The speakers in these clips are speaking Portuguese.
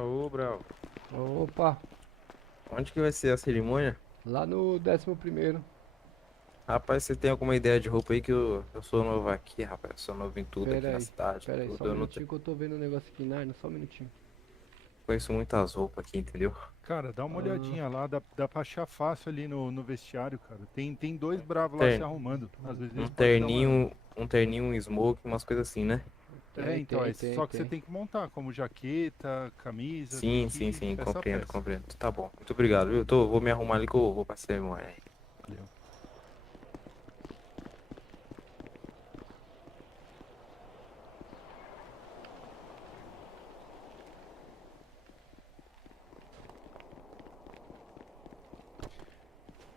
Ô, Brau. Opa, Onde que vai ser a cerimônia? lá no 11º. Rapaz, você tem alguma ideia de roupa aí que eu sou novo aqui, rapaz? Eu sou novo em tudo aqui na cidade, Pera aí, só um tudo. Eu não minutinho que eu tô vendo um negócio aqui, Narnia, só um minutinho. conheço muitas roupas aqui, entendeu? Cara, dá uma Ah, olhadinha lá, dá pra achar fácil ali no vestiário, cara. Tem dois bravos lá se Ter- arrumando. Às vezes Um eles podem dar uma. terninho, um smoke, umas coisas assim, né? É, tem, então, tem, é tem, só que você tem. tem que montar, como jaqueta, camisa, tem Sim, sim, que. sim, Essa compreendo, peça. compreendo. Tá bom, muito obrigado, viu? Vou me arrumar ali que eu vou pra cerimônia. Valeu.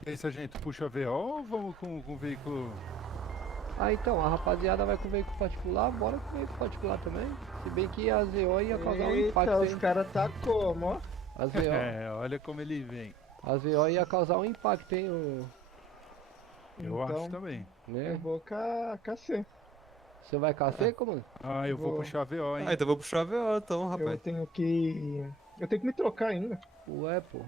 E aí, sargento, puxa a VO ou vamos com o veículo? Ah, então, a rapaziada vai com veículo particular, bora com veículo particular também. Se bem que a ZO ia causar um Eita, impacto, os hein? caras tá como, ó? A ZO, É, olha como ele vem. a ZO ia causar um impacto, hein, Eu acho Então, também. eu né? vou com a C. Você vai Ah, cacer, comando? Ah, eu vou Vou, puxar a VO, hein? então eu vou puxar a VO, então, eu rapaz. tenho que. Eu tenho que me trocar ainda. Ué, pô.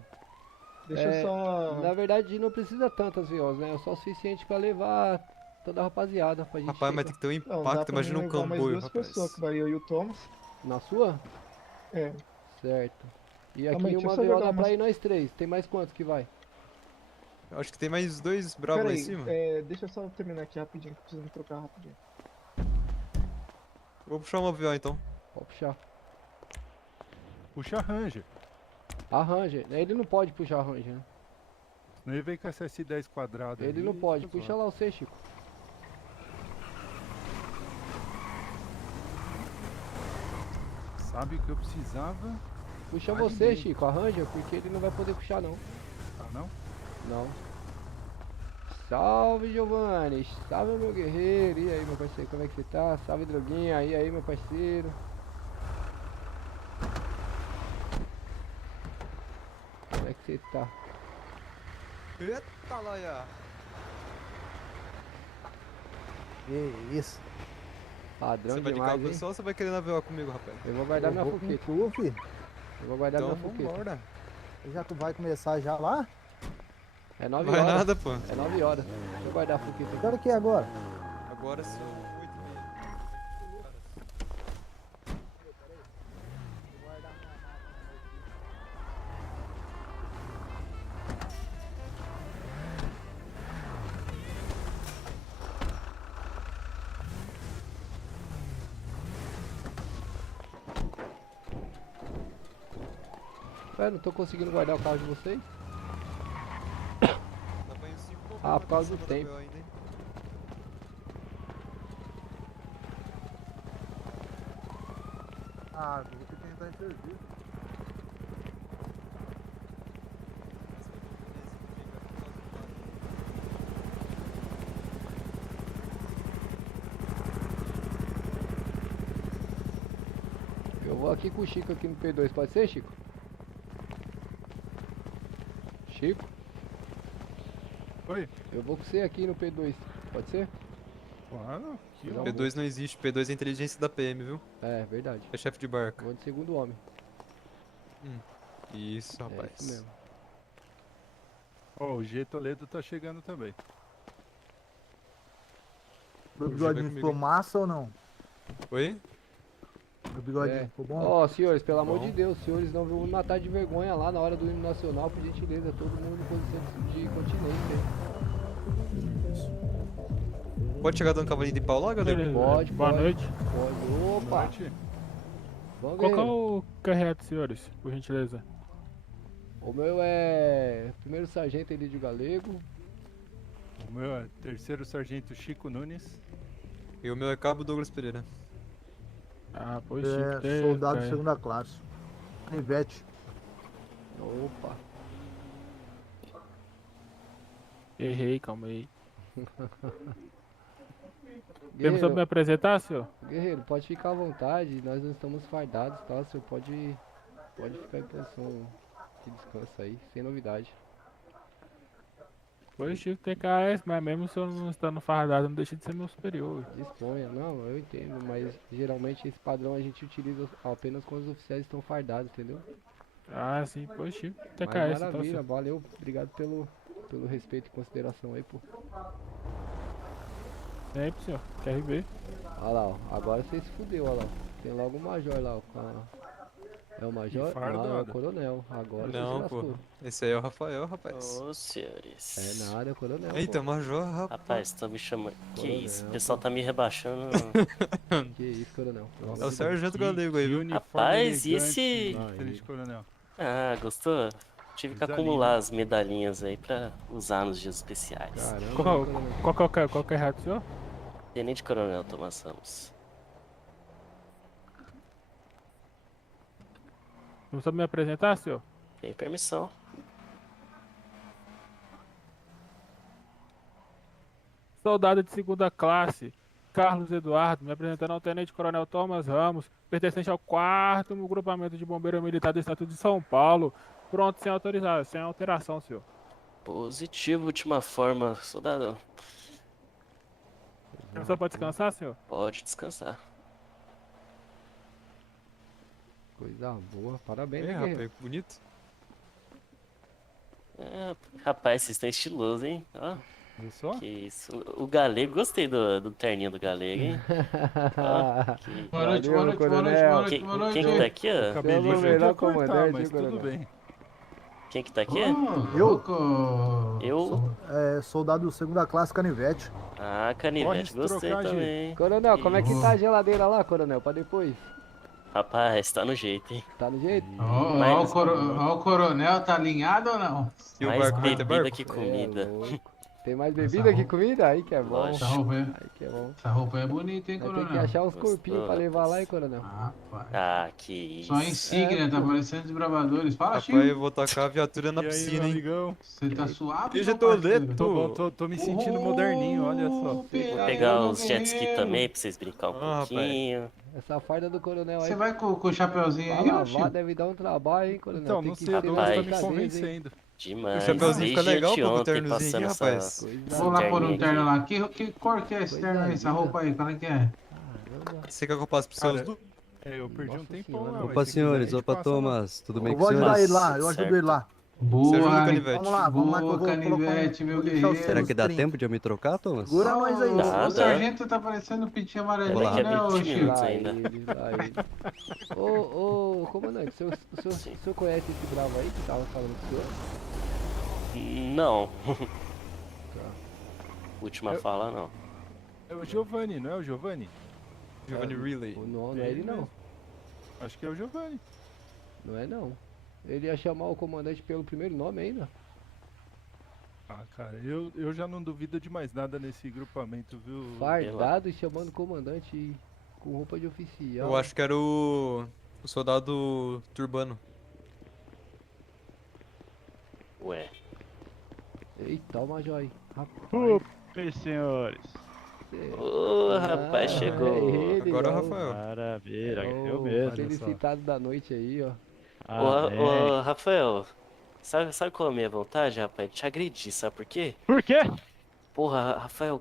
Deixa eu É, só. na verdade não precisa tantas VOs, né? É só o suficiente pra levar toda a rapaziada pra gente Rapaz, mas chegar. tem que ter um Não, dá impacto. pra mim Imagina um levar mais comboio, duas pessoas, que rapaz. vai eu e o Thomas. Na sua? É. Certo. E Calma aqui aí, em deixa eu uma só VO jogar dá pra umas. ir nós três. Tem mais quantos que vai? Eu acho que tem mais dois bravos Pera lá em aí, cima. deixa eu só terminar aqui rapidinho, que eu preciso me trocar rapidinho. Vou puxar uma VO, então. Pode puxar. Puxa a Ranger. A Ranger. Ele não pode puxar a Ranger, né? Senão ele vem com essa S10 quadrada Ele não aí e pode. fica Puxa zoado. lá o C, Chico. Sabe o que eu precisava? Puxa Ali você, mesmo. Chico, a Ranger, porque ele não vai poder puxar, não. Ah, não? Não. Salve, Giovanni. Salve, meu guerreiro. E aí, meu parceiro, como é que você tá? Salve, Droguinha. E aí, meu parceiro. Como é que você tá? Eita, Laia. Que isso? Padrão Você vai de demais, carro hein? só ou você vai querer na VO comigo, rapaz? Eu vou guardar Eu minha vou com foqueta. tu, filho. Eu vou guardar Então minha foqueta. vambora. Já tu vai começar já lá? É 9 Vai horas. nada, pô. É 9 horas. Deixa eu guardar a foqueta Que aqui. hora que é agora? Agora são 8h30. Ué, não tô conseguindo guardar o carro de vocês? Dá pra ir 5 Ah, por causa do da tempo. VO ainda, hein? Ah, vou ter que entrar em serviço. Eu vou aqui com o Chico aqui no P2, pode ser, Chico? Chico, Oi? eu vou com você aqui no P2, pode ser? Claro. Que Não. honra. P2 não existe, P2 é inteligência da PM, viu? É, verdade. É chefe de barco. Vou de segundo homem. Isso, É isso rapaz. mesmo. Ó, o G Toledo tá chegando também. Meu O G vai bigodinho comigo, ficou hein? massa ou não? Oi? Meu bigodinho É. ficou bom? Ó, senhores, pelo amor Bom. de Deus, senhores não vão me matar de vergonha lá na hora do hino nacional, por gentileza, todo mundo em posição de continência. Pode chegar dando cavalinho de pau lá, galera? Beleza. Pode, Boa pode. noite. Pode. Boa Opa, noite. vamos Qual que é ver. o carreto, senhores? Por gentileza. O meu é primeiro sargento Elidio Galego. O meu é terceiro sargento Chico Nunes. E o meu é Cabo Douglas Pereira. Ah, pois É, Chico, soldado cara. segunda classe. Ivete. Opa. Errei, calma aí. Temos só pra me Guerreiro, apresentar, senhor? guerreiro, pode ficar à vontade, nós não estamos fardados, tá? O senhor pode ficar em posição de descanso aí, sem novidade. Positivo TKS, mas mesmo se eu não estando fardado, não deixa de ser meu superior. Disponha, não, eu entendo, mas geralmente esse padrão a gente utiliza apenas quando os oficiais estão fardados, entendeu? Ah, sim, positivo Mas TKS, então, maravilha, senhor. valeu, obrigado pelo respeito e consideração aí, pô. Sempre, senhor. Quer ver? Olha lá, ó, agora você se fudeu, olha lá. Tem logo o major lá, ó. É o major? Não, é o fardado. coronel. Agora você se Não, lascou. pô. Esse aí é o Rafael, rapaz. Ô, senhores. É nada, é o coronel, Eita, pô. Major, rapaz. Rapaz, tá me chamando. Que Coronel, isso? O pessoal tá me rebaixando. Que isso, coronel. Pelo É amor o de Deus. Sargento Galego aí, Que viu? uniforme Rapaz, e elegante, esse- Tenente Coronel. Ah, gostou? Tive que Coisa acumular linda. as medalhinhas aí pra usar nos dias especiais. Caramba, Qual, coronel. qual que é errado, senhor? Tenente Coronel Thomas Ramos. Não sabe me apresentar, senhor? Tem permissão. Soldado de segunda classe, Carlos Eduardo, me apresentando ao Tenente Coronel Thomas Ramos, pertencente ao 4º Grupamento de Bombeiro Militar do Estado de São Paulo. Pronto, sem autorizar, sem alteração, senhor. Positivo, última forma, soldado. O senhor pode descansar, senhor? Pode descansar. Coisa boa, parabéns, É, né, guerreiro? rapaz, bonito. É, rapaz, vocês estão estilosos, hein? Ó, Viu só? que isso. O galego, gostei do terninho do galego, hein? Ó, que... Boa noite, Valeu, boa noite, boa noite, coronel. boa noite, Quem, boa noite. quem que tá aqui, ó? Seu Cabelinho nome já é quer lá, cortar, comandante, mas tudo coronel. bem. Quem que tá aqui? Ô, Eu? louco. Eu? É, soldado segunda classe canivete. Ah, canivete, Pode gostei trocar, também. Coronel, como é que tá a geladeira lá, coronel? Pra depois? Rapaz, tá no jeito, hein? Tá no jeito? Ó, Mas- ó, o coronel tá alinhado ou não? E o Mais barco vai ter bebida barco? que É comida. louco. Tem mais bebida que comida? Aí que é bom. Lógico. Aí que é bom. Essa roupa é bonita, hein, Vai ter que coronel? achar uns corpinhos pra levar lá, hein, coronel? Rapaz. Ah, que isso. Só insígnia, É, tá pô. parecendo desbravadores. Fala, Rapaz, Chico. eu vou tacar a viatura na E aí, piscina, meu hein? amigão? Você tá suave, Eu meu já tô parceiro? lento. Tô me sentindo moderninho, olha só. Vou pegar os jet ski guerreiro. também pra vocês brincar um Ah, rapaz. pouquinho. Essa farda do coronel aí. Você vai com o chapeuzinho Pra aí, ô lavar Chico? deve dar um trabalho, hein, coronel? Então, Tem não que sei, o ser Douglas tá me Rapaz. convencendo. Demais. O chapeuzinho fica Desde legal, pô, com o anteontem ternozinho passando aqui, rapaz. Coisa Vou lá pôr um terninho terno aqui. lá. Que cor que é esse Coisa terno aí, essa linda. roupa aí? Qual é que é? Caramba. Você quer que eu passe pros seus Cara, du- É, eu perdi um Nossa tempão senhora. lá. mas Opa, se quiser, a senhores, gente opa, passa lá. Thomas, tudo bem Eu com vou os ajudar senhores? ele lá, eu ajudo ele lá. Você ajuda o Boa, canivete. Vamos lá, vamos lá que eu boa, vou colocar canivete, meu vou deixar o guerreiro. Será que dá 30. tempo de eu me trocar, Thomas? Segura nós aí. Dá. O sargento tá parecendo um pitinho amarelinho, Olá. né, ô 20 Chico? minutos. Lá ainda. ele, lá ele. Ô, comandante, o senhor conhece esse bravo aí que tava falando com o senhor? Não. Última fala, não. É o Giovanni, não é o Giovanni? Giovanni Riley. Não, não é ele não. Acho que é o Giovanni. Não é não. Ele ia chamar o comandante pelo primeiro nome ainda. Ah, cara, eu já não duvido de mais nada nesse grupamento, viu? Fardado e chamando o comandante com roupa de oficial. Eu acho que era o soldado Turbano. Ué. Eita, o major aí. Rapaz. Oi, senhores. Ô, rapaz, chegou. É ele, Agora é o ó, Rafael. Maravilha, ó, eu o mesmo. felicitado da noite aí, ó. Amém. Ô, Rafael, sabe qual é a minha vontade, rapaz? De te agredir, sabe por quê? Por quê? Porra, Rafael,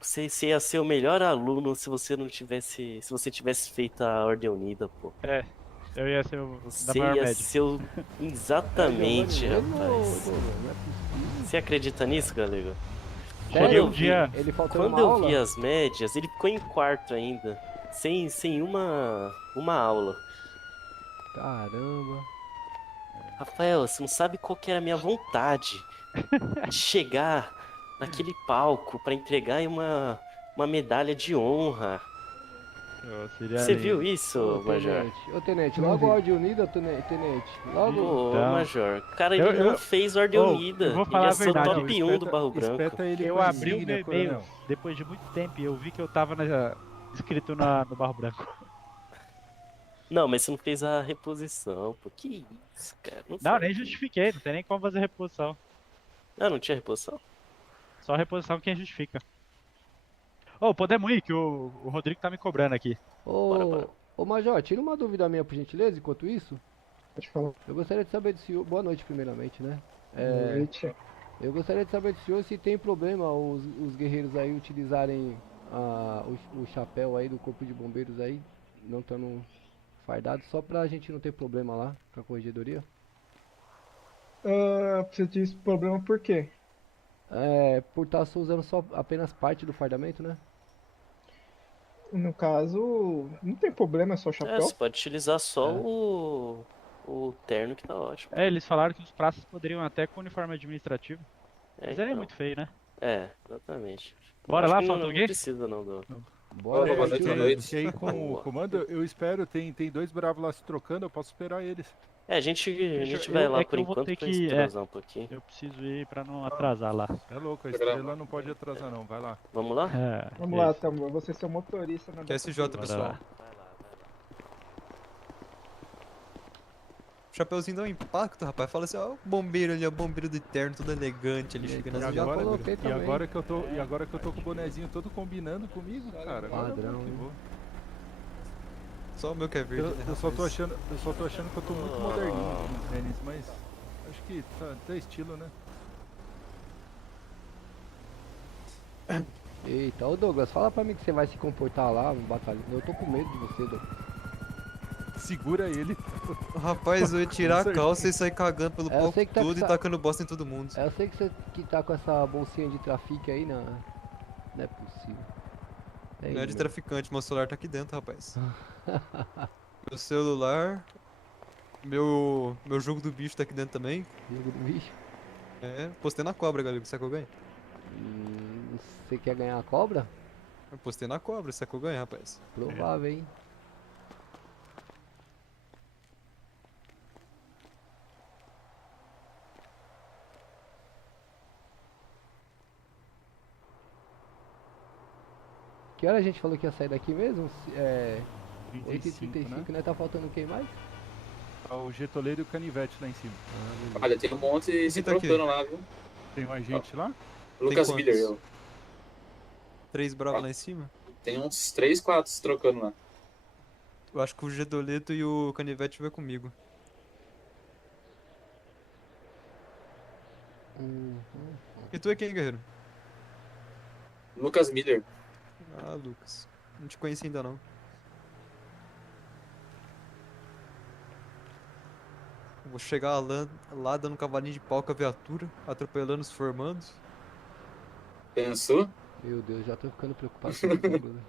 você ia ser o melhor aluno se você não tivesse. Se você tivesse feito a Ordem Unida, pô. Eu ia ser o da Você maior ia média. ser o. Exatamente, Giovanni mesmo, rapaz. ô, Douglas? Não é possível. Você acredita nisso, galego? Cheguei Quando eu um vi- dia. Ele faltou Quando uma eu aula? vi as médias, ele ficou em quarto ainda. Sem uma aula. Caramba. Rafael, você não sabe qual que era a minha vontade de chegar naquele palco pra entregar uma medalha de honra. Você viu isso, Major? Tenente, logo a Ordem Unida, tenente. Logo. Pô, Então, Major, cara, ele eu- não fez Ordem Ô, Unida. eu vou Ele falar ia a ser o verdade, top 1 do Barro Branco. Espeta ele Eu com a abri o insígnia, meu e-mail coronel. depois de muito tempo e eu vi que eu tava escrito no Barro Branco. Não, mas você não fez a reposição, pô. Que isso, cara? Não, faz nem isso. justifiquei, não tem nem como fazer reposição. Ah, não tinha reposição? Só reposição quem justifica. Ô, podemos ir, que o Rodrigo tá me cobrando aqui. Bora. Ô, Major, tira uma dúvida minha, por gentileza, enquanto isso. Pode falar. Eu gostaria de saber do senhor. Boa noite, primeiramente, né? Noite. Eu gostaria de saber do senhor se tem problema os guerreiros aí utilizarem o chapéu aí do corpo de bombeiros aí, não estando fardado, só pra gente não ter problema lá com a corregedoria. Você disse problema por quê? Por estar só usando só apenas parte do fardamento, né? No caso, não tem problema, é só É, chapéu. você pode utilizar só o terno que tá ótimo. É, eles falaram que os praças poderiam até com uniforme administrativo. É, Mas aí é então. muito feio, né? É, exatamente. Bora Acho lá, que falta não alguém? precisa não, do... Bora, É, partiu. boa noite. E aí com Boa. o comando, eu espero, tem dois bravos lá se trocando, eu posso esperar eles. É, a gente eu- vai lá é que por eu vou enquanto ter pra que- entrosar um pouquinho. Eu preciso ir pra não atrasar lá. É louco, a estrela não pode atrasar não, vai lá. Vamos lá? Vamos lá, Tambor, você é seu motorista na QSJ, Bora pessoal. lá. O chapeuzinho dá um impacto, rapaz. Fala assim, ó, o bombeiro ali, o bombeiro de terno, todo elegante, ele chega E nas já agora, coloquei e também. agora que eu tô com o bonezinho todo combinando comigo, cara. Agora Padrão, que hein? vou. Só o meu que é verde, né, Eu só tô rapaz? achando que eu tô muito moderninho aqui nos tênis, mas acho que tá estilo, né? Eita, ô Douglas, fala pra mim que você vai se comportar lá no batalhão. Eu tô com medo de você, Douglas. Segura ele. Rapaz, eu ia tirar a certeza. calça e sair cagando pelo É, eu palco sei que tá com todo e essa- tacando bosta em todo mundo. Eu sei que você que tá com essa bolsinha de trafique aí, não é possível. Não é de mesmo. traficante, meu celular tá aqui dentro, rapaz. Meu celular, meu jogo do bicho tá aqui dentro também. Jogo do bicho. É, postei na cobra, galera, será que eu ganho? Você quer ganhar a cobra? Eu postei na cobra, será que eu ganho, rapaz? Provável, hein? Que hora a gente falou que ia sair daqui mesmo? 35, 8h35, né? né? Tá faltando quem mais? Tá o Getoleiro e o Canivete lá em cima. Olha, tem um monte se tá aqui? trocando lá, viu? Tem mais gente lá? Lucas quantos? Miller, eu. 3 bravos lá em cima? Tem uns 3, 4 se trocando lá. Eu acho que o Gedoleto e o Canivete vai comigo. E tu é quem, guerreiro? Lucas Miller. Ah, Lucas. Não te conheci ainda não. Vou chegar lá dando um cavalinho de pau com a viatura, atropelando os formandos. Pensou? Meu Deus, já tô ficando preocupado com o Douglas.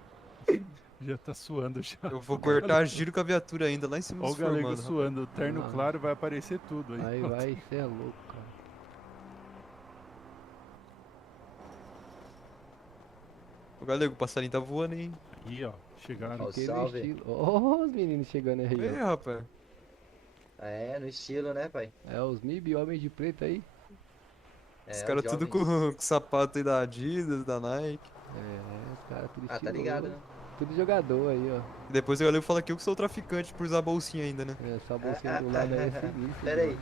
Já tá suando já. Eu vou cortar giro com a viatura ainda, lá em cima Olha dos o galego formandos. suando, o terno Ah. claro vai aparecer tudo aí. Aí vai, cê é louco, cara. O galego, o passarinho tá voando, hein? Aí, ó, chegaram. Ó, Que no salve. estilo. Ó, os meninos chegando aí, Ei, ó. rapaz. É, no estilo, né, pai? É, os MIB, homens de preto aí. É, Os caras os tudo jovens. com sapato aí da Adidas, da Nike. É, os caras tudo Ah, tá estiloso. ligado, né? Tudo jogador aí, ó. E depois o galego fala que eu que sou traficante por usar a bolsinha ainda, né? Essa bolsinha do lado aí é sinistra. Pera aí. demais.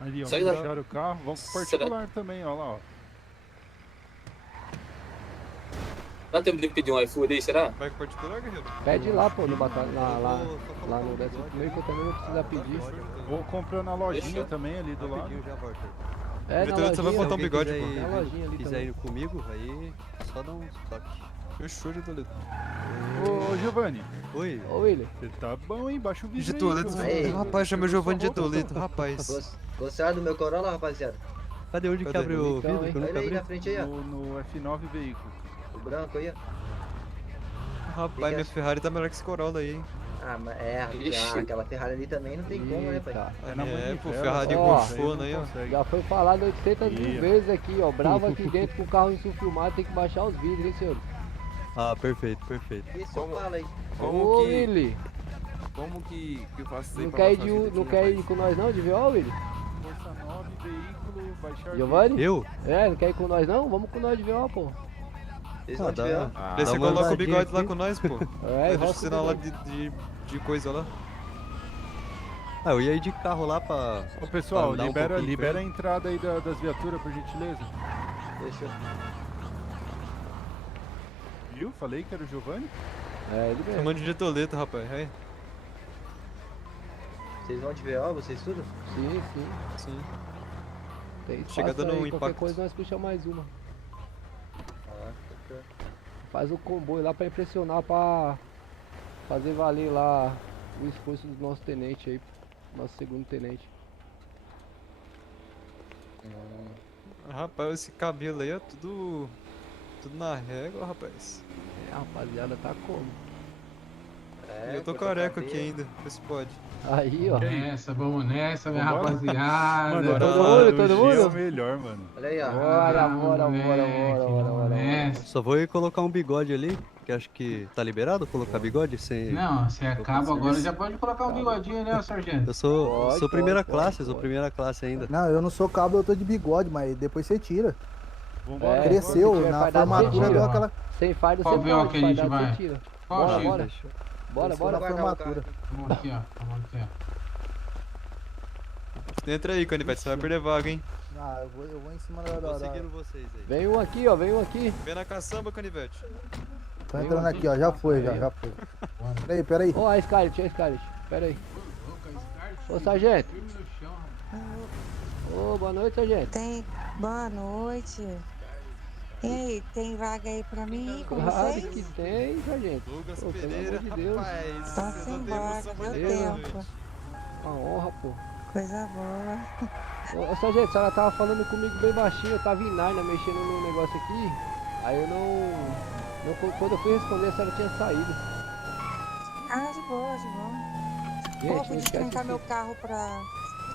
Ali, ó, Sai da- puxaram o carro. Vamos pro Será- particular também, ó lá, ó. Dá tempo de pedir um iFood aí, será? Vai com particular, guerreiro? Pede lá, pô, no batalha, lá Lá no 11º que eu também vou precisar pedir. Ou comprou na lojinha Fechou. também ali do lado. É, na Então você vai botar um lojinha, bigode, pô. na lojinha ali também. comigo, aí só dá um toque. Fechou, Gedoleto. Ô, Giovanni, Oi. Ô, William, você tá bom, hein? Baixa o vídeo aí, Gedoleto. Aí. Rapaz, chama o Giovanni de Gedoleto, rapaz. Gostaram do meu Corolla, rapaziada? Cadê onde que Cadê? abre o Então, vidro? hein? Que eu Olha nunca aí abri? na frente aí, ó. No F9 veículo. O branco aí, ó. Rapaz, minha Ferrari tá melhor que esse Corolla aí, hein? Ah, mas Ixi. aquela Ferrari ali também não tem como, né, pai? eita. É na É, manivela, pô, Ferrari Ó, golfona aí, ó. Já foi falado 800 mil Ih, ó. vezes aqui, ó. Bravo aqui dentro com o carro insufilmado, tem que baixar os vidros, hein, senhor? Ah, perfeito, perfeito. Isso eu falo aí. Ô, Willy, Como que eu faço não quer ir com nós não, de VO, Willy? Força 9, veículo, baixar Giovanni? Eu? É, não quer ir com nós não? Vamos com nós de VO, pô. Vocês Ah, vão dá. te ver, ó. Daí você Dá uma coloca o andadinha bigode lá aqui. com nós, pô. É, Deixa o roça o sinal lá bigode. de coisa lá. Ah, eu ia ir de carro lá pra... Ô, pessoal, Andar um libera, pouquinho libera com a entrada aí das viaturas, por gentileza. Fechou. Viu? Falei que era o Giovanni? É, ele mesmo. Chamando de Getoleta, rapaz. Aí. Vocês vão de VO, vocês tudo? Sim, sim. Sim. Tem espaço Chega dando aí, um qualquer impacto. coisa nós puxamos mais uma. Ah, tá. Faz o comboio lá pra impressionar, pra fazer valer lá o esforço do nosso tenente aí, nosso segundo tenente. Rapaz, esse cabelo aí é tudo na régua, rapaz. É, a rapaziada tá como? É, Eu tô corta careca cabelo. aqui ainda, vê se pode. Aí, ó. Vamos nessa, minha Vambora? rapaziada. Mano, todo mundo, todo o G é o mundo? melhor, mano. Olha aí, ó. Bora, Vamos bora, bora, nessa, bora, bora, vamos bora. nessa. Só vou ir colocar um bigode ali, que acho que tá liberado colocar bigode sem. Não, você acaba agora, serviço. já pode colocar o bigodinho, né, sargento? Eu sou, Pode, sou primeira pode, classe, pode, sou pode. primeira classe ainda. Não, eu não sou cabo, eu tô de bigode, mas depois você tira. Vambora, É, Cresceu, se tiver na fardado, você formatura tira. deu aquela. Sem fardo Qual você BO pode, que a gente fardado vai? você tira. Qual Bora, Chico? bora. Bora, Eu sou bora. da formatura. Vamos aqui, ó. Vamos aqui, ó. Entra aí, Canivete, você vai perder vaga, hein? Ah, eu vou em cima da. Tô seguindo vocês aí. Vem um aqui, ó, vem um aqui. Vem na caçamba, Canivete. Tô entrando aqui, ó. Já foi, já foi. Peraí. Ó, a Scarlet, a Scarlet. Pera aí. Ô, sargento. Ô, boa noite, sargento. Tem. Boa noite. E aí, tem vaga aí pra mim ir com Claro vocês? que tem, sargento. Douglas Pô, pelo Pereira, amor de Deus. rapaz. Passa eu só tenho embora, emoção deu pra Deus. tempo. Uma honra, pô. Coisa boa. Ô, sargento, a senhora tava falando comigo bem baixinho, eu tava em Narnia mexendo no negócio aqui. Aí eu não. Quando eu fui responder, a senhora tinha saído. Ah, de boa, de boa. Pô, Gente, não fui esquece destrancar que meu carro pra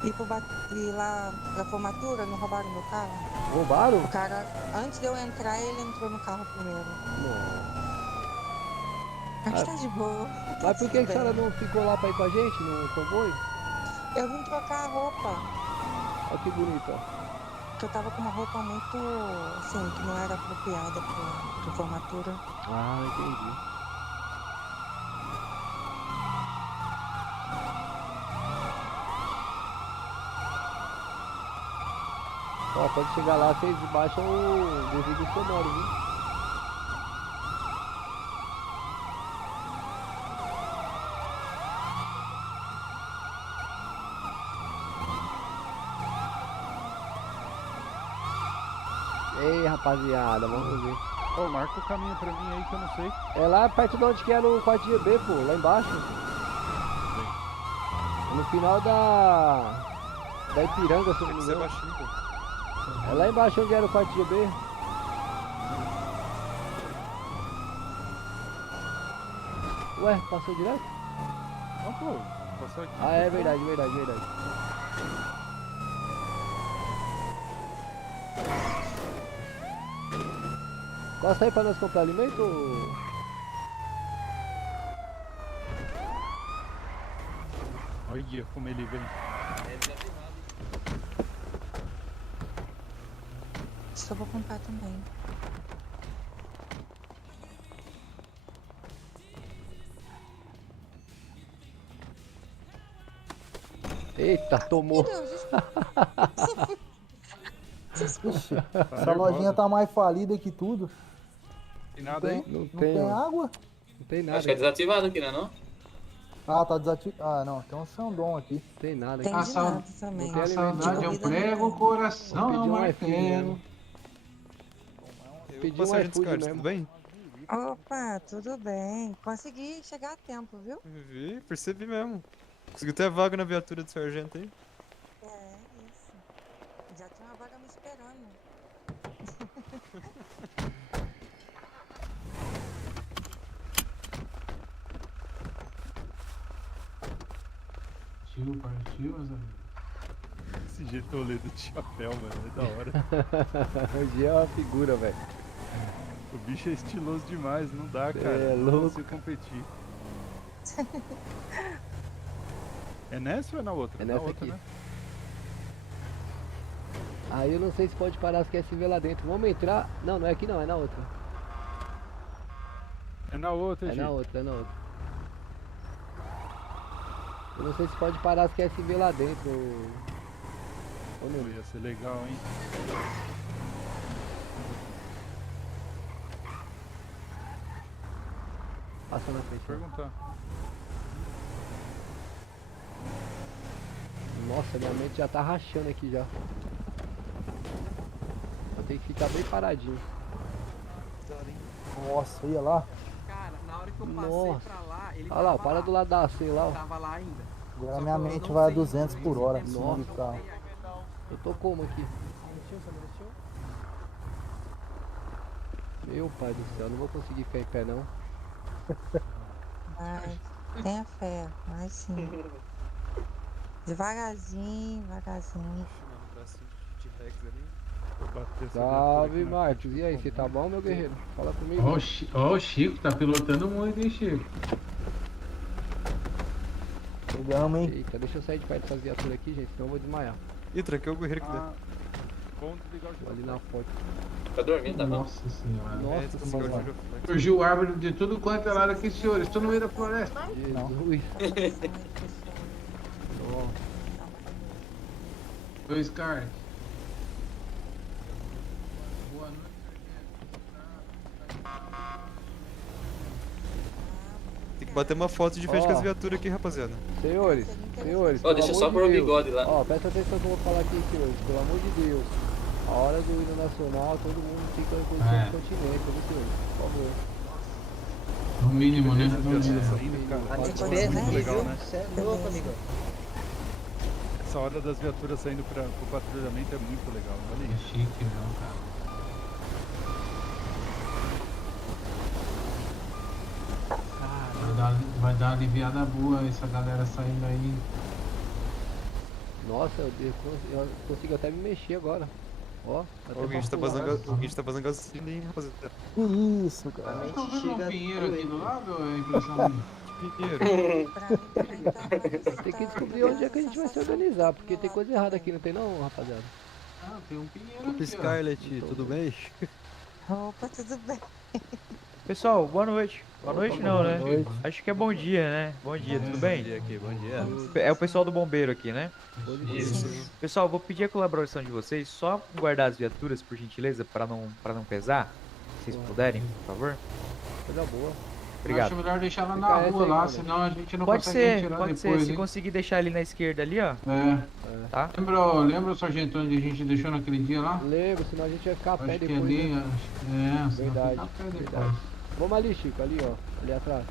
ir lá pra formatura, não roubaram meu carro. roubaram? O cara, antes de eu entrar, ele entrou no carro primeiro. Mas tá de boa. Mas por que a Tudo senhora bem. não ficou lá pra ir com a gente no comboio? Eu vim trocar a roupa. Olha que bonito, ó. Porque eu tava com uma roupa muito, assim, que não era apropriada pra formatura. Ah, entendi. Ó, quando chegar lá, vocês baixam o devido sonoro, viu? Ei, rapaziada, vamos ver. Ô, marca o caminho pra mim aí que eu não sei. É lá perto de onde que era o quarto GB, pô, lá embaixo. No final da Ipiranga, se eu não me Você é engano. baixinho, pô. É lá embaixo onde era o quarto GB. Ué, passou direto? Não, pô, passou aqui. Ah, é verdade, verdade, verdade. Costa aí pra nós comprar alimento? Olha como ele vem. Só vou comprar também. Eita, tomou. Meu Deus, Ixi, essa lojinha tá mais falida que tudo. Tem nada aí? Não Não tem, tem ó. água? Não tem nada. Acho que é desativado aqui, né não? Ah, tá desativado. Ah, não, tem um Sandom aqui. Não tem nada. tem aqui. de sal- nada também. tem A alimento. saudade eu prego o coração, Vou não pedir um iFood martelo. mesmo. Eu Pedi passo um a gente iFood descarte, mesmo. tudo bem? Opa, tudo bem. Consegui chegar a tempo, viu? Vi, percebi mesmo. Conseguiu ter vaga na viatura do sargento aí. É, isso. Já tinha uma vaga me esperando. Partiu, meus amigos. Esse Getoleta de chapéu, mano, é da hora. O Gia é uma figura, velho. O bicho é estiloso demais, não dá, Cê cara. é Não louco. consigo competir. É nessa ou é na outra? É Na nessa outra, aqui. né? Aí eu não sei se pode parar as QSV lá dentro. Vamos entrar. Não, não é aqui não, é na outra. É na outra, É Gi. na outra, é na outra. Eu não sei se pode parar as QSV lá dentro. Ou não. Ia ser legal, hein? Passa na frente. Perguntar. Nossa, minha mente já tá rachando aqui já. Eu tenho que ficar bem paradinho. Nossa, ia lá. Cara, na hora que eu passei Nossa. pra lá, ele Olha lá, tava para lá. do lado da AC lá, ó. Tava lá ainda. Agora Só minha que eu mente não vai a sei 200 por hora. esse Acima do tempo. carro. Eu tô como aqui? Meu pai do céu, não vou conseguir ficar em pé não. Vai, tenha fé, vai sim. Devagarzinho, devagarzinho. Mano, um bracinho de T-Rex ali. Vou bater essa Salve, viatura aqui na Marcos. frente E do aí, você tá bombeiro. bom, meu guerreiro? Fala comigo. Ó, o Chico tá pilotando muito, hein, Chico? Pegamos, hein? Eita, deixa eu sair de perto dessas viaturas aqui, gente, senão eu vou desmaiar. Ih, tranquei o guerreiro aqui Ah, dentro. vamos desligar o Vou ali na giratório. foto. Tá dormindo, tá bom? Nossa senhora. Nossa, Desligar o senhora. giroflex. Surgiu árvore de tudo quanto é lado aqui, senhores. Estou no meio da floresta. Jesus. Nossa. Dois caras. Boa noite, Tem que bater uma foto de frente com Ó. as viaturas aqui, rapaziada. Senhores, senhores, Ó, deixa eu pelo só amor pôr o de Deus. bigode lá. Ó, presta atenção que eu vou falar aqui, senhores. Pelo amor de Deus. A hora do hino nacional, todo mundo fica em posição É. de continência, viu, senhores? Por favor. No mínimo, né? As viaturas saindo, cara. Pode Isso é ver, muito né? legal, né? Você é louco, amigão. Essa hora das viaturas saindo pro patrulhamento é muito legal. Olha É isso. chique, não, cara. Vai dar uma aliviada boa essa galera saindo aí. Nossa, eu consigo até me mexer agora. Ó, até Ó, o Guincho tá pra pular. vazando, o Guincho tá vazando gasolina, hein, rapaziada. Que isso, cara. A Estão mente vendo um chega. pinheiro aqui do lado ou é impressão minha? Pinheiro. Pra mim também tá parecendo. Tem que descobrir onde é que a gente vai se organizar, porque tem coisa errada aqui, não tem não, rapaziada? Ah, tem um pinheiro Opa, aqui, ó. Scarlett, tudo bem? Opa, tudo bem. Pessoal, boa noite. Boa noite não, né? Boa noite. Acho que é bom dia, né? Bom dia, tudo Bom bem? dia aqui, bom dia. É o pessoal do bombeiro aqui, né? Isso. Pessoal, vou pedir a colaboração de vocês, só guardar as viaturas, por gentileza, para não pesar. Se vocês puderem, por favor. Coisa boa. Eu Obrigado. acho melhor deixar lá Fica na essa rua aí, lá, mano. senão a gente não Pode consegue ser, tirar pode depois, ser. Se hein? conseguir deixar ali na esquerda ali, ó. É. Tá? Lembra, sargento, onde a gente deixou naquele dia lá? Lembro, senão a gente vai ficar a pé Acho que depois, ali, né? senão Verdade, fica a pé depois. verdade. Vamos ali, Chico, ali, ó. Ali atrás.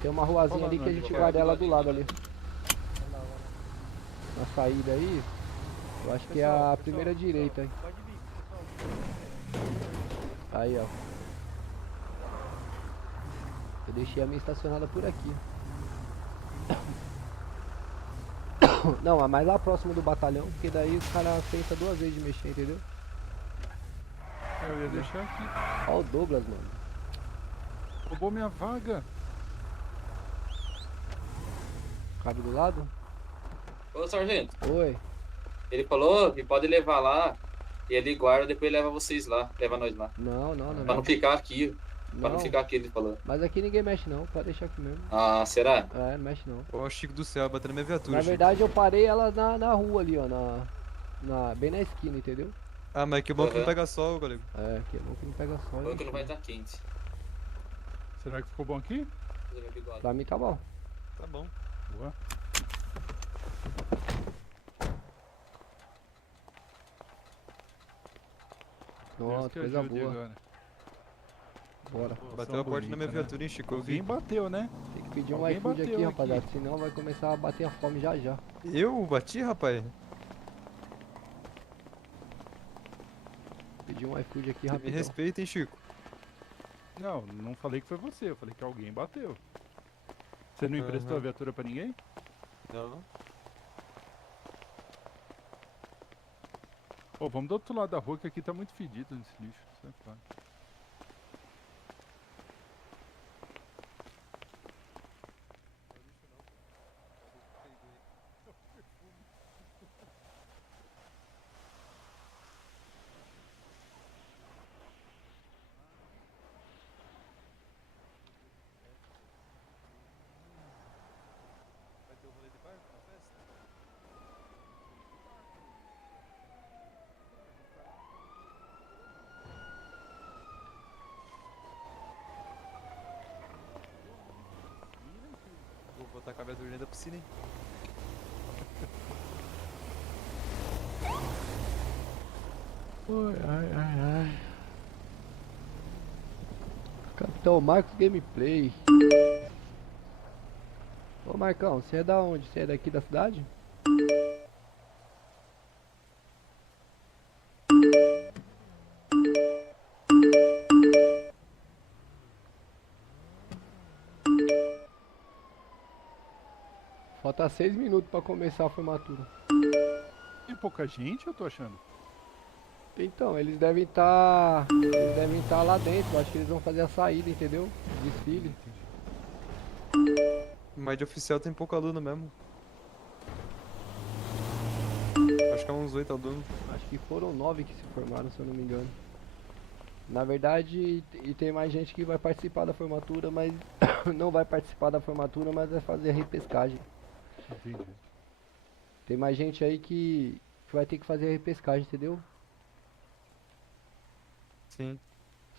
Tem uma ruazinha ali que a gente guarda ela do lado ali. Na saída aí, eu acho que é a primeira direita, hein? Aí, ó. Eu deixei a minha estacionada por aqui. Não, é mais lá próximo do batalhão, porque daí os caras pensam duas vezes de mexer, entendeu? Eu ia deixar aqui. Ó o Douglas, mano. Roubou minha vaga. Cabe do lado? Ô, sargento, Oi. ele falou que pode levar lá e ele guarda, depois leva vocês lá, leva nós lá. Não, não, não. Pra não ficar aqui, pra não Não, ficar aqui, ele falou. mas aqui ninguém mexe não, pode deixar aqui mesmo. Ah, será? É, não mexe não. Ó, Chico do céu, batendo minha viatura. Na Chico. verdade eu parei ela na rua ali, ó, bem na esquina, entendeu? Ah, mas que bom que não Aham. pega sol, galego. É, que é bom que não pega sol. Falou né? que não vai estar quente. Será que ficou bom aqui? Fazer meu bigode. Pra mim tá bom. Tá bom. Boa. Deus Nossa, que coisa ajude boa. agora. Bora. Bateu a porta na minha bonita, né? viatura, hein, Chico? Eu vi. Alguém bateu, né? Tem que pedir um Alguém iFood bateu aqui, rapaziada, senão vai começar a bater a fome já já. Eu bati, rapaz? Pedir um iFood aqui Me rapidão. respeita, hein, Chico? Não, não falei que foi você, eu falei que alguém bateu. Você não emprestou Aham. a viatura pra ninguém? Não. Ô, vamos do outro lado da rua que aqui tá muito fedido nesse lixo. Sai fora. Vai ter o rolê de barco na festa? Cabe a gasolina da piscina, hein? Ai. Capitão Marcos Gameplay. Ô Marcão, você é da onde? Você é daqui da cidade? Falta 6 minutos pra começar a formatura. Tem pouca gente, eu tô achando. Então, eles devem estar lá dentro. Acho que eles vão fazer a saída, entendeu? Desfile. Mas de oficial tem pouco aluno mesmo. Acho que é uns 8 alunos. Acho que foram 9 que se formaram, se eu não me engano. Na verdade, e tem mais gente que vai participar da formatura, mas não vai participar da formatura, mas vai fazer a repescagem. Entendi. Tem mais gente aí que vai ter que fazer a repescagem, entendeu? Sim.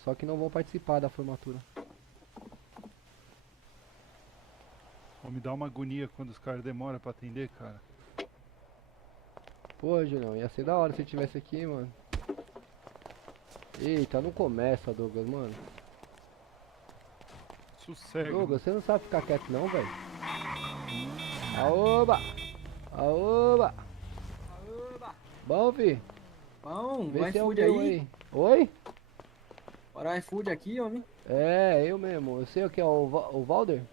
Só que não vão participar da formatura. Pô, me dá uma agonia quando os caras demoram pra atender, cara. Pô, Julião, ia ser da hora se eu tivesse aqui, mano. Eita, não começa, Douglas, mano. Sossega. Douglas, você não sabe ficar quieto não, velho. Aoba! Aoba! Bom, fi? Bom, Vê o se é o iFood meu aí. Oi? Bora o iFood aqui, homem. É, eu mesmo. Eu sei o que é o Valder?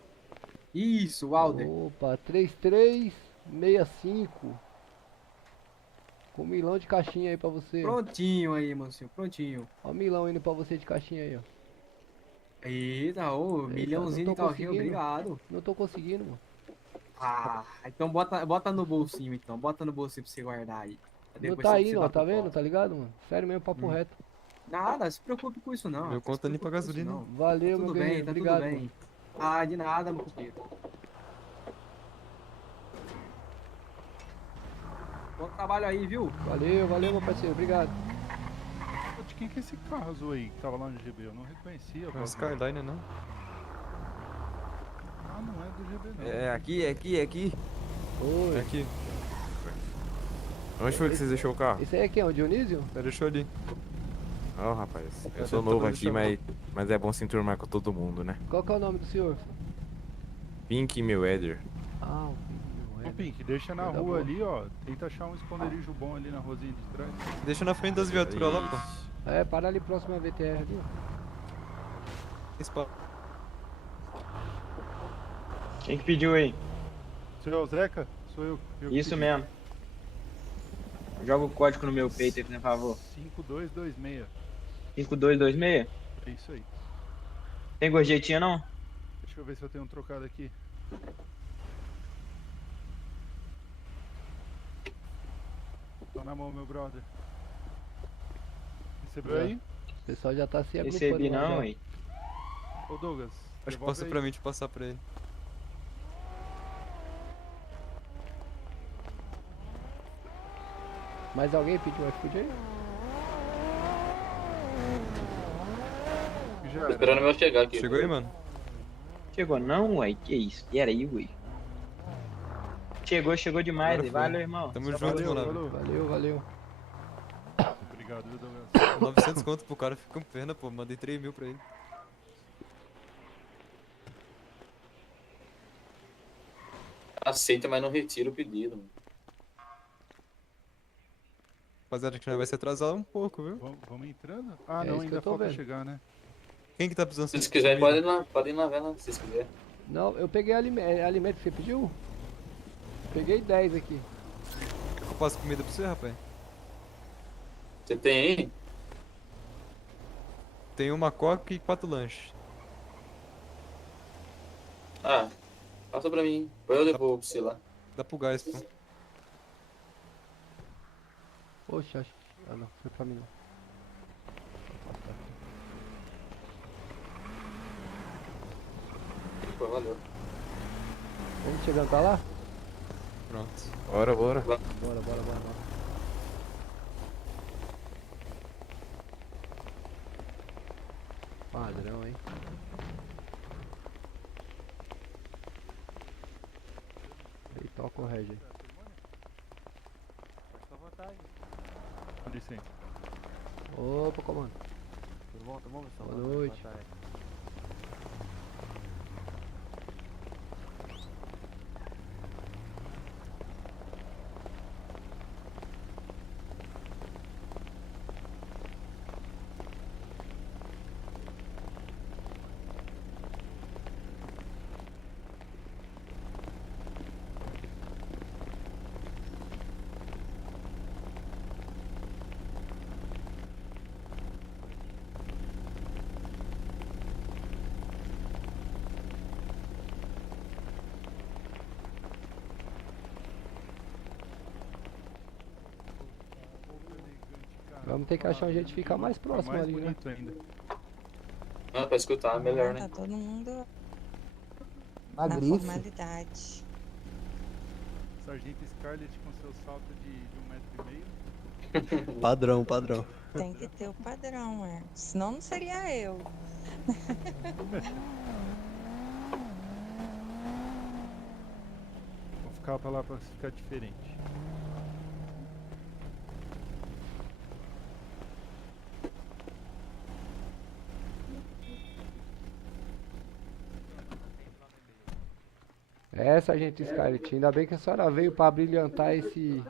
Isso, Walder. Opa, 3365. Com milão de caixinha aí pra você. Prontinho aí, mocinho, prontinho. Ó o milão indo pra você de caixinha aí, ó. Eita, ô, Eita, milhãozinho não de tô carrinho, conseguindo. obrigado. Não tô conseguindo, mano. Ah, então bota no bolsinho, então. Bota no bolsinho pra você guardar aí. Não Depois tá você indo, dá ó, tá pro vendo? pobre. Tá ligado, mano? Sério mesmo, papo reto. Nada, se preocupe com isso não. Meu se conta nem pra preocupe com isso gasolina. não. Valeu, Tá meu tudo bem, guerreiro. tá Obrigado, tudo bem. mano. Ah, de nada, meu companheiro. Bom trabalho aí, viu? Valeu, meu parceiro. Obrigado. Pô, de quem que é esse carro azul aí que tava lá no GB? Eu não reconhecia. É um Bob. Skyline, não? Ah, não é do GB não. É aqui. Oi. Aqui. Onde foi que vocês deixou o carro? Esse aí é quem? O Dionísio? Deixou ali. Ó, rapaz, eu Eu sou tô novo tentando aqui, chamar. mas é bom se enturmar com todo mundo, né? Qual que é o nome do senhor? Pink Mayweather. Ah, Ô, Pink, deixa na Tá rua bom. ali, ó. Tenta achar um esconderijo bom ali na rosinha de trás. Deixa na frente das viaturas lá, pô. É, para ali próximo à VTR ali, ó. Spa. Quem que pediu aí? Seu é o Zeca? Sou eu. que Isso pedi. mesmo. Joga o código no meu peito aí, por favor. 5226. 5226? É isso aí. Tem gorjetinha não? Deixa eu ver se eu tenho um trocado aqui. Tô na mão, meu brother. Recebeu aí? O pessoal já tá se agrupando. Recebi lá não, já. hein? Ô Douglas. Acho que devolve passa aí. pra mim, deixa eu passar pra ele. Mais alguém pediu iFood aí? Já Tô era. esperando o meu chegar aqui. Chegou aí, mano? Chegou não, uai? Que isso? Pera aí, uai. Chegou demais, Agora aí. foi. Valeu, irmão. Tamo Só junto, valeu. mano. Valeu. Obrigado, viu, Douglas? 900 conto pro cara, fica com pena, pô. Mandei 3 mil pra ele. Aceita, mas não retira o pedido. Mano. Rapaziada, que nós vai se atrasar um pouco, viu? Vamos entrando? Ah, É não, isso que ainda eu tô falta vendo. chegar, né? Quem que tá precisando Se vocês quiserem, podem ir na vela, se vocês quiserem. Não, eu peguei alimento que você pediu? Peguei 10 aqui. Quer que eu passo comida pra você, rapaz? Você tem aí? Tem uma coca e 4 lanches. Ah, passa pra mim. Depois eu devolvo pra você lá. Dá pro gás, pô. Poxa, acho que... Ah, não. Foi pra mim não. Pô, valeu. Vamos chegando, tá lá? Pronto. Bora. Bora. Padrão, hein? Regi. Com licença. Opa, comando. Tudo bom, pessoal? Boa noite. Vamos ter que achar um jeito de ficar mais próximo mais ali, né? bonito ainda. Ah, pra escutar, melhor, né? Tá todo mundo Na na grife. formalidade. Sargento Scarlett com seu salto de 1,5 m. Padrão, padrão. Tem que ter o padrão, é. Senão não seria eu. Vou ficar pra lá pra ficar diferente. É, Sargento Scarlett, ainda bem que a senhora veio pra brilhantar esse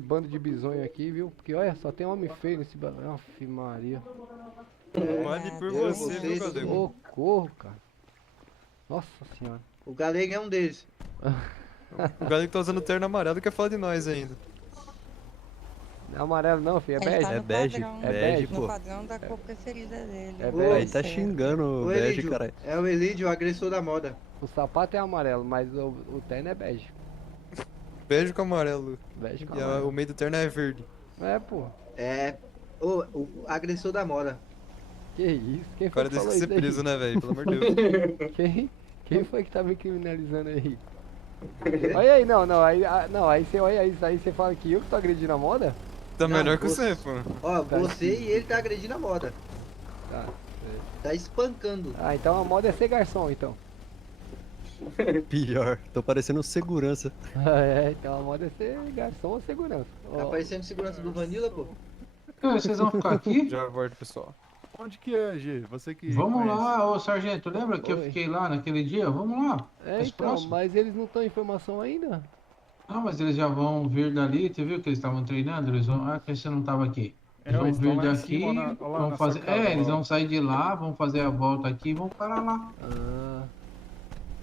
bando de bisonho aqui, viu? Porque olha, só tem homem feio nesse bando. Aff, Maria. Vale por você, viu, Galego? Socorro, cara. Nossa senhora. O Galego é um deles. O Galego tá usando terno amarelo e quer falar de nós ainda. Não é amarelo não, filho, é Ele bege. tá É no bege, padrão, é bege, no pô. padrão da cor preferida dele. É Ô, bege. Aí tá xingando o O bege, Elidio, caralho. é o Elidio, o agressor da moda. O sapato é amarelo, mas o terno é bege. Bege com amarelo. Bege com E amarelo. o meio do terno é verde. É, pô. É. O agressor da moda. Que isso? Quem O foi cara que desse falou que ser isso aí? preso, né, velho? Pelo amor de Deus. Quem foi que tá me criminalizando aí? Olha aí, aí você olha isso aí, você fala que eu que tô agredindo a moda? Tá Não, melhor que você- você, pô. Ó, Tá você e ele tá agredindo a moda. Tá. Tá espancando. Ah, então a moda é ser garçom, então. Pior, tô parecendo um segurança. É, então a moda é ser garçom ou segurança. Tá Ó, parecendo segurança do Vanilla, pô. Vocês vão ficar aqui? Já volto, pessoal. Onde que é, G? Você que Vamos conhece. lá, ô sargento, lembra que eu Oi. fiquei lá naquele dia? Vamos lá. é, mais então, próximo. mas eles não estão em informação ainda? Ah, mas eles já vão vir dali, tu viu que eles estavam treinando? Eles vão. Ah, que você não tava aqui. Eles vão eles vir estão lá em daqui, cima, ó lá vão na fazer. sacada, É, eles ó. vão sair de lá, vão fazer a volta aqui e vão parar lá. Ah,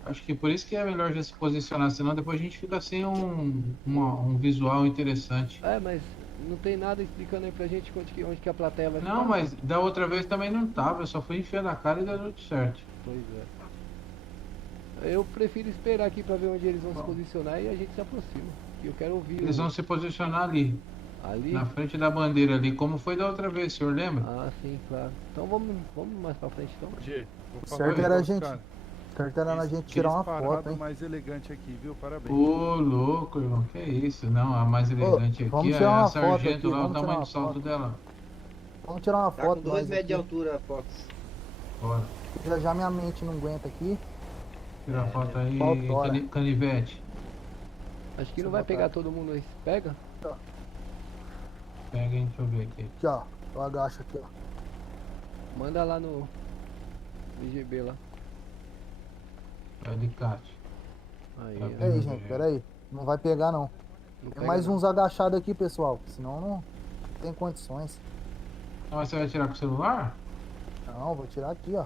Acho que por isso que é melhor já se posicionar, senão depois a gente fica sem um visual interessante. é, mas não tem nada explicando aí pra gente onde que a plateia vai ficar. Não, mas da outra vez também não tava, eu só fui enfiando a cara e deu tudo certo. Pois é. Eu prefiro esperar aqui pra ver onde eles vão se posicionar e a gente se aproxima. E eu quero ouvir. Eles vão se posicionar ali, ali. na frente da bandeira ali, como foi da outra vez, o senhor lembra? Ah, sim, claro. Então vamos mais pra frente então. G, vou falar Certo um era a negócio, gente cara. certo era a gente tirar uma Parado foto, hein? mais elegante aqui, viu? Parabéns. Ô, louco, irmão, que isso? Não, a mais elegante vamos aqui é tirar a uma foto sargento aqui, lá, o vamos tirar tamanho uma do salto foto. dela. Vamos tirar uma Tá foto com 2 nós metros de aqui. altura, Fox. Bora, Já minha mente não aguenta aqui. tira a foto aí, Faltora. canivete. Acho que não vai pegar todo mundo aí. Pega? Pega aí, deixa eu ver aqui. Aqui, ó. Eu agacho aqui, ó. Manda lá no IGB lá. É alicate. Aí, Tá ó. bem. Peraí, gente, peraí. Não vai pegar, não. Não Tem pega mais não. uns agachados aqui, pessoal. Senão não tem condições. Ah, mas você vai tirar com o celular? Não, vou tirar aqui, ó.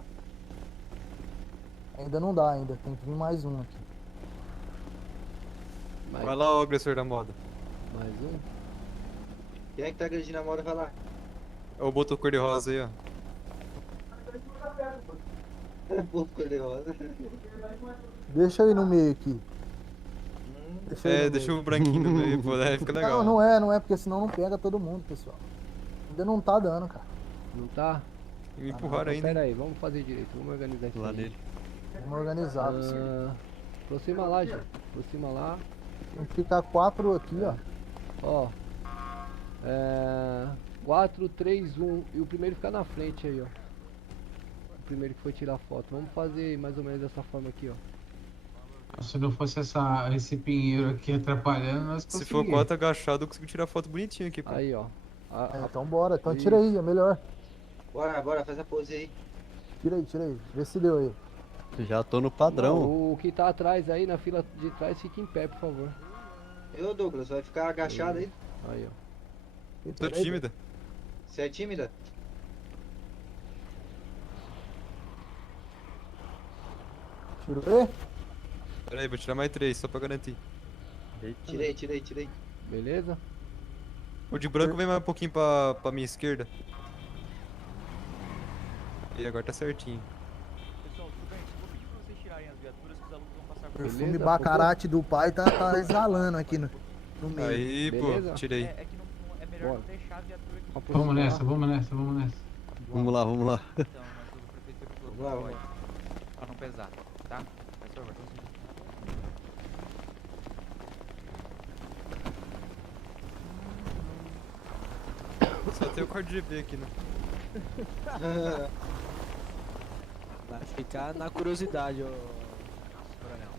Ainda não dá, ainda. Tem que vir mais um aqui. Vai lá, o agressor da moda. Mais um? Quem é que tá agredindo a moda? Vai lá. É o boto cor-de-rosa aí, ó. O povo cor-de-rosa. Deixa eu ir no meio aqui. Deixa eu ir no Deixa meio. o branquinho no meio, pô, daí fica legal. Não é, porque senão não pega todo mundo, pessoal. Ainda não tá dando, cara. Não tá? Me empurraram Então, ainda. pera aí, vamos fazer direito. Vamos organizar isso Lá aí. nele. Vamos organizar, pessoal. Aproxima lá, gente. Aproxima lá. Tem que ficar 4 aqui, ó. Ó. 4, 3, 1. E o primeiro ficar na frente aí, ó. O primeiro que foi tirar foto. Vamos fazer mais ou menos dessa forma aqui, ó. Se não fosse esse pinheiro aqui atrapalhando, nós Se for conseguimos. 4 agachado, eu consigo tirar foto bonitinha aqui, pô. Aí, ó. Então bora, então tira aí, é melhor. Bora, faz a pose aí. Tira aí, vê se deu aí. Já tô no padrão. O que tá atrás aí, na fila de trás, fica em pé, por favor. Eu, Douglas, vai ficar agachado aí? Aí, ó. Tô tímida. Você é tímida? Tirou aí? Pera aí, vou tirar mais 3, só pra garantir. Tirei. Beleza? O de branco vem mais um pouquinho pra minha esquerda. E agora tá certinho. Pessoal, tudo bem? Vou pedir pra vocês tirarem as viaturas que os alunos vão passar O por perfume bacarate do pai tá exalando aqui no meio. Aí, Beleza? pô, tirei. É que não é melhor não deixar a viatura aqui. Vamos nessa. Vamos lá. Então, mas o prefeito falou Vamos lá, que pode. Pra não pesar, tá? Faz favor. Só tem o código GB aqui, né? Vai ficar na curiosidade, ô coronel.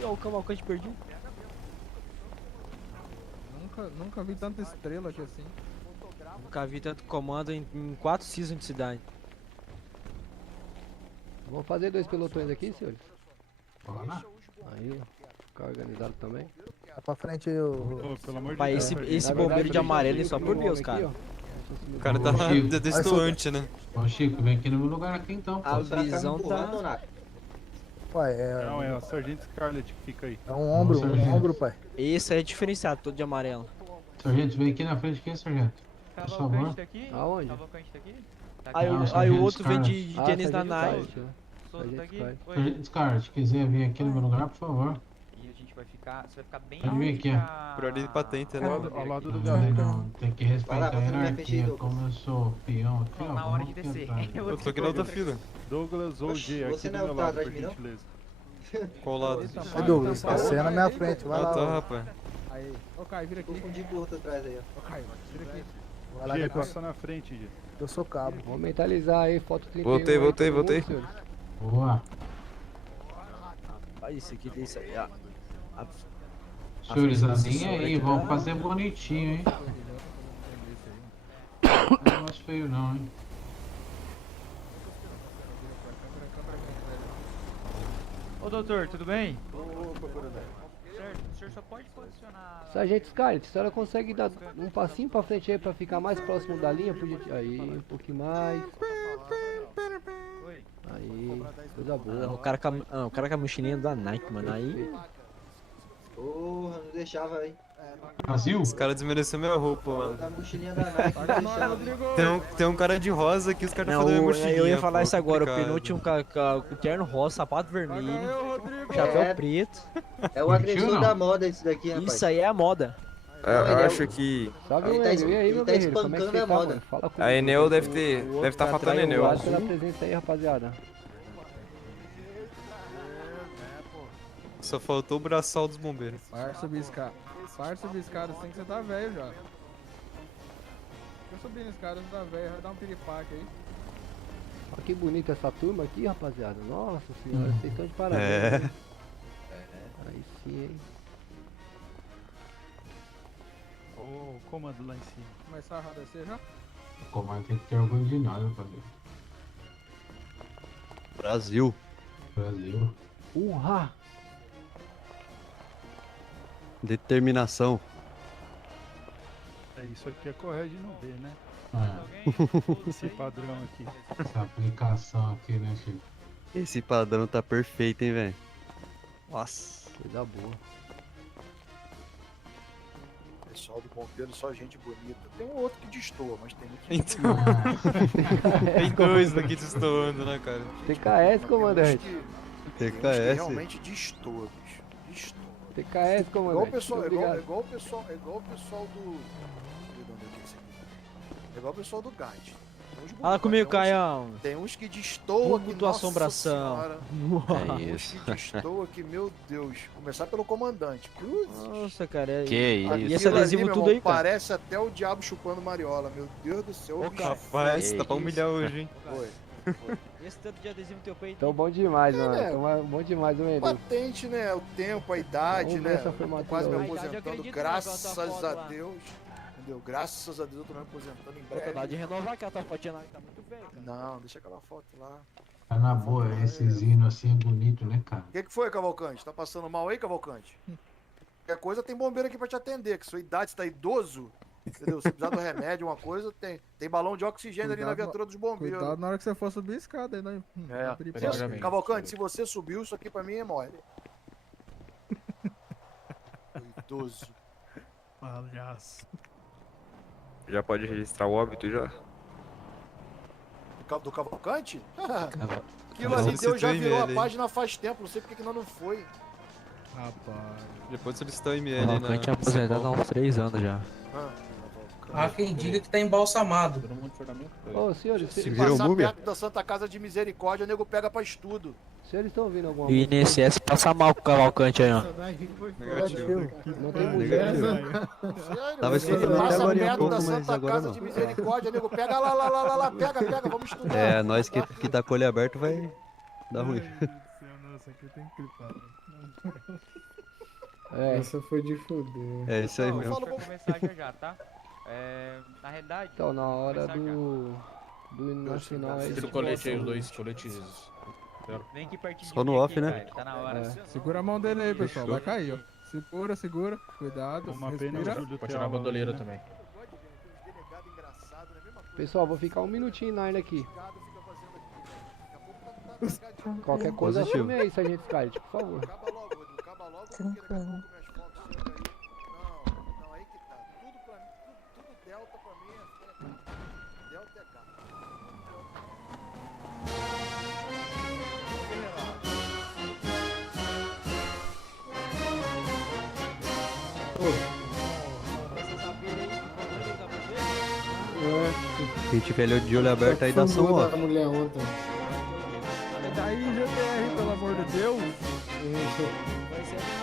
E ó, o Cavalcante perdido. Nunca vi tanta estrela aqui assim. Nunca vi tanto comando em 4 seasons de cidade. Vamos fazer 2 pelotões aqui, senhores? Bora. Aí, ó. Ficar organizado também. Vai pra frente aí, ô. Pelo amor de Pai, Deus. esse bombeiro de amarelo, só por Deus, cara. O cara tá destoante, né? Ô, Chico, vem aqui no meu lugar aqui então. A pô. visão tá... Pai, Não, é a Sargento Scarlet que fica aí. é um ombro, pai. Esse aí é diferenciado, todo de amarelo. Sargento, vem aqui na frente aqui, sargento. Por favor. Cavalcante tá aqui? Aonde? Cavalcante tá aqui? Tá Aí, aqui. Não, aí o Sargento outro vem de Scarlet. tênis da Nike. Soto tá aqui? Oi. Sargento Scarlet, se quiser vir aqui no meu lugar, por favor. E a gente vai ficar... Você vai ficar bem... Pode vir aqui, ó. Por ordem de patente, né? Ao lado do Não, Gabriel. não, tem que respeitar Vai lá, a você não vai hierarquia. mexer, Como eu sou peão aqui, ó. Na hora vamos de aqui descer. atrás. Eu tô aqui na outra fila. Douglas ou Oxi, G aqui você do não meu tá lado, atrás por de mim, não? gentileza. Qual lado? É Douglas, você é na minha frente, vai lá. Ah, tá, ó. rapaz. Aí. Ô, Caio, vira aqui. Confundi com o outro atrás aí, ó. Ô, Caio, vira aqui. Vai lá G, depois. passa na frente, G. Eu sou cabo. Vamos mentalizar aí, foto 31. Voltei, aí, voltei, todo mundo, voltei. senhores. Boa. Olha isso aqui, isso aí, ó. Senhores, alinha aí, vamos fazer bonitinho, hein? Não é negócio feio não, hein? Ô, doutor, tudo bem? Opa, coronel. Certo, o senhor só pode posicionar... Sargento Scarlett, a senhora consegue dar um passinho pra frente aí pra ficar mais próximo da linha? Por gentil- Aí, um pouquinho mais. Oi. Aí, coisa boa. O cara com a mochilinha da Nike, mano. Aí. Porra, não deixava, hein? Brasil? Os caras desmereceu minha roupa, mano. A mochilinha da Nike, não deixava. Tem um cara de rosa aqui, os caras Não, estão falando minha mochilinha. eu ia falar pô, isso agora. O complicado. penúltimo com o terno rosa, sapato vermelho, É. chapéu preto. É o agressor da moda esse daqui, rapaz. Isso aí é a moda. Eu acho que Salve Ele o tá Enel, e aí, ele meu tá guerreiro, como é que espancando você a tá, moda. mano? Fala comigo. a Enel deve O estar outro faltando atrai o Enel. Obrigado pela presença aí, rapaziada. Só faltou o braçal dos bombeiros. Parça subir escada. Parça subir escada, assim que você tá velho já. Eu subi na escada, você tá velho, vai dar um piripaque aí. Olha que bonita essa turma aqui, rapaziada. Nossa senhora, vocês estão de parabéns. É. hein? Aí sim, hein? O comando lá em cima. Começar a descer já? O comando tem que ter orgulho de nada, fazer. Brasil. Brasil. Urra! Determinação. É isso aqui é correto de não ver, né? É, Esse padrão aqui. essa aplicação aqui, né, Chico? Esse padrão tá perfeito, hein, velho. Nossa. Coisa boa. Pessoal do bombeiro, só gente bonita. Tem um outro que destoa, mas tem muito que Então, tem dois daqui destoando, né, cara? TKS, comandante. Tem uns que realmente destoa, bicho. Destoa. TKS, Igual comandante. o pessoal, Obrigado. igual o pessoal do. De onde é que é esse aqui? É igual o pessoal do Guide. Fala comigo, Caião. Tem uns que destoa que Tudo tua nossa assombração. senhora. É Tem isso. uns que destoa que, meu Deus. Começar pelo comandante. Cruzes. Nossa, cara. É... Que E isso? esse adesivo meu tudo irmão, aí, cara? parece até o diabo chupando mariola. Meu Deus do céu. bicho. Rapaz, tá pra humilhar hoje, hein? Oi. Esse tanto de adesivo no teu peito. Tão bom demais, mano. né? Tão bom demais, Wendel. Patente, né? O tempo, a idade, Vamos ver né? essa formatura Tô quase me aí. aposentando, graças a Deus. Entendeu? Graças a Deus eu tô me aposentando em breve. Dá de renovar aquela tua fotinha lá que tá muito feia, cara. Não, deixa aquela foto lá. Tá na boa, esses hinos assim é bonito, né, cara? O que foi, Cavalcante? Tá passando mal aí, Cavalcante? Qualquer coisa tem bombeiro aqui pra te atender, que sua idade, você tá idoso, entendeu? Se precisar do remédio, uma coisa, tem balão de oxigênio ali na viatura dos bombeiros. Cuidado na hora que você for subir a escada aí, né? É. Cavalcante, se você subiu, isso aqui pra mim é mole. Idoso. Palhaço. Já pode registrar o óbito já? Do Cavalcante? Aquilo Mas ali você Deus já tem virou a ele, hein? página faz tempo, não sei porque que nós não foi. Rapaz. Depois solicitar o ML na... Cavalcante é aposentado há uns 3 anos já. Há quem diga que tá embalsamado. Ô, senhores, Se vocês passar perto da Santa Casa de Misericórdia, o nego pega pra estudo. senhores estão ouvindo alguma E coisa? INSS passa mal com o Cavalcante aí, ó. Não tem mulher. Tava escutando até Passa agora um perto pouco, da mas Santa agora Casa não. de Misericórdia, nego pega lá, pega, vamos estudar. É, nós que tá com o olho aberto vai dar ruim. Nossa, aqui tem que clipar. É. Essa foi de foder. É isso aí Vamos mesmo. começar já, tá? Na realidade. Então, na hora começar já. do hino nacional aí. Tira o colete aí, os dois coletes. Vem aqui pertinho Só de no mim off, aqui, né? cara, Tá na hora. Segura a mão dele aí, pessoal. Vai cair, ó. Segura. Cuidado. Uma pena Respira. o Júlio Pode ter tirar a aula bandoleira hoje, né? também. Pessoal, vou ficar um minutinho na arena aqui. Qualquer coisa Positivo. assume aí, Sargento Scarlett, por favor. Tranquilo. Não, aí que tá. Tudo pra mim, tudo delta pra mim é delta é gato. Quem tiver de olho aberto aí dá som Fundou off. da mulher ontem. Sai daí, GTR, pelo amor de Deus. Vai ser a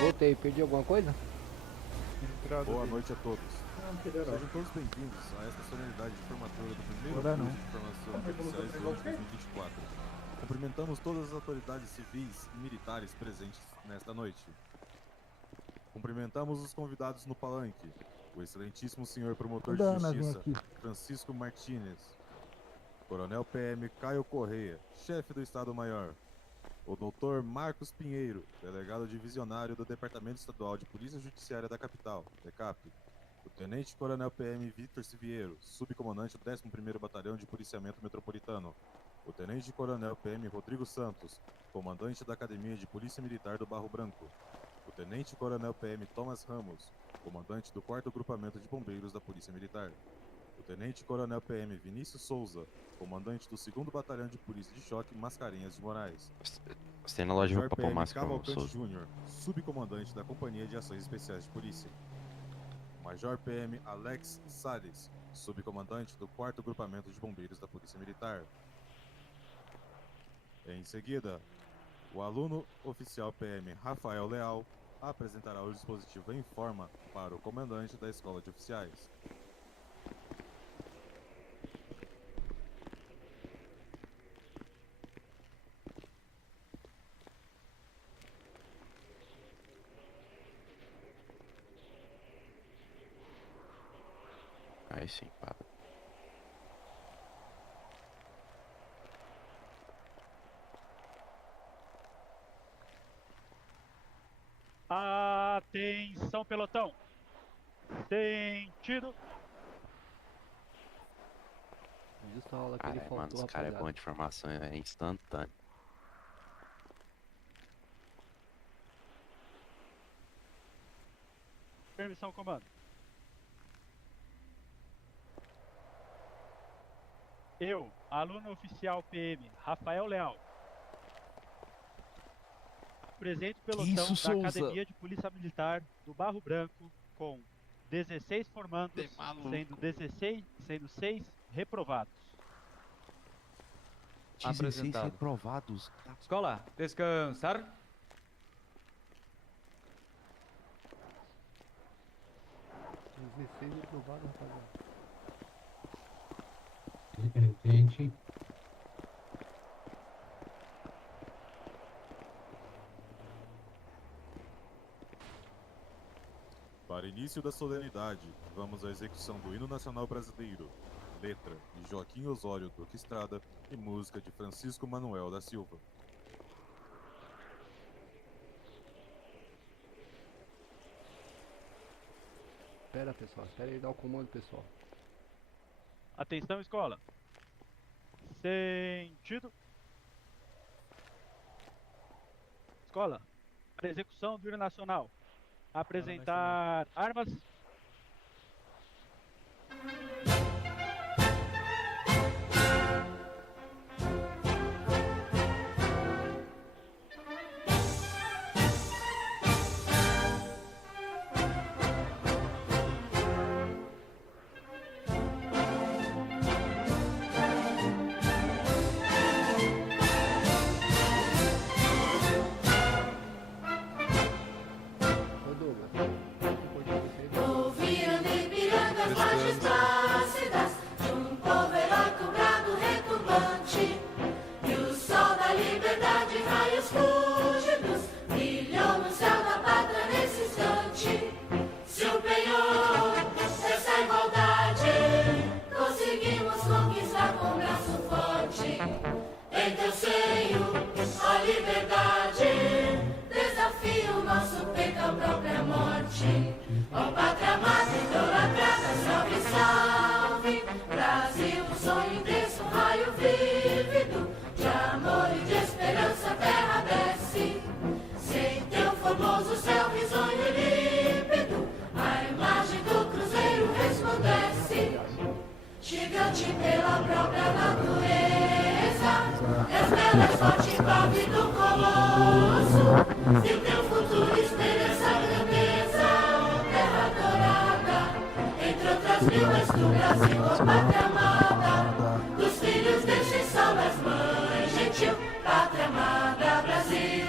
Voltei, perdi alguma coisa? Boa noite a todos. Sejam todos bem-vindos a esta solenidade de formatura do primeiro Agora curso não. de formação de oficiais do ano de 2024. Cumprimentamos todas as autoridades civis e militares presentes nesta noite. Cumprimentamos os convidados no palanque, o excelentíssimo senhor promotor de Dana, vem justiça, aqui. Francisco Martínez, Coronel PM Caio Correia, chefe do Estado-Maior, o Dr. Marcos Pinheiro, delegado divisionário do Departamento Estadual de Polícia Judiciária da Capital, DECAP, o Tenente Coronel PM Vitor Siviero, subcomandante do 11º Batalhão de Policiamento Metropolitano, o Tenente Coronel PM Rodrigo Santos, comandante da Academia de Polícia Militar do Barro Branco, o Tenente Coronel PM Thomas Ramos, comandante do 4º Grupamento de Bombeiros da Polícia Militar, o Tenente Coronel PM Vinícius Souza, comandante do 2º Batalhão de Polícia de Choque Mascarenhas de Moraes. Você tem na loja Major pra pôr PM máscara, Cavalcante Souza. Júnior, subcomandante da Companhia de Ações Especiais de Polícia. Major PM Alex Salles, subcomandante do 4º Grupamento de Bombeiros da Polícia Militar. Em seguida, o aluno oficial PM Rafael Leal apresentará o dispositivo em forma para o comandante da Escola de Oficiais. Aí sim, para. Atenção, pelotão. Sentido. Justo a aula que ele Mano, faltou, os caras é rapaziada. bom de informação, é instantâneo. Permissão, comando. Eu, aluno oficial PM, Rafael Leal. Apresento o pelotão Isso, da Souza. Academia de Polícia Militar do Barro Branco com 16 formandos, sendo 6 reprovados. Apresentado. Reprovados. Escola, descansar. Reprovado, rapaziada. Gente. Para início da solenidade, vamos à execução do Hino Nacional Brasileiro. Letra de Joaquim Osório Duque Estrada e música de Francisco Manuel da Silva. Espera, pessoal. Espera aí dar o comando, pessoal. Atenção, escola. Sentido. Escola, para execução do hino nacional. Apresentar armas. Ouviram de Ipiranga as lajes plácidas de um povo heróico, brado, retumbante. E o sol da liberdade, raios fúlgidos, brilhou no céu da pátria nesse instante. Se o penhor dessa igualdade conseguimos conquistar com um braço forte. Em teu seio, ó liberdade, desafio o nosso peito à própria morte. Ó pátria amada, idolatrada, salve, salve. Brasil, um sonho intenso, um raio vívido de amor e de esperança, a terra desce. Sem teu formoso céu risonho e límpido, a imagem do cruzeiro resplandece. Gigante pela própria natureza, és bela, forte, pobre do colosso. Se teu futuro esperança, grandeza, terra dourada, entre outras mil és do Brasil, ó pátria amada. Dos filhos deste sol és mãe gentil, pátria amada, Brasil.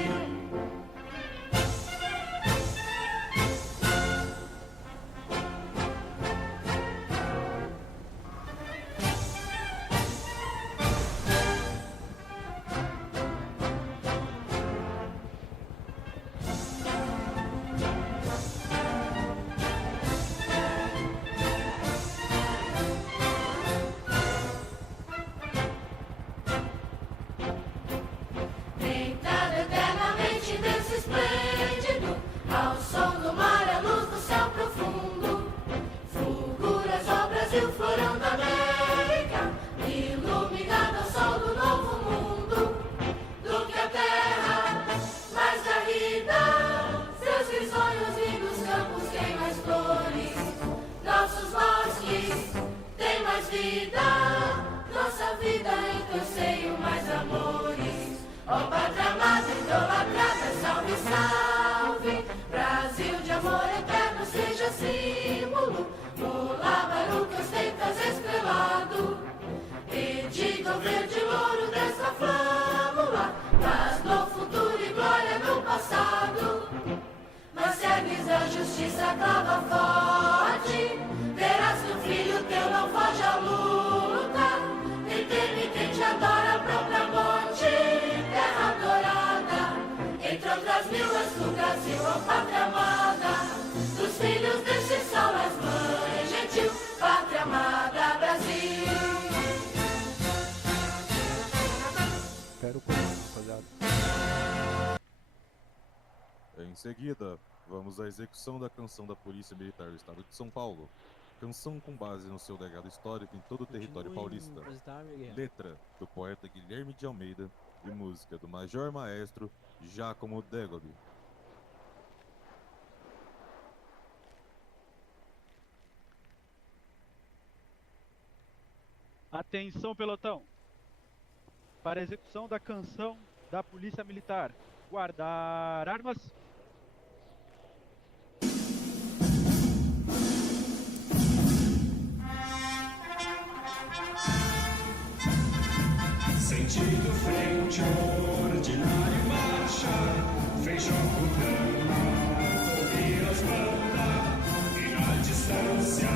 Em seguida, vamos à execução da canção da Polícia Militar do Estado de São Paulo. Canção com base no seu legado histórico em todo o território paulista. Letra do poeta Guilherme de Almeida e música do Major Maestro Giacomo Degoli. Atenção, pelotão! Para a execução da canção da Polícia Militar. Guardar armas. Sentido frente ordinário, marcha, feijão com cama, Tobias manda, e na distância,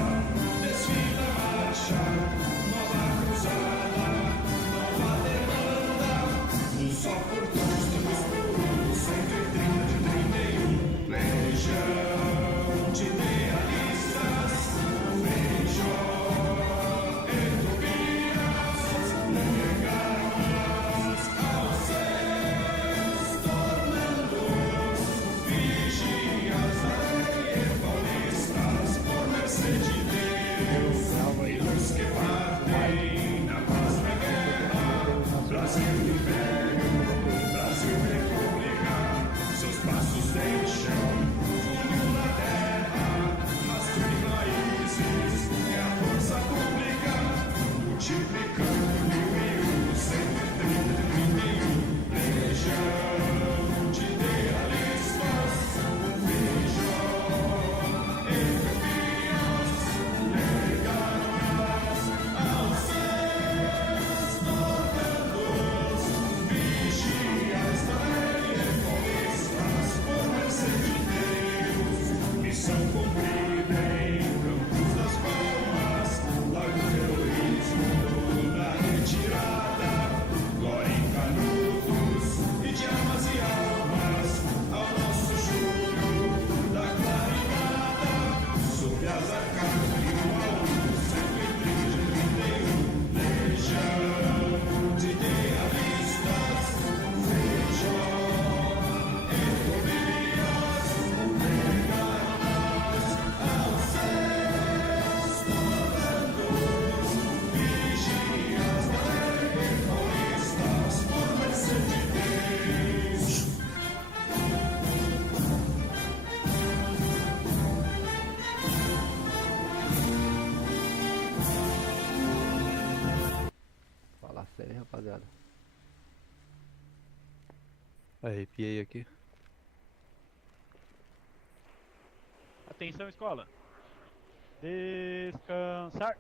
desfila a marcha, nova cruzada, nova demanda, um só por todos, 130 de 31, legião de idealistas, feijão, Brasil Império, Brasil República, seus passos deixam fundo na terra, rastro de raízes, é a força pública, multiplicando 1001, 130 de 31, legião de idealistas, feijão, economias, legadas aos seus tormentos, vigias da lei, reformistas, por mercê de Deus, missão cumprida em Campos das Palmas, largo terrorismo na retirada, glória em Canudos, e de armas e almas, ao nosso júlio da clarinada, sob as arcadas do Rio Alto, 130 de 31, legião de idealistas, feijão, economias, legadas aos seus tormentos, vigias da lei, reformistas, por mercê de Deus. Fala sério, rapaziada. Arrepiei aqui. Atenção, escola. Descansar.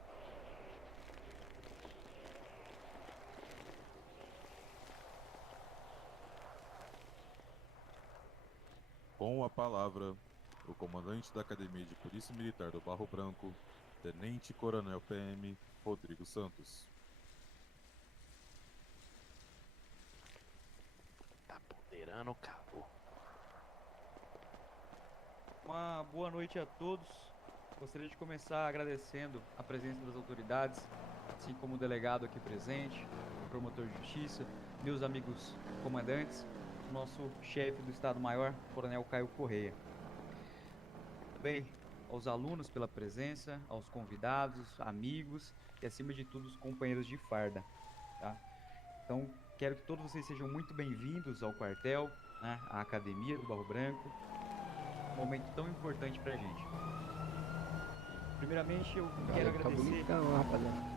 Com a palavra, o comandante da Academia de Polícia Militar do Barro Branco, Tenente Coronel PM Rodrigo Santos. Tá ponderando, cabo. Uma boa noite a todos. Gostaria de começar agradecendo a presença das autoridades, assim como o delegado aqui presente, o promotor de justiça, meus amigos comandantes, o nosso chefe do Estado-Maior, Coronel Caio Correia. Também aos alunos pela presença, aos convidados, amigos e, acima de tudo, os companheiros de farda. Tá? Então, quero que todos vocês sejam muito bem-vindos ao quartel, né, à Academia do Barro Branco. Um momento tão importante pra gente. Primeiramente, eu quero agradecer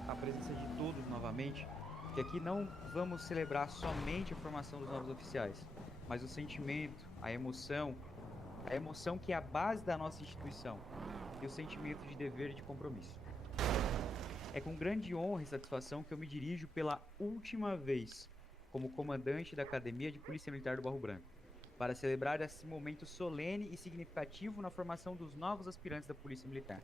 a presença de todos novamente, que aqui não vamos celebrar somente a formação dos novos oficiais, mas o sentimento, a emoção que é a base da nossa instituição, e o sentimento de dever e de compromisso. É com grande honra e satisfação que eu me dirijo pela última vez como comandante da Academia de Polícia Militar do Barro Branco, para celebrar esse momento solene e significativo na formação dos novos aspirantes da Polícia Militar.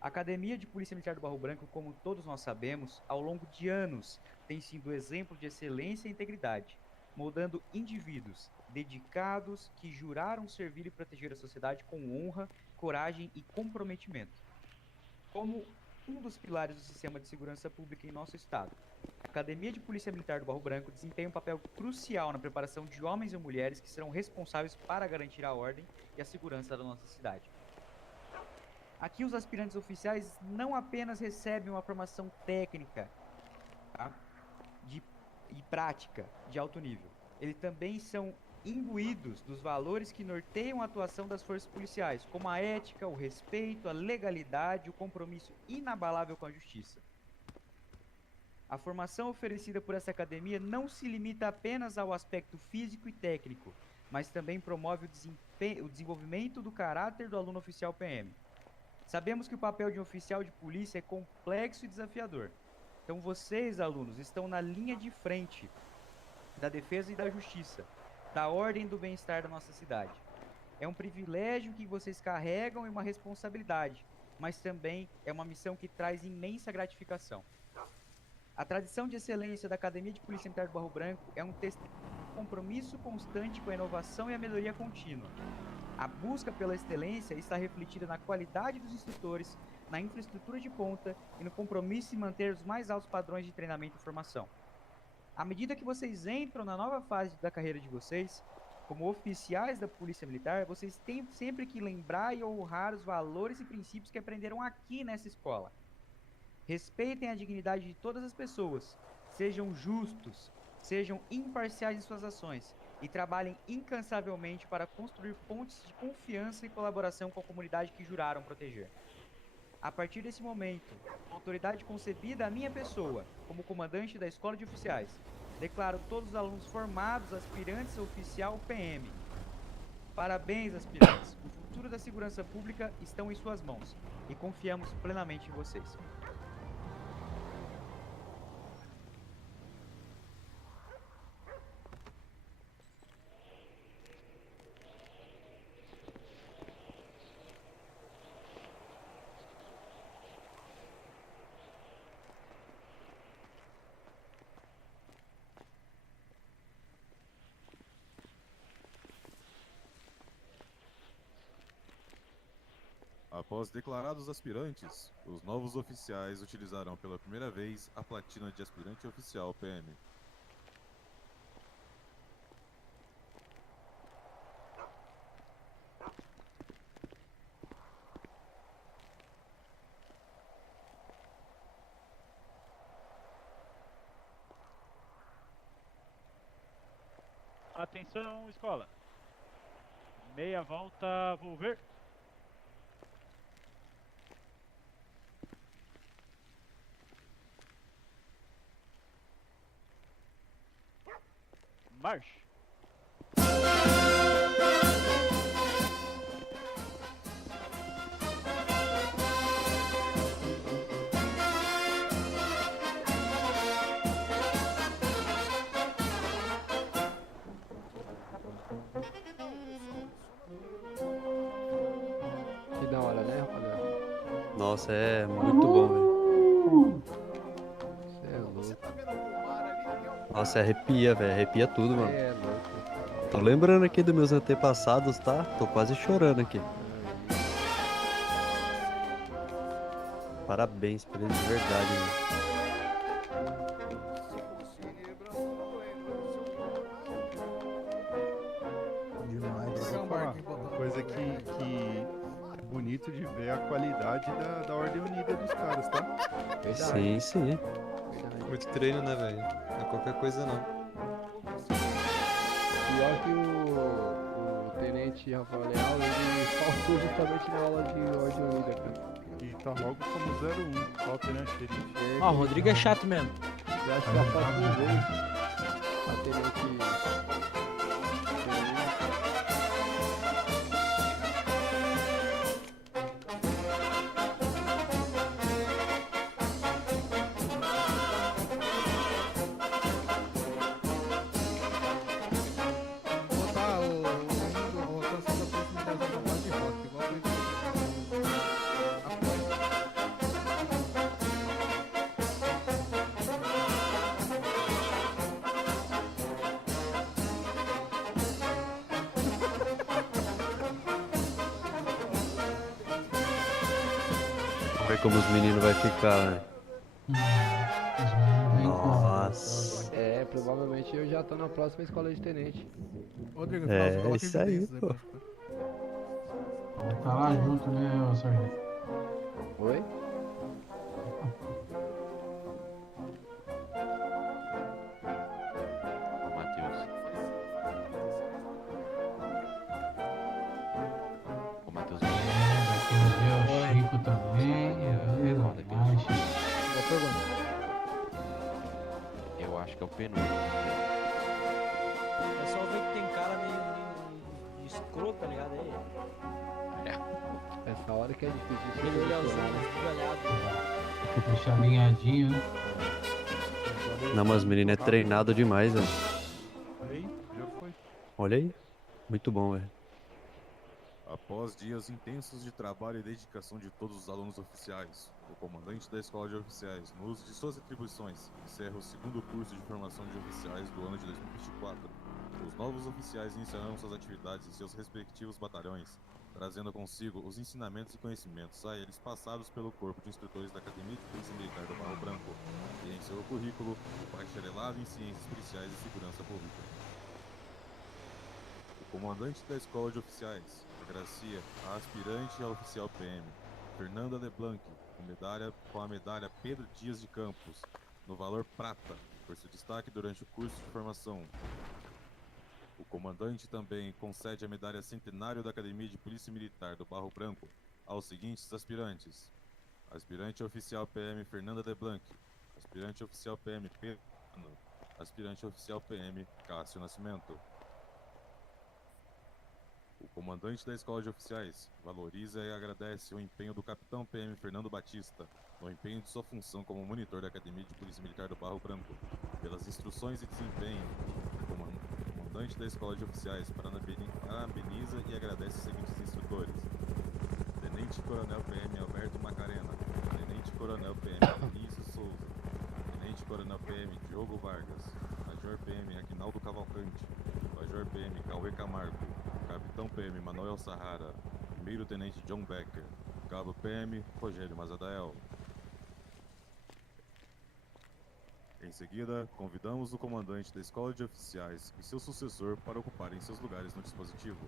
A Academia de Polícia Militar do Barro Branco, como todos nós sabemos, ao longo de anos tem sido exemplo de excelência e integridade, moldando indivíduos dedicados que juraram servir e proteger a sociedade com honra, coragem e comprometimento. Como um dos pilares do sistema de segurança pública em nosso estado, A Academia de Polícia Militar do Barro Branco desempenha um papel crucial na preparação de homens e mulheres que serão responsáveis para garantir a ordem e a segurança da nossa cidade. Aqui os aspirantes oficiais não apenas recebem uma formação técnica, tá? E prática de alto nível. Eles também são imbuídos dos valores que norteiam a atuação das forças policiais, como a ética, o respeito, a legalidade, o compromisso inabalável com a justiça. A formação oferecida por essa academia não se limita apenas ao aspecto físico e técnico, mas também promove o desenvolvimento do caráter do aluno oficial PM. Sabemos que o papel de um oficial de polícia é complexo e desafiador. Então vocês, alunos, estão na linha de frente da defesa e da justiça, da ordem e do bem-estar da nossa cidade. É um privilégio que vocês carregam e uma responsabilidade, mas também é uma missão que traz imensa gratificação. A tradição de excelência da Academia de Polícia Militar do Barro Branco é um compromisso constante com a inovação e a melhoria contínua. A busca pela excelência está refletida na qualidade dos instrutores, na infraestrutura de ponta e no compromisso em manter os mais altos padrões de treinamento e formação. À medida que vocês entram na nova fase da carreira de vocês, como oficiais da Polícia Militar, vocês têm sempre que lembrar e honrar os valores e princípios que aprenderam aqui nessa escola. Respeitem a dignidade de todas as pessoas, sejam justos, sejam imparciais em suas ações e trabalhem incansavelmente para construir pontes de confiança e colaboração com a comunidade que juraram proteger. A partir desse momento, com a autoridade concebida à minha pessoa, como comandante da Escola de Oficiais, declaro todos os alunos formados aspirantes a oficial PM. Parabéns, aspirantes! O futuro da segurança pública estão em suas mãos e confiamos plenamente em vocês. Após declarados aspirantes, os novos oficiais utilizarão pela primeira vez a platina de aspirante oficial PM. Atenção, escola. Meia volta, volver. Marche. Que da hora, né, rapaziada? Nossa, é muito bom, velho. Você é louco. Nossa, arrepia, velho. Arrepia tudo, mano. É louco. Tô lembrando aqui dos meus antepassados, tá? Tô quase chorando aqui. Parabéns pra eles de verdade, velho. Uma coisa que é bonito de ver a qualidade da Ordem Unida dos caras, tá? Sim, sim. Muito treino, né, velho? Não é qualquer coisa, não. Pior que o tenente Rafael Leal, ele faltou justamente na aula de Ordem Unida, cara. E tá logo como 01, só o tenente xerife. Ó, o Rodrigo é chato mesmo. Eu acho que já faz duas vezes a tenente... Vamos ver como os meninos vai ficar, né? Nossa. É, provavelmente eu já tô na próxima escola de tenente. Rodrigo, É, isso aí, pô. Tá lá junto, né, ô sargento? Oi? Matheus. Ô, Matheus. Aqui o Chico também. Boa pergunta. Eu acho que é o penúltimo. É só ver que tem cara meio escroto, tá ligado? Aí. Essa hora que é difícil. Aquele olhãozinho esbugalhado. Deixa alinhadinho, né? Não, mas o menino é treinado demais, velho. Aí, já foi. Olha aí. Muito bom, velho. Após dias intensos de trabalho e dedicação de todos os alunos oficiais, o comandante da Escola de Oficiais, no uso de suas atribuições, encerra o segundo curso de formação de oficiais do ano de 2024. Os novos oficiais iniciarão suas atividades em seus respectivos batalhões, trazendo consigo os ensinamentos e conhecimentos a eles passados pelo Corpo de Instrutores da Academia de Polícia Militar do Barro Branco, e em seu currículo, o bacharelado em Ciências Policiais e Segurança Pública. O comandante da Escola de Oficiais agracia a aspirante a oficial PM, Fernanda Leblanc, com a medalha Pedro Dias de Campos, no valor prata, por seu destaque durante o curso de formação. O comandante também concede a medalha Centenário da Academia de Polícia Militar do Barro Branco aos seguintes aspirantes: aspirante oficial PM Fernanda Leblanc, aspirante oficial PM Pedro, aspirante oficial PM Cássio Nascimento. O comandante da Escola de Oficiais valoriza e agradece o empenho do capitão PM Fernando Batista no empenho de sua função como monitor da Academia de Polícia Militar do Barro Branco, pelas instruções e desempenho. O comandante da Escola de Oficiais parabeniza e agradece os seguintes instrutores: Tenente Coronel PM Alberto Macarena, Tenente Coronel PM Vinícius Souza, Tenente Coronel PM Diogo Vargas, Major PM Aguinaldo Cavalcante, Major PM Cauê Camargo, Capitão PM Manuel Sahara, Primeiro Tenente John Becker, Cabo PM Rogério Mazadael. Em seguida, convidamos o comandante da Escola de Oficiais e seu sucessor para ocuparem seus lugares no dispositivo.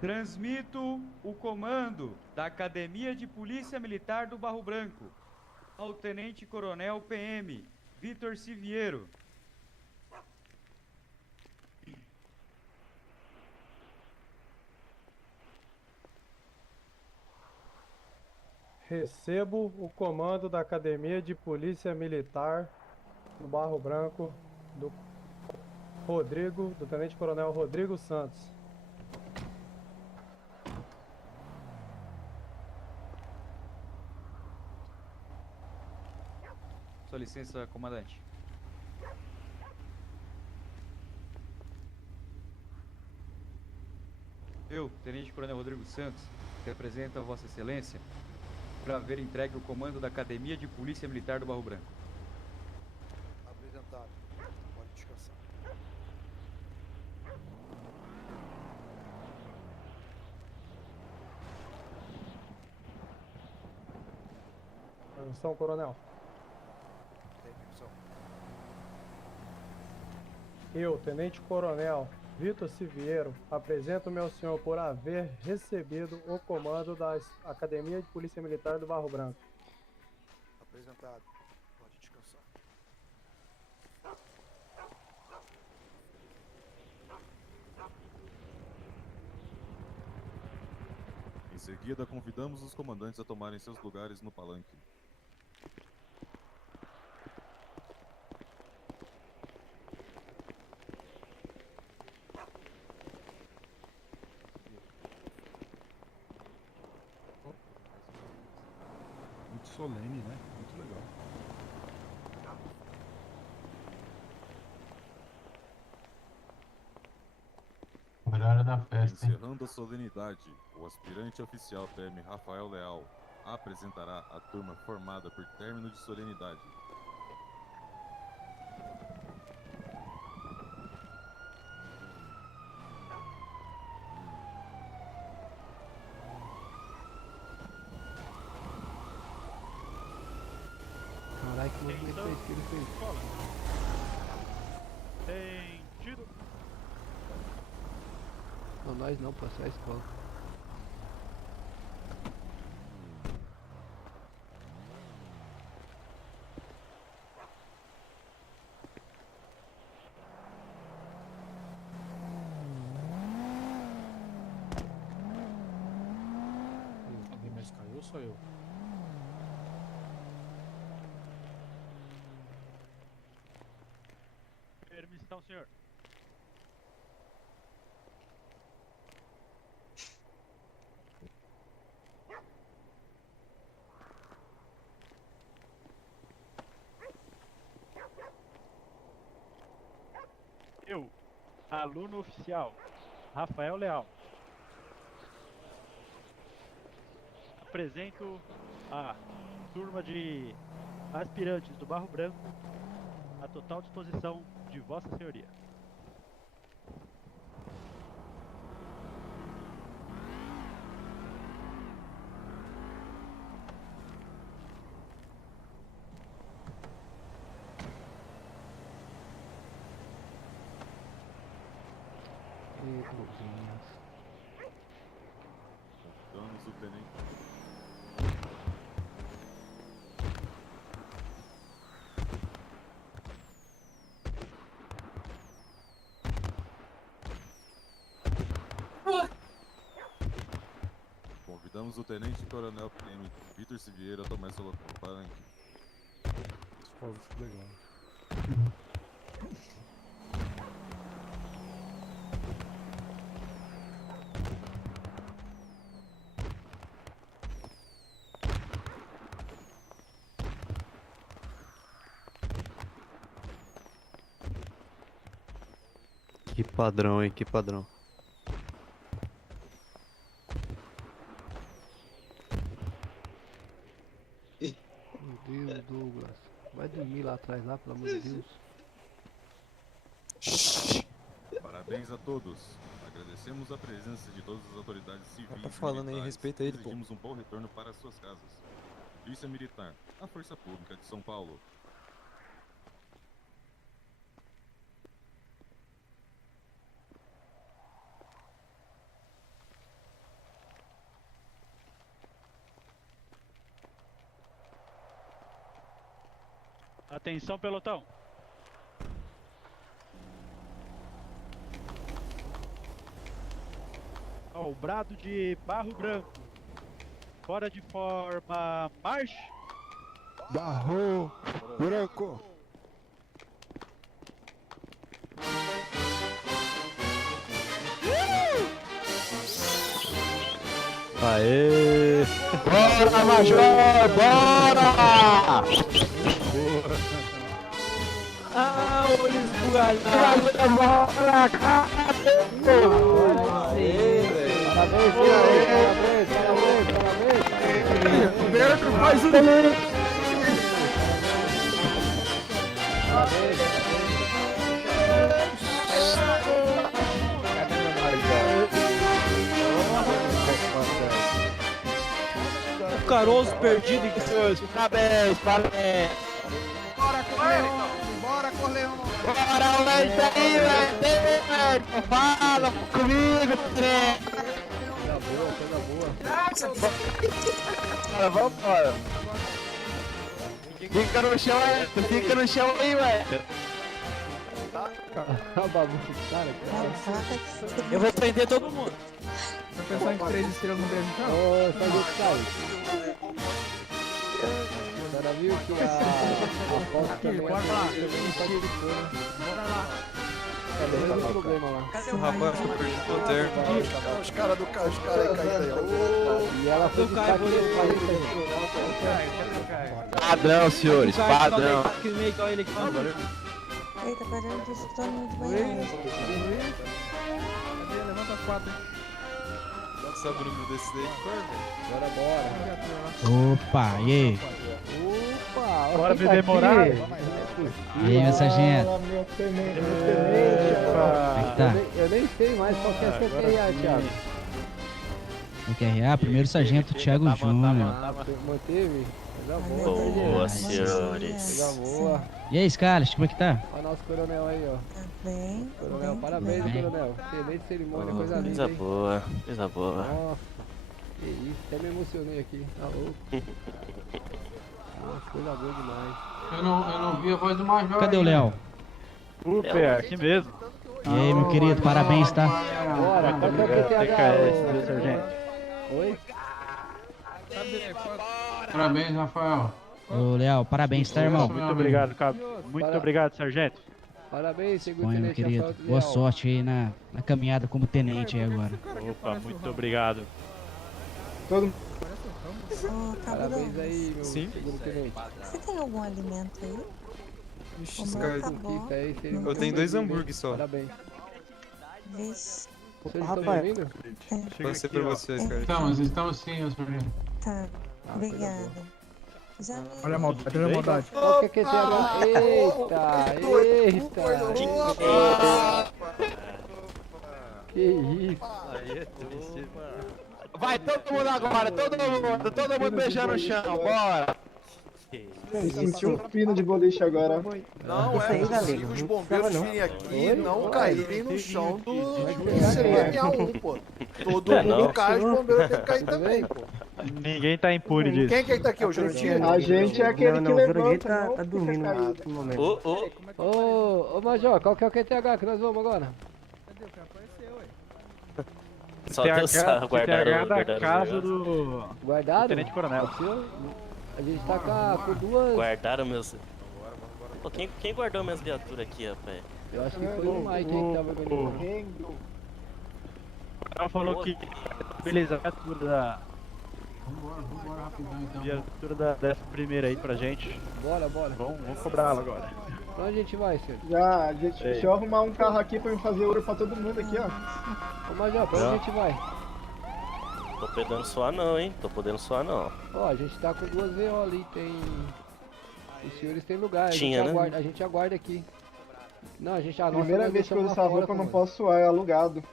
Transmito o comando da Academia de Polícia Militar do Barro Branco ao Tenente Coronel PM Vitor Siviero. Recebo o comando da Academia de Polícia Militar do Barro Branco do Tenente Coronel Rodrigo Santos. Sua licença, comandante. Eu, Tenente Coronel Rodrigo Santos, represento a Vossa Excelência para haver entregue o comando da Academia de Polícia Militar do Barro Branco. Apresentado. Pode descansar. Permissão, coronel. Tem permissão. Eu, Tenente Coronel Vitor Siviero, apresento-me ao senhor por haver recebido o comando da Academia de Polícia Militar do Barro Branco. Apresentado. Pode descansar. Em seguida, convidamos os comandantes a tomarem seus lugares no palanque. solene, né? Muito legal. Horário da festa, hein? Encerrando a solenidade, o aspirante oficial PM Rafael Leal apresentará a turma formada por término de solenidade. Caralho, que movimento é esse que ele fez? Tem tiro. Não, nós não, pô, só a escola. Alguém mais caiu ou só eu? Permissão, senhor. Eu, aluno oficial, Rafael Leal, apresento a turma de aspirantes do Barro Branco à total disposição de Vossa Senhoria. E cozinhas. Convidamos o tenente. Convidamos o Tenente Coronel PM Vitor Siviero a tomar seu local. Paranque. Legal. Que padrão, hein? Que padrão. Meu Deus, Douglas. Vai dormir lá atrás, lá, pelo amor de Deus. Parabéns a todos. Agradecemos a presença de todas as autoridades civis. Tá falando aí, militares. respeita ele, pô. Exigimos um bom retorno para suas casas. Polícia Militar, a Força Pública de São Paulo. Atenção, pelotão. Ao brado de Barro Branco. Fora de forma, marche. Barro Branco. Aê! Bora, Major! Bora! Ah, olha esbugalhado. Bora, cara! Parabéns, parabéns. Roberto, faz o O caroço perdido em seus. Parabéns, parabéns. Bora, Corleone! Bora, Corleone! Bora, Leite aí, velho. Fala comigo, trem. Bora, vamos embora. Fica no chão aí, fica no chão aí, velho. A bagunça do cara, cara. Eu vou prender todo mundo. Vou pensar em 3 estrelas no beijo, então? Ô, sai do cara. O cara viu que a foto Aqui, também bora lá. também não participou, né? Bora lá. mesmo problema lá. O rapaz que eu perdi o lanterna. Os caras aí caíram aí, ó. E ela foi de saque do Padrão, senhores, padrão. Eita, peraí, deixa eu tomar muito banheiro. Levanta as quatro, hein? Dá só Bruno desse daí, por favor. Bora. Opa, e aí? Opa, Bora me demorar. E aí, meu sargento? Meu tenente, Como é que tá? Eu nem sei mais qual que é seu PRA, Thiago. O QRA, primeiro sargento Thiago Júnior. Manteve? Coisa boa. Boa, senhores. Coisa boa. E aí, Scarlett, como é que tá? Olha o nosso coronel aí, ó. Bem. Coronel, parabéns, bem. coronel. Excelente cerimônia, coisa linda, Coisa hein? boa, coisa boa. Nossa, que isso, até me emocionei aqui. Tá louco. Nossa, coisa boa demais. Eu não vi a voz do Major. Cadê o Léo? Super, aqui mesmo. E aí, meu querido, parabéns, tá? Bora, qual que é o QTH? TKS, viu, sargento? Oi? Parabéns, Rafael. Ô, Léo, parabéns, tá, irmão? Muito obrigado, cabo. Muito obrigado, sargento. Parabéns, segundo Põe, meu tenente querido. Rafael Boa Leal. sorte aí na caminhada como tenente aí agora. Opa, muito obrigado. Ô, Cabo Parabéns Douglas, aí, meu Sim. segundo tenente. você tem algum alimento aí? Ixi, O esse meu cara. acabou. Conquista aí, Eu cerimônia tenho 2 bem-vinda, hein? hambúrgueres só. Parabéns. Vixe. Vocês estão me ouvindo? Passei pra vocês, cara. Estamos sim, ô sargento. Tá, obrigada. Já me... Olha a maldade, olha a maldade. Qual que é QTH? Eita, eita. Que isso? Aí é triste. Vai todo mundo agora, todo mundo beijando o chão, bora. Sentiu um pino de boliche agora. Não, é possível os bombeiros virem aqui e não caírem no chão do CPMA1, pô. Todo mundo cai, os bombeiros têm que cair também, pô. Ninguém tá impune disso. Quem que tá aqui, o Jurandir? A gente é aquele que levanta, não tá dormindo no momento. Ô, Major, qual que é o QTH que nós vamos agora? Só Deus sabe, guardaram da casa do Guardado? Tenente Coronel. A gente tá com duas... Guardaram meus... Pô, quem guardou minhas viaturas aqui, rapaz? Eu acho que foi o Mike aí que tava organizando. Ela falou que... Beleza, a viatura da... Vambora rapidão então. Viatura dessa primeira aí pra gente. Bora. Vamos cobrá-la agora. Pra onde a gente vai, senhor? Deixa eu arrumar um carro aqui pra me fazer ouro pra todo mundo aqui, ó. Ô, Major, pra onde a gente vai? Tô podendo suar não, hein? Tô podendo suar não. Ó, a gente tá com duas VO ali, tem... Os senhores têm lugar, Tinha, né? a gente aguarda aqui. Não, a gente... Primeira vez que eu uso essa roupa eu não posso suar, é alugado.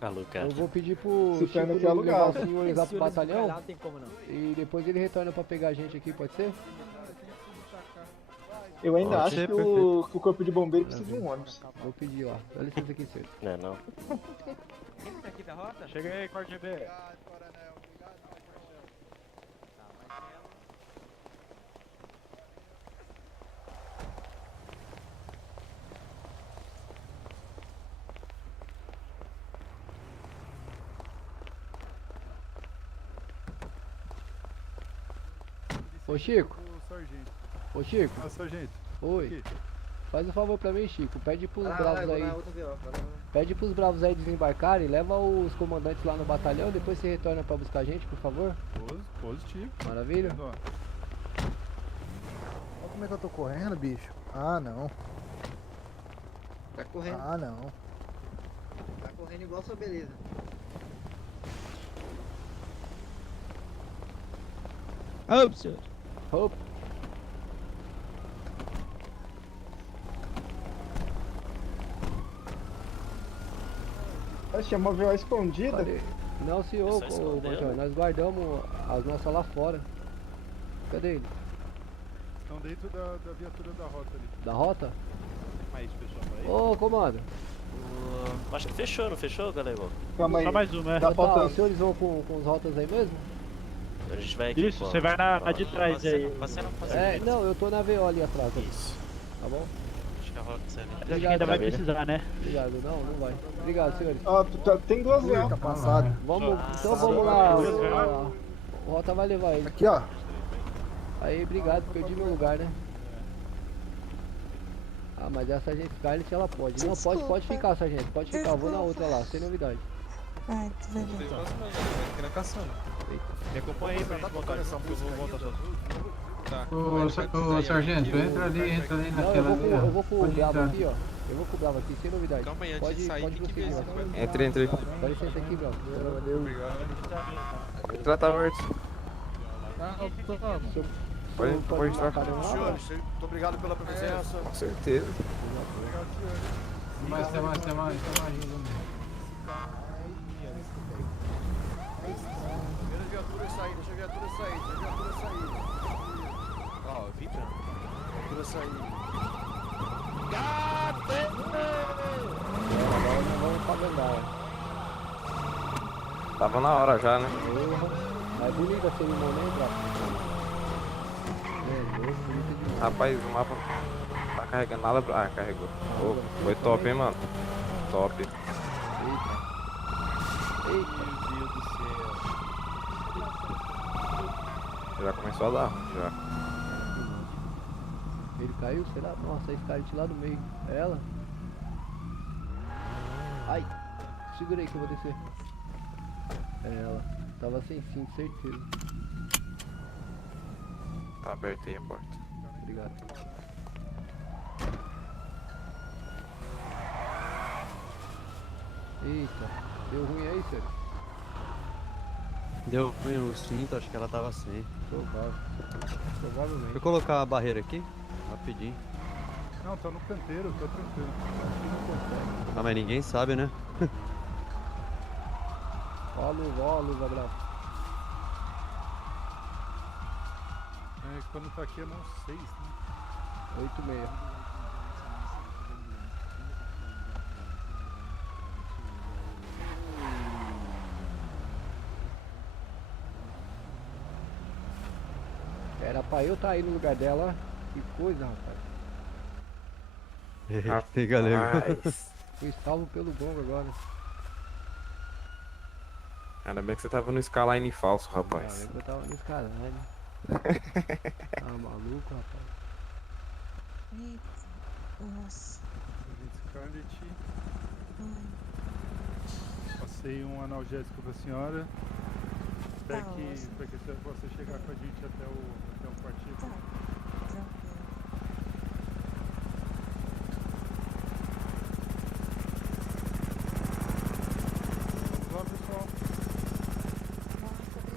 Alugado. Eu vou pedir pro Se torna Chico aqui levar alugado. os senhores lá pro batalhão. Não tem como não. E depois ele retorna pra pegar a gente aqui, pode ser? Eu ainda Pode acho ser, que o corpo de bombeiro precisa de um ônibus. Vou pedir lá. Dá licença aqui, senhor. Não. Quem tá aqui da rota? Chega aí, Corte GB. Ô, Chico. Sargento. Ô, Chico. Ah, sargento. Oi. Faz um favor pra mim, Chico. Pede pros bravos aí. Pede pros bravos aí desembarcarem, leva os comandantes lá no batalhão, depois você retorna pra buscar a gente, por favor. Positivo. Maravilha? Olha como é que eu tô correndo, bicho. Ah, não. Tá correndo. Ah, não. Tá correndo igual sua beleza. Opa, senhor. Opa. Oxe, é uma VO escondida? Não, senhor, ô, Major, nós guardamos as nossas lá fora. Cadê ele? Estão dentro da viatura da rota ali. Da rota? Mais pessoal aí. Ô, comando. Acho que fechou, não fechou, galera? Calma aí. Só mais uma, né? Tá, os senhores vão com os rotas aí mesmo? A gente vai aqui. Isso, você vai na de trás aí. É, não, eu tô na VO ali atrás. Isso. Tá bom? Acho que a rota serve. Acho que ainda vai precisar, né? Obrigado, não vai. Obrigado, senhores. Ó, tem duas VO. Tá passado. Vamos, então vamos lá. O Rota vai levar ele. Aqui, ó. Aí, obrigado, perdi meu lugar, né? Ah, mas a Sargento Scarlett ela pode. Não, pode ficar, Sargento. Pode ficar, eu vou na outra lá, sem novidade. Ai, tu vai ver. Aqui na caçamba. Me acompanha aí pra gente voltar junto, que eu vou voltar todo. Tá. Ô, sargento, entra ali Não, naquela ali, ó. eu vou com o Pode Bravo entrar. aqui, ó. Eu vou com o Bravo aqui, sem novidade. Calma aí, antes pode, de sair, pode tem que prosseguir, ver ó. se Entra, entra aí. Dá licença aqui, Bravo. Pode tratar o Hortz. Pode entrar. Senhores, muito obrigado pela presença. Com certeza. Tem mais. Deixa a viatura sair. Ó, vibrando. Viatura sair. Agora não vamos pra Vandal. Tava na hora já, né? Mas bonita a cerimônia, hein, Bravo? Bonita demais. Rapaz, o mapa tá carregando nada. Ah, carregou. Ô, foi top, hein, mano? Top. Eita. Meu Deus do céu. Já começou a dar, já. Ele caiu, será? Nossa, a Scarlett lá no meio. É ela? Ai! Segura aí que eu vou descer. É ela. Tava sem cinto, certeza. Tá aberta aí a porta. Obrigado. Eita, deu ruim aí, sério? Deu ruim o cinto, acho que ela tava sem. Provavelmente. Deixa eu colocar a barreira aqui, rapidinho. Não, tá no canteiro, tá tranquilo. Ah, mas ninguém sabe, né? Ó a luva, Bravo. É, quando tá aqui é não 6, né? 8,6. Era pra eu estar aí no lugar dela. Que coisa, rapaz. Tem galego. Fui salvo pelo gongo agora. Ainda bem que você tava no Skyline falso, rapaz. Eu tava no Skyline. Tá maluco, rapaz. Eita. Nossa. Scarlett. Passei um analgésico pra senhora. Pra que você possa chegar com a gente até o quartinho. Tá. Tranquilo. Vamos lá, pessoal.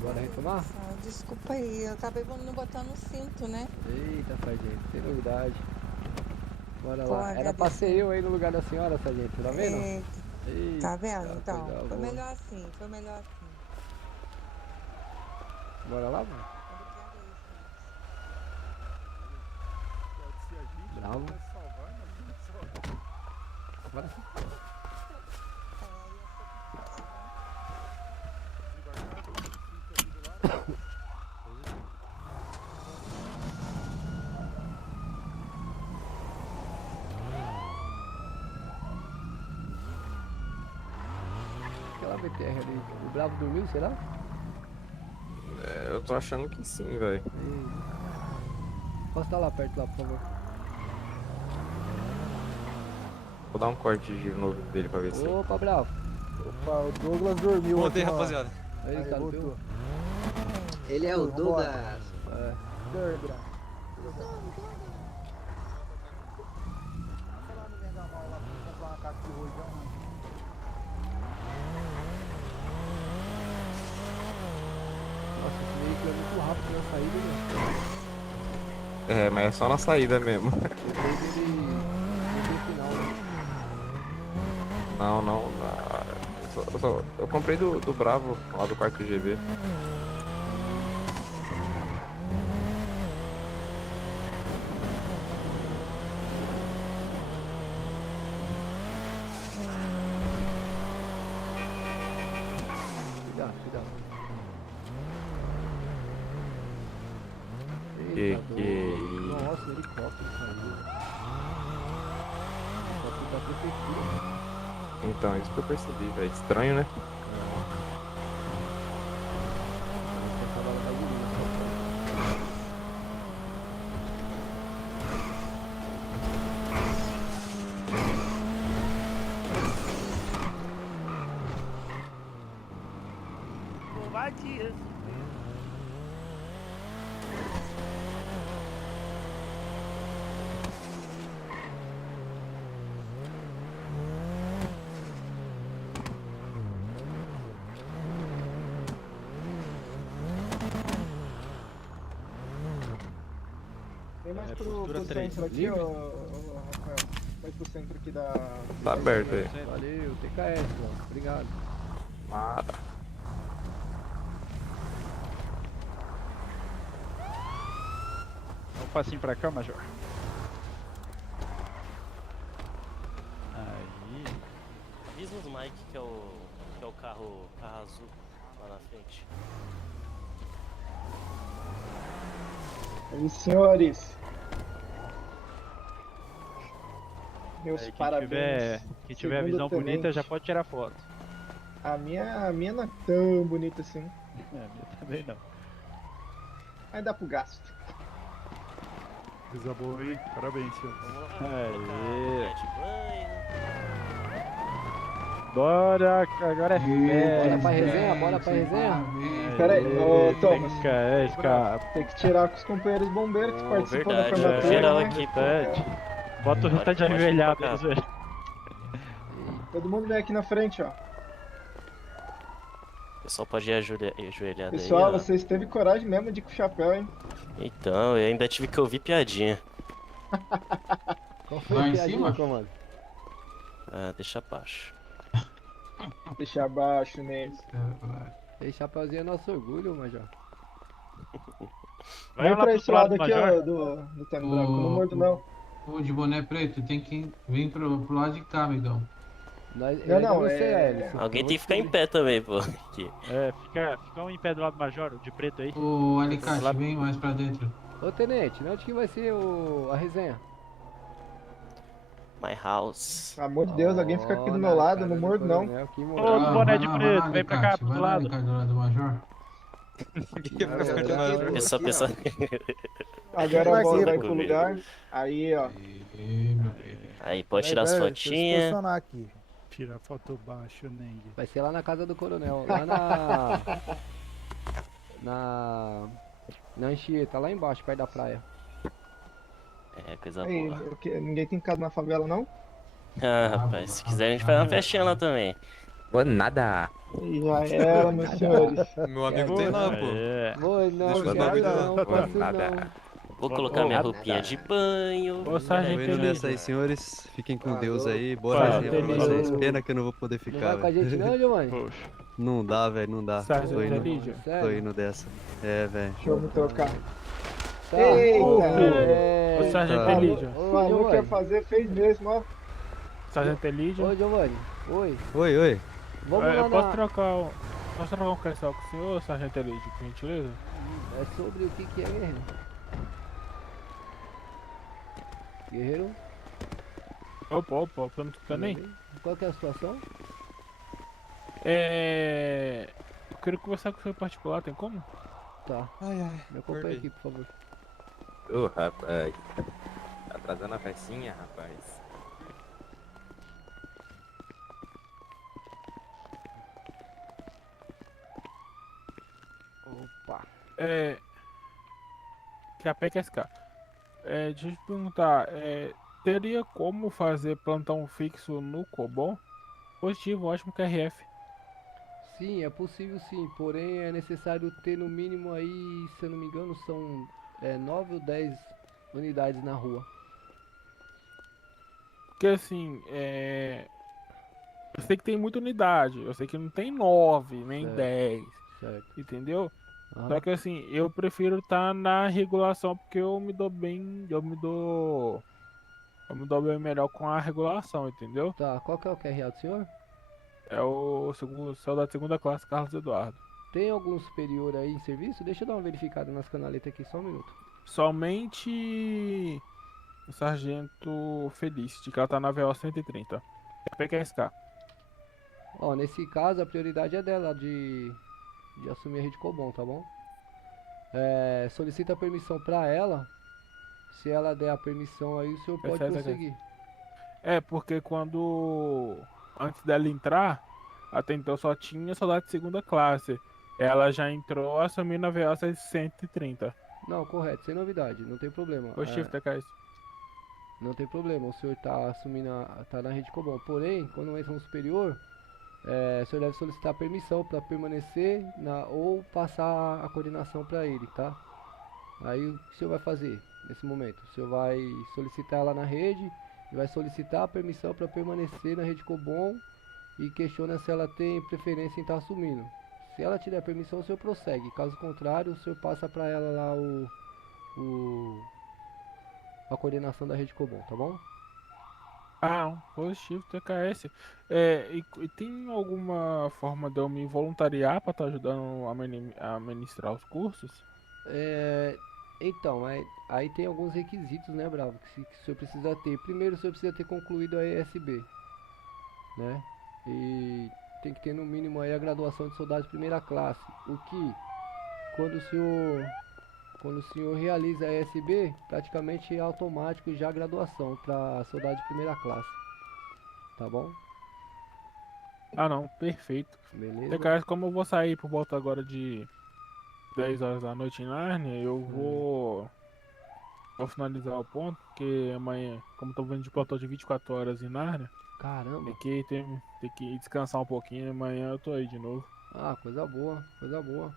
Bora retomar? Desculpa aí, eu acabei não botando o cinto, né? Eita, sargento, sem novidade. Bora Pô, lá. Era pra ser eu aí no lugar da senhora, sargento, tá vendo? Eita. Tá vendo? Então, coisa foi boa. melhor assim, foi melhor assim. Bora lá, mano? Bravo. Bora sim. Aquela BTR ali, o Bravo dormiu, será? É, eu tô achando que sim, velho. Posso estar lá perto, lá, por favor? Vou dar um corte de giro novo dele pra ver se. Opa, Bravo. Opa, o Douglas dormiu. Voltei, aqui, ó. rapaziada. Aí, tá no teu? Ele é o Douglas. É. Douglas. Nossa, esse veículo é muito rápido na saída, né? É, mas é só na saída mesmo. Eu vejo ele no final, né? Não. Eu comprei do Bravo, lá do quarto GB. Cuidado. Que Eita, isso? Nossa, o helicóptero caiu. O helicóptero da prefeitura. Então, isso que eu percebi, velho. Estranho, né? covardia. Vem mais É, pro postura três. centro aqui, ô Rafael. Mais pro centro aqui da... Tá aberto aí. Valeu, TKS, mano. Obrigado. Nada. Dá um passinho pra cá, Major. Aí. Avisa os Mike que é o carro azul lá na frente. E senhores, meus Aí, parabéns. quem tiver a Segundo visão bonita tenente. já pode tirar foto. A minha não é tão bonita assim. É, a minha também não. Mas dá pro gasto. Coisa boa, hein? Parabéns, senhor. Aê. Bora, agora é festa. Bora pra resenha, bora pra resenha. Pera aí, ô Thomas. TKS, Tem que tirar com os companheiros bombeiros que participam da verdade, formatura. geral né? aqui, Bota o Pode- tá de pode ajoelhado, tocar. velho. Todo mundo vem aqui na frente, ó. O pessoal pode ir ajoelhado Pessoal, aí, ó. vocês teve coragem mesmo de ir com o chapéu, hein? Então, eu ainda tive que ouvir piadinha. Qual foi Lá a em piadinha, cima? comando? Ah, deixa abaixo. Deixa abaixo mesmo. Esse chapeuzinho é nosso orgulho, Major. Vem pra esse lado aqui, ó, do terno branco. Não mordo, não. O de boné preto tem que vir pro lado de cá, amigão. Alguém tem que ficar em pé também, pô. Aqui. É, fica um em pé do lado do Major, o de preto aí. O alicate, Lá- vem mais pra dentro. Ô, tenente, onde que vai ser a resenha? My house. Pelo amor de Deus, alguém fica aqui do meu lado, não mordo, não. Ô, boné de preto, vem pra cá, pro outro lado. Do lado do Major. Pessoal, pessoal. Agora a bola vai pro lugar. Aí, ó. Aí, pode tirar as fotinhas. aqui. Tira foto baixo, Neng. Vai ser lá na casa do coronel, lá na Anchieta, lá embaixo, perto da praia. É, coisa Aí, boa. ninguém tem casa na favela, não? Ah, rapaz, se quiser a gente faz uma festinha lá também. Boa nada. Já era, meus senhores. Meu amigo tem lá, pô. Vou não, Deixa eu quero ver não, lá. posso Nada. não. Vou colocar minha roupinha de banho. Tô indo nessa aí, senhores. Fiquem com Deus aí. Boa Sargento resenha pra Elídio. vocês. Pena que eu não vou poder Não ficar, vai com a gente não, Giovanni? Poxa. Não dá, velho, não dá. Sargento Tô indo, Elídio. tô Sério? indo dessa. É, velho. Deixa eu me trocar. Tá. Eita! Ô, Sargento Tá. Elídio. Ô, Falou que ia Giovanni. fazer, fez mesmo, ó. Sargento Elídio. Ô, Giovanni. Oi. Oi, oi. Vamos É, lá eu posso na... trocar um questão com o senhor, Sargento Elídio, por gentileza? É sobre o que é, guerreiro? Guerreiro? Opa, tá me escutando aí? Qual que é a situação? Eu quero conversar com o senhor em particular, tem como? Tá. Ai, ai. Me acompanha aqui, por favor. Ô, rapaz. Tá atrasando a festinha, rapaz. Opa. Que a PQSK. Deixa eu te perguntar, teria como fazer plantão fixo no Cobol? Positivo, ótimo QRF. Sim, é possível sim, porém é necessário ter no mínimo aí, se eu não me engano, são 9 ou 10 unidades na rua. Porque assim, eu sei que tem muita unidade, eu sei que não tem 9, nem Certo. 10, Certo. entendeu? Aham. Só que assim, eu prefiro estar na regulação porque eu me dou bem, eu me dou bem melhor com a regulação, entendeu? Tá, qual que é o QRA do senhor? É o soldado de segunda classe, Carlos Eduardo. Tem algum superior aí em serviço? Deixa eu dar uma verificada nas canaletas aqui, só um minuto. Somente o sargento Felicity, que ela tá na VO 130. PQSK. Ó, nesse caso a prioridade é dela de assumir a rede Cobom, tá bom? Solicita permissão pra ela. Se ela der a permissão aí, o senhor pode Perfeito, prosseguir. Porque antes dela entrar, até então só tinha soldado de segunda classe. Ela já entrou assumindo a VO 630. Não, correto, sem novidade, não tem problema. Positivo, TKS. Não tem problema, o senhor tá assumindo, tá na rede Cobom. Porém, quando entra um superior, o senhor deve solicitar permissão para permanecer ou passar a coordenação para ele, tá? Aí o que o senhor vai fazer nesse momento? O senhor vai solicitar lá na rede e vai solicitar a permissão para permanecer na rede Cobom e questiona se ela tem preferência em estar assumindo. Se ela tiver permissão, o senhor prossegue. Caso contrário, o senhor passa para ela lá a coordenação da rede Cobom, tá bom? Ah, positivo, TKS. E tem alguma forma de eu me voluntariar para estar ajudando a ministrar os cursos? Então, aí tem alguns requisitos, né, Bravo, que o senhor precisa ter. Primeiro, o senhor precisa ter concluído a ESB, né? E tem que ter no mínimo aí a graduação de soldado de primeira classe. O que, quando o senhor realiza a ESB, praticamente é automático já a graduação para soldado de primeira classe. Tá bom? Ah, não, perfeito. Beleza. TKS, como eu vou sair por volta agora de 10 horas da noite em Nárnia, eu vou finalizar o ponto, porque amanhã, como tô vindo de plantão de 24 horas em Nárnia, caramba, tem que descansar um pouquinho, amanhã eu tô aí de novo. Ah, coisa boa, coisa boa.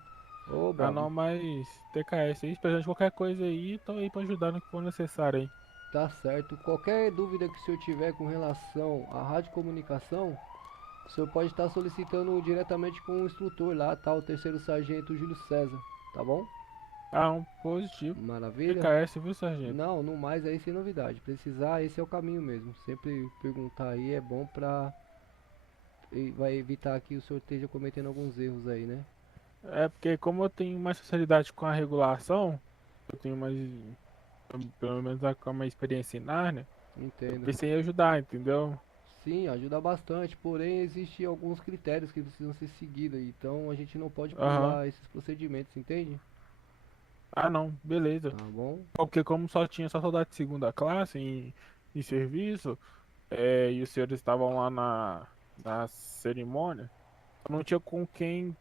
Ô, Bravo. Ah, não, mas TKS aí, precisando de qualquer coisa aí, tô aí pra ajudar no que for necessário aí. Tá certo. Qualquer dúvida que o senhor tiver com relação à radiocomunicação, o senhor pode estar solicitando diretamente com o instrutor lá, tá? O terceiro sargento Júlio César, tá bom? Ah, um positivo. Maravilha. TKS, viu, sargento? Não, no mais aí sem novidade. Precisar, esse é o caminho mesmo. Sempre perguntar aí é bom vai evitar que o senhor esteja cometendo alguns erros aí, né? É porque como eu tenho mais facilidade com a regulação, eu tenho mais, pelo menos com a minha experiência em Nárnia, Entendo. eu pensei em ajudar, entendeu? Sim, ajuda bastante, porém existem alguns critérios que precisam ser seguidos, então a gente não pode pular esses procedimentos, entende? Ah, não, beleza. Tá bom. Porque como tinha só soldado de segunda classe em serviço, e os senhores estavam lá na cerimônia, eu não tinha com quem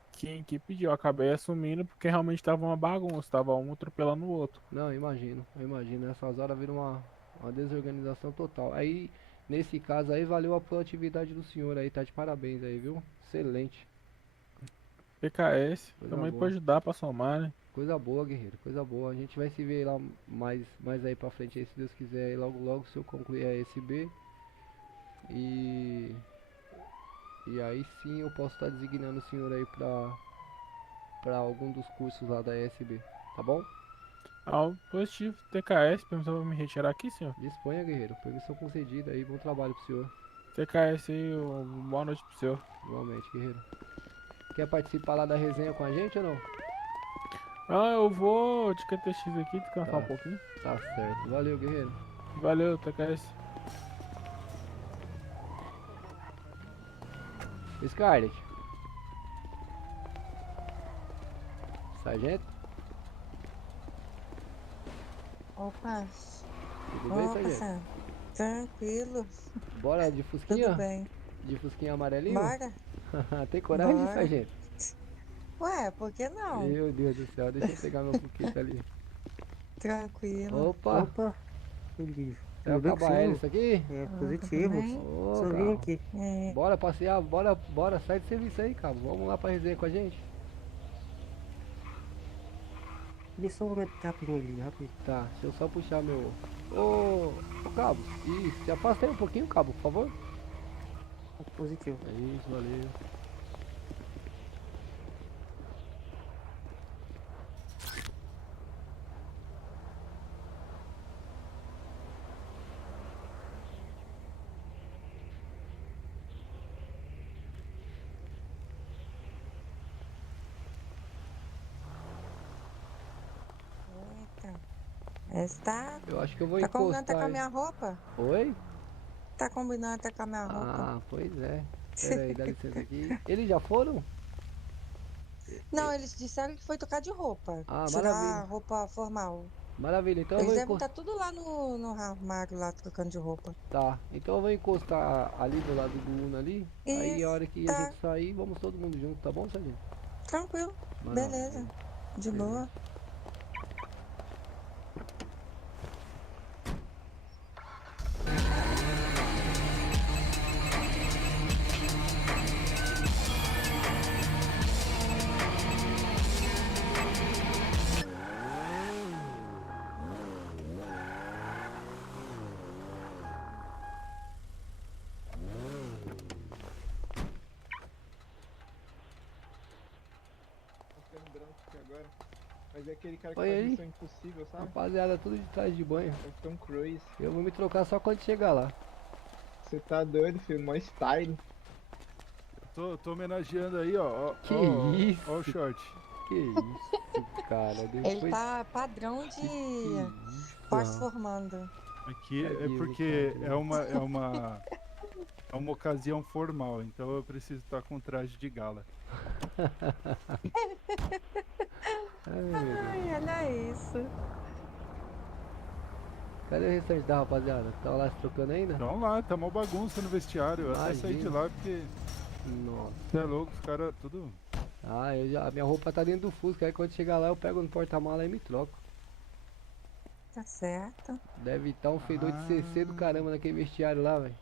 que pediu. Eu acabei assumindo porque realmente tava uma bagunça, tava um atropelando o outro. Não, eu imagino. Nessas horas vira uma desorganização total. Aí, nesse caso aí, valeu a proatividade do senhor aí, tá de parabéns aí, viu? Excelente. PKS, também pode ajudar pra somar, né? Coisa boa, guerreiro, coisa boa. A gente vai se ver lá mais aí pra frente aí, se Deus quiser. Aí logo se eu concluir a SB. E aí sim eu posso estar designando o senhor aí pra algum dos cursos lá da ESB, tá bom? Ah, positivo, TKS, permissão pra me retirar aqui, senhor? Disponha, guerreiro, permissão concedida aí, bom trabalho pro senhor. TKS aí, boa noite pro senhor. Igualmente, guerreiro. Quer participar lá da resenha com a gente ou não? Ah, eu vou de QTX aqui, descansar um pouquinho. Tá certo, valeu, guerreiro. Valeu, TKS. Scarlett. Sargento? Opa. Tudo bem, sargento? Sam. Tranquilo. Bora de fusquinha? Tudo bem. De fusquinha amarelinho? Bora. Tem coragem, Bora. sargento? Ué, por que não? Meu Deus do céu, deixa eu pegar meu fusquinha ali. Tranquilo. Opa. Feliz. É o cabo aéreo isso aqui? É positivo. Ô, Só vim cabo. aqui. Bora passear, bora, sai do serviço aí, cabo. Vamos lá pra resenha com a gente. Deixa só um momento rapidinho ali, rapidinho. Tá, deixa eu só puxar meu... Ô, cabo, isso, se afasta aí um pouquinho, cabo, por favor. Positivo. É isso, valeu. Está. Eu acho que eu vou Tá encostar. combinando até com a aí. minha roupa? Oi? Tá combinando até com a minha roupa? Ah, pois é. Pera aí, dá licença aqui. Eles já foram? Não, eles disseram que foi trocar de roupa. Ah, tirar maravilha. a roupa formal. Maravilha, então eu Eles vou devem encostar. estar tudo lá no armário, lá trocando de roupa. Tá, então eu vou encostar ali do lado do Una ali. Aí Isso, a hora que tá. a gente sair, vamos todo mundo junto, tá bom, sargento? Tranquilo. Mano, Beleza. De boa. Agora. Mas é aquele cara que Olha faz aí. missão impossível, sabe? Rapaziada, tudo de trás de banho. É o Tom Cruise. Eu vou me trocar só quando chegar lá. Você tá doido, filho? Mó style. Tô homenageando aí, ó. Que ó, isso? Ó o short. Que isso, cara. Ele tá padrão de pós-formando. Aqui é Tadinho, porque tadinho. é uma ocasião formal, então eu preciso estar com traje de gala. Ai, meu Deus. Ai, olha isso. Cadê o restante da rapaziada? Tá lá se trocando ainda? Então lá, tá uma bagunça no vestiário. Eu até saí de Imagina. lá porque Nossa. você é louco, os caras tudo. Ah, a minha roupa tá dentro do Fusca. Aí quando chegar lá eu pego no porta-mala e me troco. Tá certo. Deve estar um fedor de CC do caramba naquele vestiário lá, velho.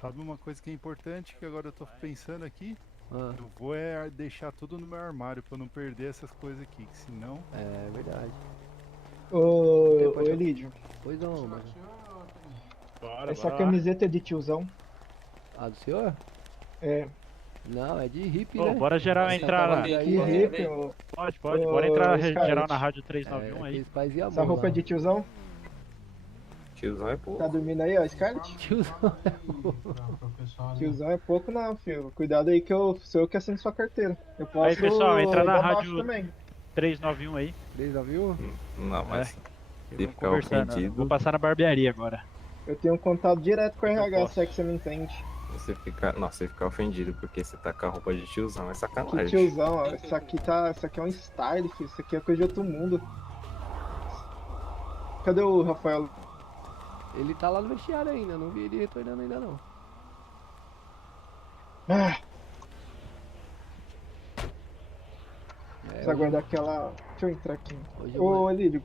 Sabe uma coisa que é importante que agora eu tô pensando aqui? Ah. Eu vou deixar tudo no meu armário pra eu não perder essas coisas aqui, que senão. É verdade. Ô, Elídio. Pois não, mano. Essa camiseta é de tiozão? Ah, do senhor? É. Não, é de hippie, Ô, né? bora geral entrar lá. Que hippie, ô. Pode, bora entrar Scarlett. geral na rádio 391 aí. Aqueles pais e amor Essa roupa lá. é de tiozão? Tiozão é pouco. Tá dormindo aí, ó, Scarlett? Tiozão é Tiozão é pouco não, filho. Cuidado aí que sou eu que assino sua carteira. Eu posso Aí, pessoal, entra na dar baixo rádio também. 391 aí. 391? Não, mas se Vamos ficar conversando. ofendido, Vou passar na barbearia agora. Eu tenho um contato direto com o RH, posso. se é que você me entende. você ficar ofendido porque você tá com a roupa de tiozão, é Que sacanagem. tiozão, ó. Isso aqui é um style, filho. Isso aqui é coisa de outro mundo. Cadê o Rafael? Ele tá lá no vestiário ainda, não vi ele retornando ainda não. Ah, hoje- precisa guardar aquela. Deixa eu entrar aqui. Hoje eu Ô, vou- Lídio,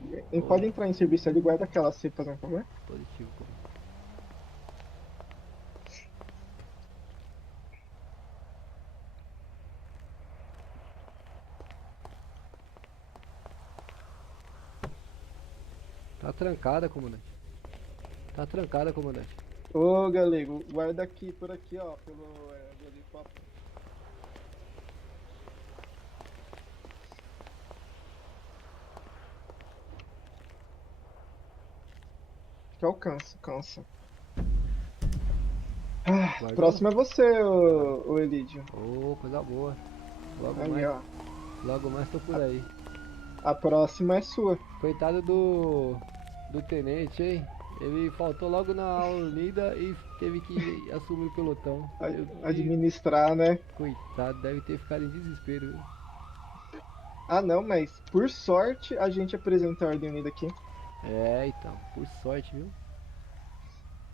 pode entrar em serviço ali, guarda aquela cepa, por favor. Positivo, pô. Tá trancada, comandante. Tá trancada, comandante. Ô, galego, guarda aqui, por aqui, ó, pelo helicóptero. Acho que alcança, cansa. Ah, Guardou? próximo é você, ô Elídio. Ô, coisa boa. Logo Aí, mais, ó. logo mais tô por aí. A próxima é sua. Coitado do tenente, hein? Ele faltou logo na aula unida e teve que assumir o pelotão. Meu Deus. Administrar, né? Coitado, deve ter ficado em desespero, viu? Ah, não, mas por sorte a gente apresenta a Ordem Unida aqui. É, então, por sorte, viu?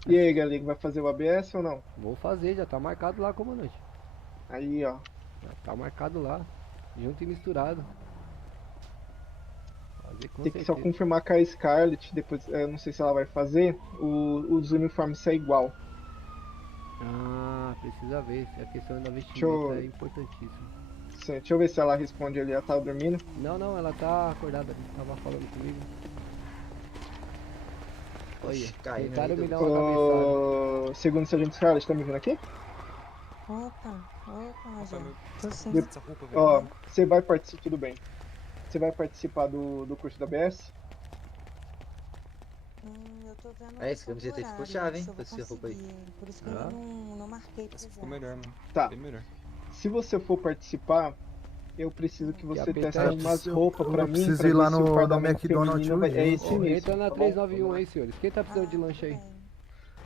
E aí, galego, vai fazer o ABS ou não? Vou fazer, já tá marcado lá, comandante. Aí, ó. Já tá marcado lá, junto e misturado. Fazer com Tem que só certeza. confirmar com a Scarlett, depois, eu não sei se ela vai fazer, os uniformes ser igual. Ah, precisa ver, se a questão da vestimenta eu- é importantíssima. Deixa eu ver se ela responde ali, ela tá dormindo. Não, ela tá acordada ali, tava falando comigo. Olha, tentaram me dar uma cabeçada. Ô, segundo Sargento Scarlett, tá me vendo aqui? Opa, Major. Tô sim. Ó, você vai participar, tudo bem. Você vai participar do curso da ABS? Eu tô vendo É, essa camiseta aí ficou chave, hein? Com essa roupa aí. Por isso que eu não marquei presença. Ficou melhor, mano. Tá. Bem melhor. Se você for participar, eu preciso que você apertar teste esse- umas roupas pra mim. preciso pra ir ver lá se o no fardamento McDonald's feminino é esse Ó, mesmo. entra na tá bom? 391 aí, senhores. Quem tá precisando de lanche aí?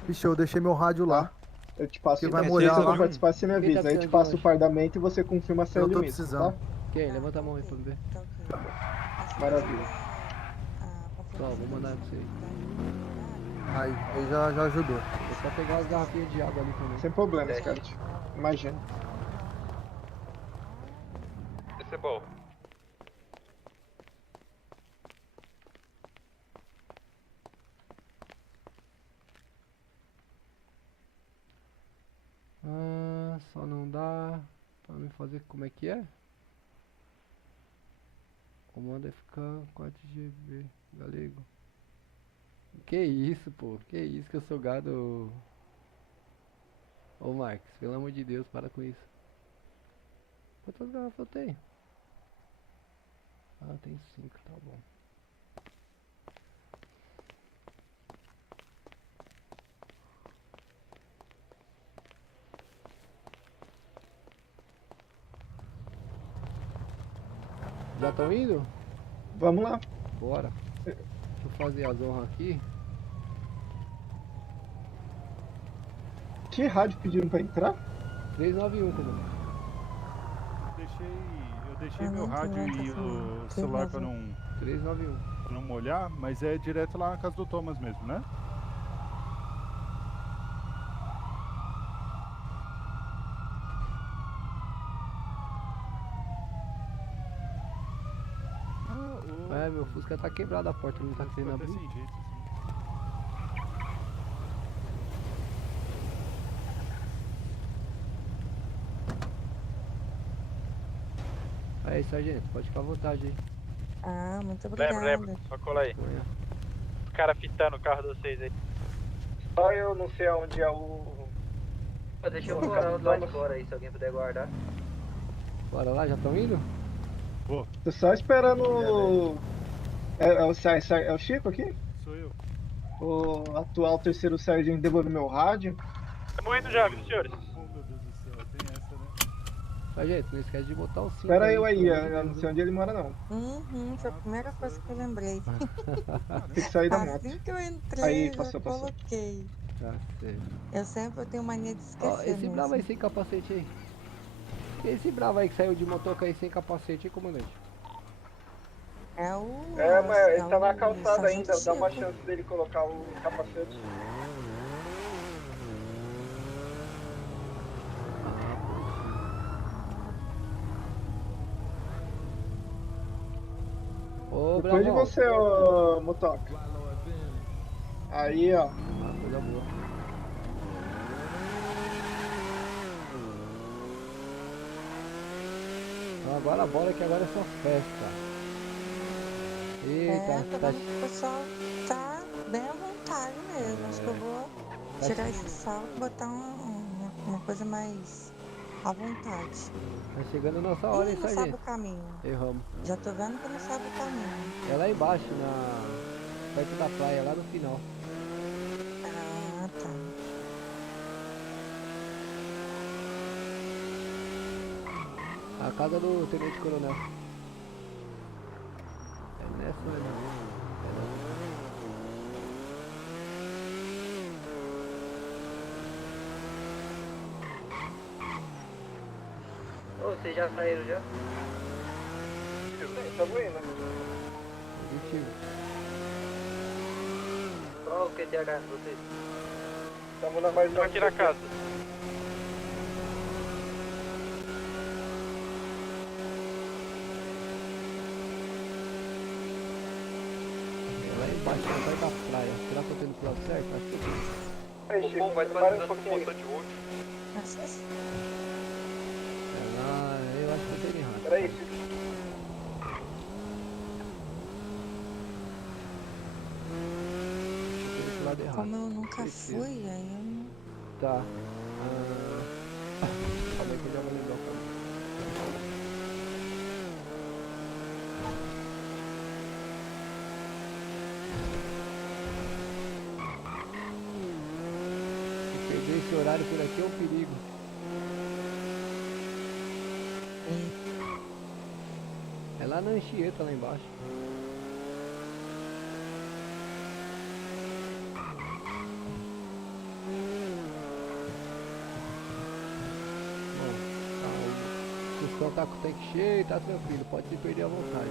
Vixe, eu deixei meu rádio lá. Eu te passo Que o vai se molhar você lá. for participar, você me Quem tá avisa. Aí eu te precisando de passo o lanche? fardamento e você confirma se é Eu ele tô mesmo, precisando. tá? Quem? Levanta a mão aí pra me ver. Maravilha. Só, vou mandar pra você. Aí já ajudou. Vou só pegar as garrafinhas de água ali também. Sem problemas, Scarlett. Imagina. Você qual? Ah, só não dá pra me fazer como é que é? Comando FK 4GB galego. Que isso, pô? Que isso que eu sou gado. Ô Marcos, pelo amor de Deus, para com isso. Quantas garrafas eu tenho? Ah, tem 5, tá bom. Já estão indo? Vamos lá. Bora. Deixa eu fazer as honras aqui. Que rádio pediram pra entrar? 391, comando. Eu deixei meu rádio e o celular pra não 391. pra não molhar, mas é direto lá na casa do Thomas mesmo, né? É, meu Fusca tá quebrado a porta, não tá querendo abrir. Desse jeito, assim. Aí, sargento, pode ficar à vontade aí. Ah, muito obrigada. Lembra, só cola aí. Os caras fitando o carro de vocês aí. Só eu não sei onde é o... Deixa eu guardar lá de fora aí, se alguém puder guardar. Bora lá, já estão indo? Tô só esperando o... É o Chico aqui? Sou eu. O atual terceiro sargento devolver meu rádio. Estamos indo já, viu, senhores? Oh, meu Deus do céu, tem essa, né? Sargento, não esquece de botar o cinto. Espera eu aí, eu não sei onde ele mora não. Foi a primeira coisa que eu lembrei. Tem que sair da moto. Assim que eu entrei, Aí, eu passou. coloquei. Tá, certo. Eu tenho mania de esquecer. Ó, esse mesmo. bravo aí sem capacete aí. Esse bravo aí que saiu de motoca aí sem capacete, hein, comandante? É o... mas ele tá na o calçada ainda, sargento dá uma Chico. chance dele colocar o capacete. Ô, Depois de Bravão. você, ô motoca. Aí, ó. Ah, coisa boa. Então agora bora que agora é só festa. Eita, Tô vendo que o pessoal tá bem à vontade mesmo. Acho que eu vou tirar esse salto e botar uma coisa mais à vontade. Tá chegando a nossa hora, hein, Não sabe sargento? o caminho. Erramos. Já tô vendo que não sabe o caminho. É lá embaixo, perto da praia, lá no final. Ah, tá. A casa do Tenente Coronel. É nessa, né? Ô, vocês já saíram já? Estamos indo. Positivo. Qual o QTH de vocês? Estamos na mais Aqui na casa. É lá embaixo, perto da praia. Será que eu tô indo pro lado certo? Acho que eu tô. Aí, O Chico, bom vai para um passando pouquinho aí. de hoje. É lá, eu acho que eu tô indo errado. Peraí, Chico. Eu tô indo pro lado errado. Como eu nunca Certeza. fui, aí eu não... Tá. Calma aí que eu já vou lembrar o caminho. Se perder esse horário por aqui é um perigo. É lá na Anchieta, lá embaixo. Bom, tá, o Fuscão tá com o tanque cheio, tá tranquilo, pode se perder à vontade.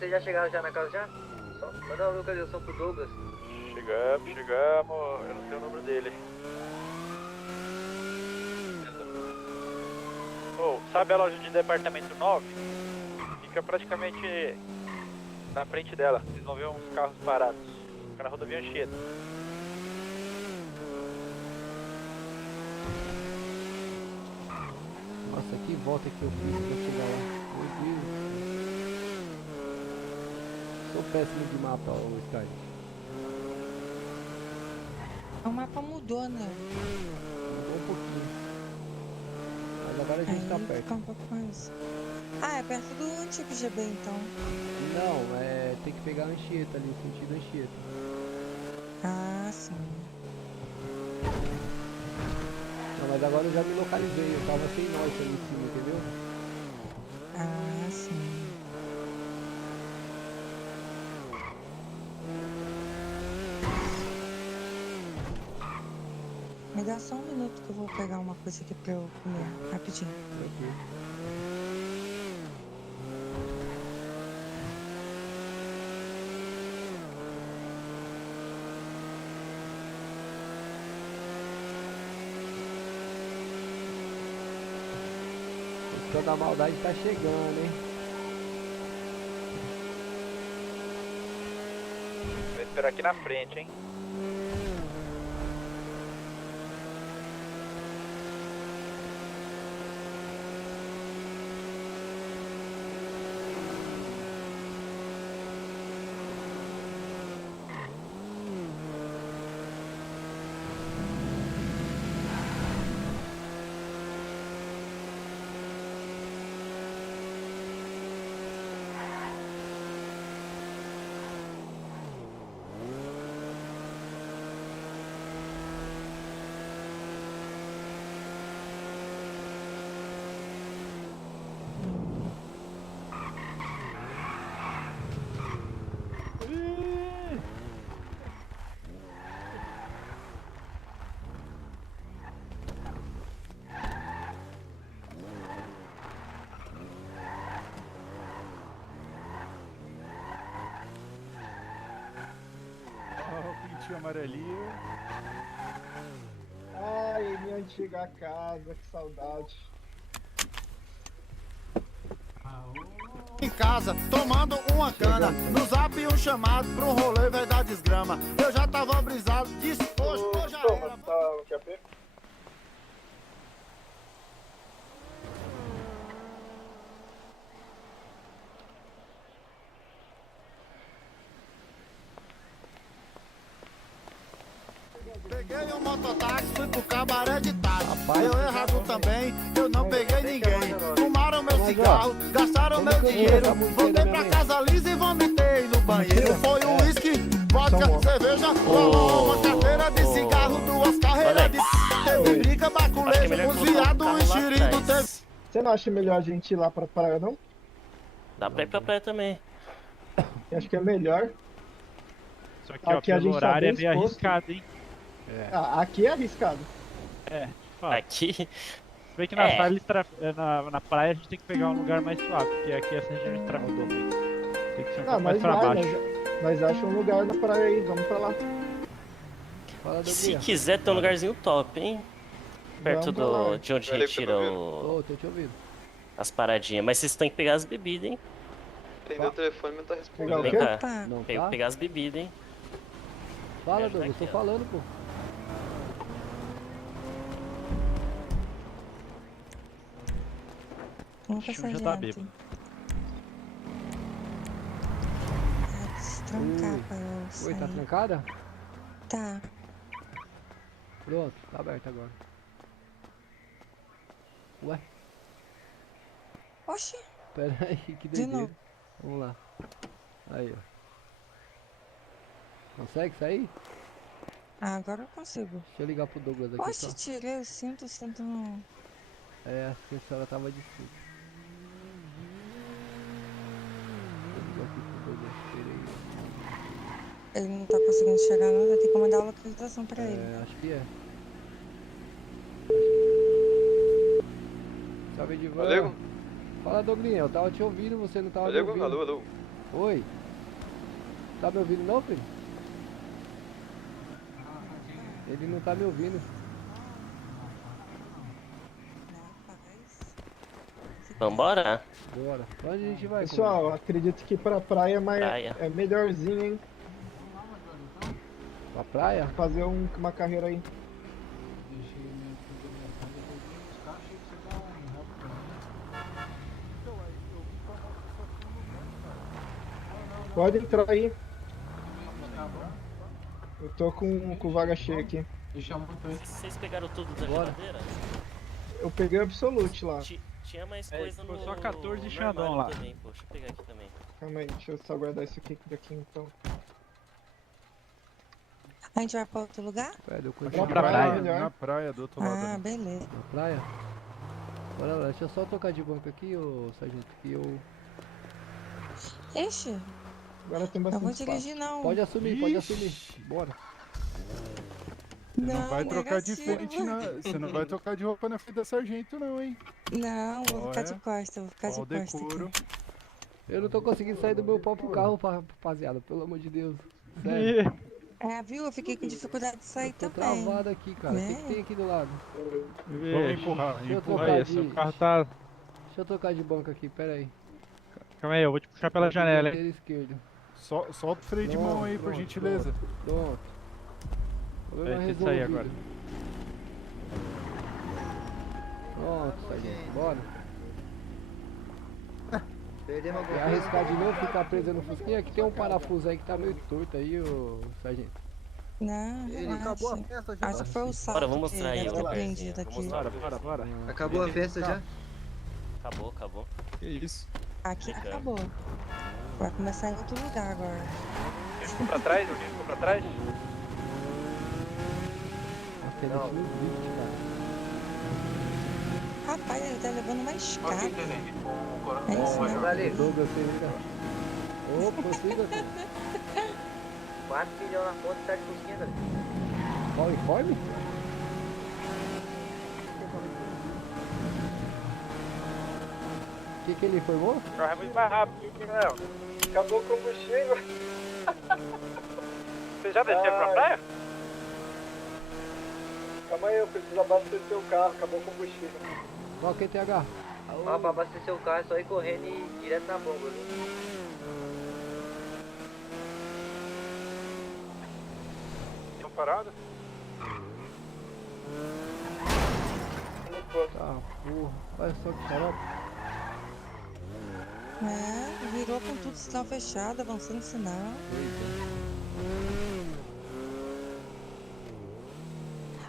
vocês já chegaram já na casa já? Só manda uma localização pro Douglas. Chegamos. Eu não sei o número dele. Sabe a loja de departamento 9? Fica praticamente na frente dela. Vocês vão ver uns carros parados. Fica na rodovia Anchieta. Nossa, que volta que eu fiz pra chegar lá. Meu Deus. Sou péssimo de mapa, ô Sky. O mapa mudou, né? Mudou um pouquinho. Mas agora a gente tá perto. Fica um pouco mais. Ah, é perto do antigo GB então. Não, tem que pegar a Anchieta ali, sentido Anchieta. Ah, sim. Não, mas agora eu já me localizei, eu tava sem nós ali em cima, entendeu? Ah, sim. Me dá só um minuto que eu vou pegar uma coisa aqui pra eu comer, rapidinho. Tranquilo. Toda a maldade tá chegando, hein? Vou esperar aqui na frente, hein? Amarelinho. Ai, minha antiga casa, que saudade. Em casa, tomando uma cana. No zap um chamado pra um rolê, verdades grama. Eu já tava brisado, disposto, hoje já era. Tá no QAP? Peguei um mototáxi, fui pro cabaré de táxi. Eu errado também, eu não peguei ninguém. Fumaram meu cigarro, gastaram meu dinheiro. Voltei pra casa lisa e vomitei no banheiro. Foi um uísque, vodka, cerveja, rolou uma carteira de cigarro, duas carreiras de teve briga, baculejo, uns viados enxerindo. Você não acha melhor a gente ir lá pra praia, não? Dá pra ir pra praia também. Eu acho que é melhor. Só que, ó, pelo horário é meio arriscado, hein? Ah, aqui é arriscado. Aqui. Se bem que na praia a gente tem que pegar um lugar mais suave, porque aqui essa região extravagou muito. Tem que ser um pouco mais pra baixo. Mas acha um lugar na praia aí, vamos pra lá. Se quiser ter um lugarzinho top, hein? Perto de onde retira Tô te ouvindo. as paradinhas. Mas vocês têm que pegar as bebidas, hein? Atendeu o telefone, mas não tá respondendo. Vem cá, Não tem tá? que pegar as bebidas, hein? Fala, Douglas, tô falando, pô. Vamos Acho que passar já tá adiante. bêbado. Trancar pra eu sair. Oi, tá trancada? Tá. Pronto, tá aberto agora. Ué? Oxi. Pera aí, que De doideira. novo. Vamos lá. Aí, ó. Consegue sair? Ah, agora eu consigo. Deixa eu ligar pro Douglas aqui Oxe, só. tirei o cinto não... É, a senhora tava de cinto. Vou ligar aqui pro Douglas, peraí. Ele não tá conseguindo chegar não, vai ter que mandar a localização pra ele. É, acho que é. Salve de volta. Valeu. Fala, Douglinha, eu tava te ouvindo, você não tava me Valeu, ouvindo. alô, alô. Oi. Tá me ouvindo não, filho? Ele não tá me ouvindo. Vambora? Bora. Onde a gente vai? Pessoal, acredito que pra praia, mas Praia. é melhorzinho, hein? Pra praia? Fazer uma carreira aí. Pode entrar aí. Eu tô com vaga cheia aqui. Vocês pegaram tudo da Bora. geladeira? Eu peguei o Absolute lá. Tinha mais coisa no. só 14 no Xandão armário lá. Também, pô. Deixa eu pegar aqui também. Calma aí, deixa eu só guardar isso aqui daqui então. A gente vai pra outro lugar? Vamos pra praia. Na praia, do outro lado. Ah, ali. beleza. Na praia? Bora lá, deixa eu só tocar de banco aqui, ô sargento, que eu... Ixi, Agora tem não bastante vou espaço. dirigir não. Pode assumir, pode assumir. Bora. Você não vai trocar de negativo. frente, não. Você não vai trocar de roupa na frente da sargento, não, hein? Não, vou ficar Olha, de costa, vou ficar ó o de costa decoro. aqui. Eu não tô conseguindo sair do meu próprio carro, rapaziada, pelo amor de Deus. Sério. É, viu? Eu fiquei com dificuldade de sair Tô também. travado aqui, cara. O que que tem aqui do lado? Vamos empurrar, Deixa eu empurra. trocar Olha, de... seu carro tá... Deixa eu trocar de banco aqui, pera aí. Calma aí, eu vou te puxar pela janela, hein? Dianteiro esquerdo. Solta o freio de mão aí, por Pronto, gentileza. Pronto. Problema Deixa eu sair resolvido. agora. Pronto, sargento, bora. Perdemos Quer arriscar de novo, ficar preso no fusquinha? Aqui tem um parafuso aí que tá meio torto aí, ô sargento. Não, Ele relaxa. acabou a festa já. Acho que foi o salto Bora, vamos mostrar que aí deve o ter lugarzinho. prendido aqui. Bora. Acabou a festa já? Acabou. Que isso? Aqui Chegando. acabou. Vai começar em outro lugar agora. Ficou pra trás? O ficou pra trás? Aquele no 20, cara. Rapaz, ele tá levando uma escada. Aqui, Tenente. É isso mesmo. Valeu. Douglas Ferreira. Ô, consiga, cara. 4 milhões na conta, tá de fusquinha, galera. Qual o informe? O que ele informou? O carro é muito mais rápido que o Léo. Acabou o combustível. Vocês já desceram pra praia? Calma aí, eu preciso abastecer o carro, acabou o combustível. Qual QTH? Ó, pra abastecer o carro é só ir correndo e ir direto na bomba, viu? Estão parados? Ah, porra. Olha só que xarope. É, virou com tudo sinal fechado, avançando sinal.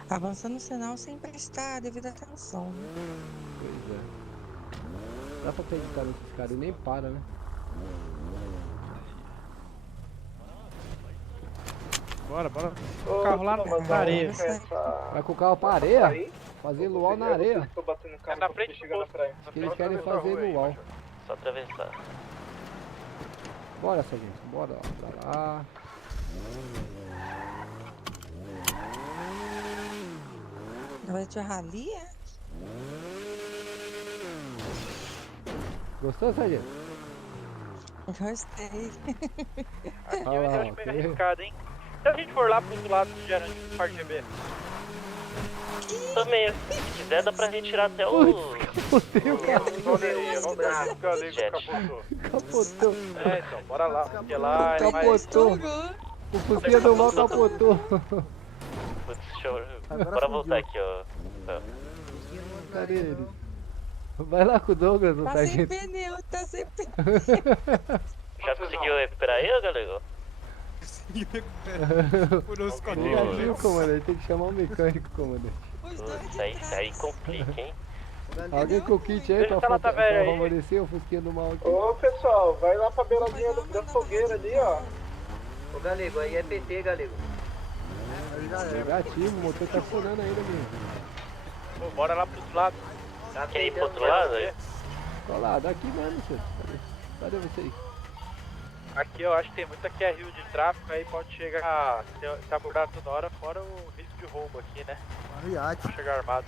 Avançando o sinal sem prestar a devida atenção. Né? Pois é. Dá pra acreditar nesses caras e nem para, né? Bora. O carro lá na areia. Vai com o carro pra areia? Fazer luau na areia. Tô batendo o carro É na frente do posto. Que eles querem fazer luau. Só atravessar. Bora, sargento. Bora pra lá. Vai de rali, é? Gostou, sargento? Gostei. Aqui Olha eu lá, acho meio tá vendo? arriscado, hein? Se a gente for lá pro outro lado do Gerante do Parque GB. Também, se quiser, dá pra retirar até o. Capotei o carro. Vamos ver se o Galego capotou. Capotou. É, então, bora lá, porque lá é mais... Capotou. O fusquinha do mal capotou. Putz, deixa eu. Bora voltar aqui, ó. Cadê ele? Vai lá com o Douglas, o Tá sem sargento. pneu, tá sem pneu. Já conseguiu recuperar aí, ô galego? Por uns Negativo, comandante. Tem que chamar um mecânico, comandante. Putz, aí complica, hein? Alguém com o kit aí Deixa pra ela tá velha aí. favorecer o fusquinha do mal aqui. Ô pessoal, vai lá pra beiradinha da fogueira ali, ó. Ô, Galego, aí é PT, Galego. Negativo, o motor tá funcionando ainda, mesmo. Pô, bora lá pro outro lado. Tá Quer ir pro perdendo outro lado aí? Olha lá, daqui mesmo, senhor. Cadê você aí? Aqui eu acho que tem muita QRU de tráfego, aí pode chegar a ser abordado toda hora, fora o risco de roubo aqui, né? Pode chegar armado.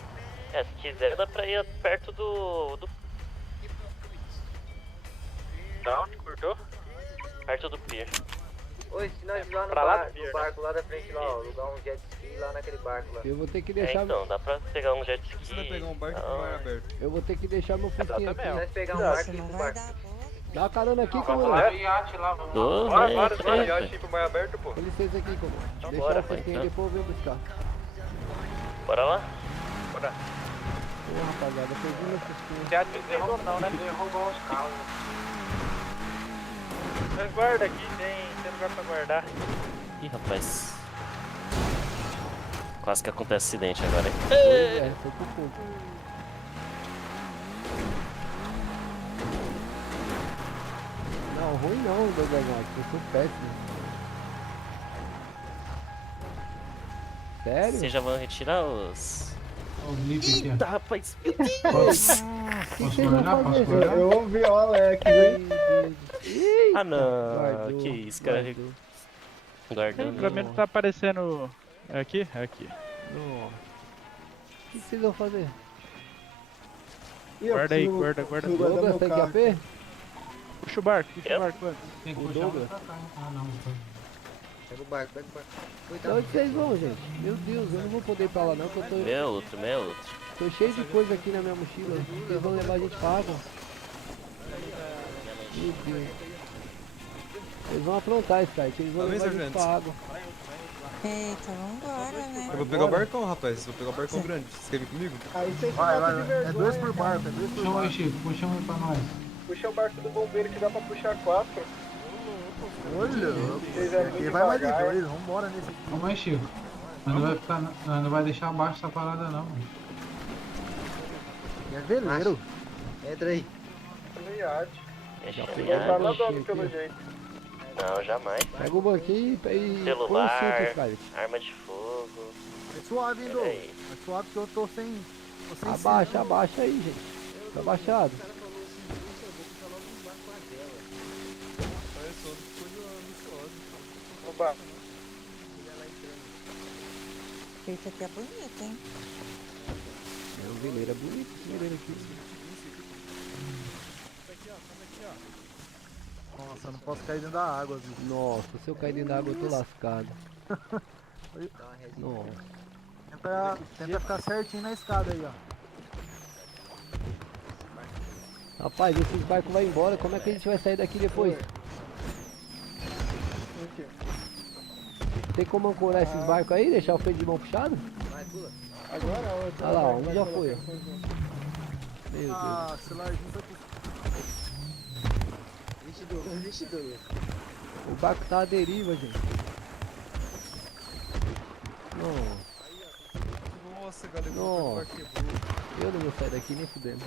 É, se quiser, dá pra ir perto do. Da onde cortou? perto do pier. Oi, se nós ir lá no, Pra lá bar, do pier, no barco lá da frente, lá, ó, alugar um jet ski lá naquele barco lá. Eu vou ter que É, deixar. então, dá pra pegar um jet ski. Você vai pegar um barco com o mar aberto. Eu vou ter que deixar meu fusquinha aqui. Se nós pegar um barco e ir pro barco. Dá uma carona aqui, Vamos comando. lá, iate lá, vamos Tô, Bora, vai, bora, treta. iate pro mar aberto, pô. Com licença aqui, comando. Então Deixar bora, o fusquinha vai, depois eu venho buscar. Bora lá? Bora. Pô, rapaziada, perdi meu fusquinha. Teatro derrubou não, né? Derrubou os carros. Mas guarda aqui, tem lugar pra guardar. Ih, rapaz. Quase que acontece acidente agora, hein? É, foi por pouco. Não, ruim não, Douglas Marques, eu sou péssimo. Sério? Vocês já vão retirar os... Eita, rapaz! O que vocês vão fazer? Eu ouvi o Alex, hein? Ah, não. Guardou, Que isso, cara. Guardou. Pra mim não tá aparecendo. É aqui? É aqui. Não. O que vocês vão fazer? E eu Guarda aí, preciso- guarda. preciso guardar Douglas meu tem carro. QAP? Puxa o barco antes. Tem que O puxar Douglas? pra cá. Ah, não. Pega o barco, pega o barco. Pra onde vocês vão, gente? Meu Deus, eu não vou poder ir pra lá não, que eu tô... Meia outra. Tô cheio de coisa aqui na minha mochila. Vocês vão levar a gente pra água. Meu Deus. Eles vão aprontar esse site, eles vão Tá bem, levar a gente sargento? pra água. Eita, vambora, né? Eu vou pegar o barcão, rapaz. Vou pegar o barcão grande. Vocês querem ir comigo? Aí vocês Vai, ficam de vai, vergonha. é 2 por barco, é 2 por Puxa um aí, barco. Chico. Puxa um aí pra nós. Puxa o barco do bombeiro que dá pra puxar 4. Olha, aqui vai mais de 2, vambora nesse aqui. Vamos aí, Chico. Nós não vai deixar abaixo essa parada, não. Mano. É veleiro. Entra aí. Tá nadando pelo jeito. Não, jamais. Pega o banquinho e põe o Celular, cinto, cara. arma de fogo. É suave, hein, Dô? Peraí. É suave que eu tô sem... Tô sem Abaixa, abaixa aí, gente. Tá abaixado. No barco. Esse aqui é bonito, hein? É um veleiro, é bonito esse veleiro aqui. Nossa, eu não posso cair dentro da água, viu? Nossa, se eu cair dentro da água eu tô lascado. Nossa. Tenta ficar certinho na escada aí, ó. Rapaz, esses barcos vão embora, como é que a gente vai sair daqui depois? Tem como ancorar esses barcos aí, deixar o freio de mão puxado? Agora, Olha lá, um já foi, ó. Meu Deus. Ah, celularzinho foi pro... 22. O barco tá à deriva, gente. Nossa. Nossa, galera. Nossa. O barco quebrou. Eu não vou sair daqui nem fudendo.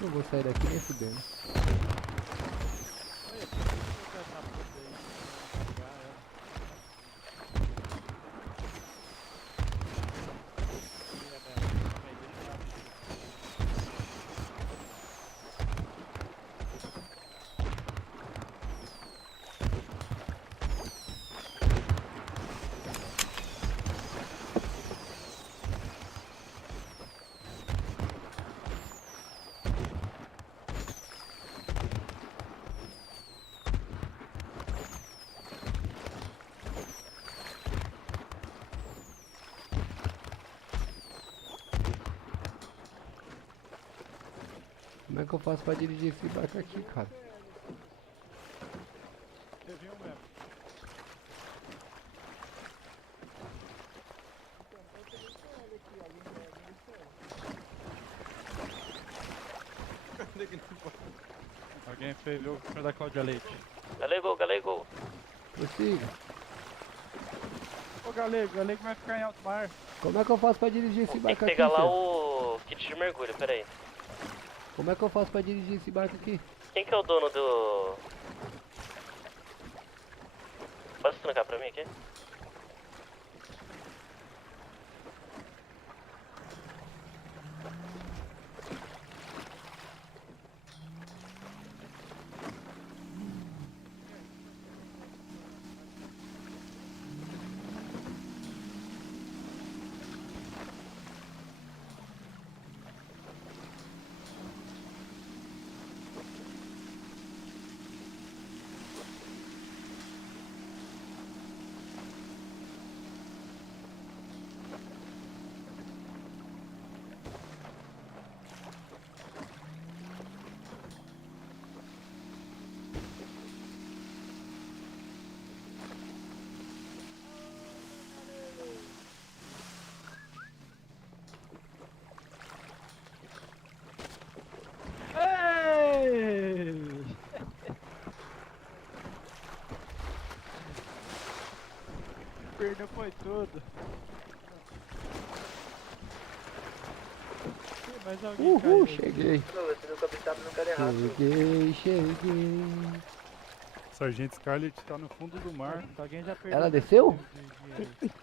Não vou sair daqui nem fudendo. Como é que eu faço pra dirigir esse barco aqui, cara? Alguém fez o cara da Cláudia Leite. Galego. Prossiga. Ô Galego vai ficar em alto mar. Como é que eu faço pra dirigir esse Tem barco que aqui? pegar lá Fê? o kit de mergulho, peraí. Como é que eu faço pra dirigir esse barco aqui? Quem que é o dono do... Pode trancar pra mim aqui? Perdeu foi tudo. Mais alguém Uhul, caiu. cheguei. Você nunca pensava no cara errado. Cheguei. Sargento Scarlett tá no fundo do mar. Alguém já perdeu. Ela desceu?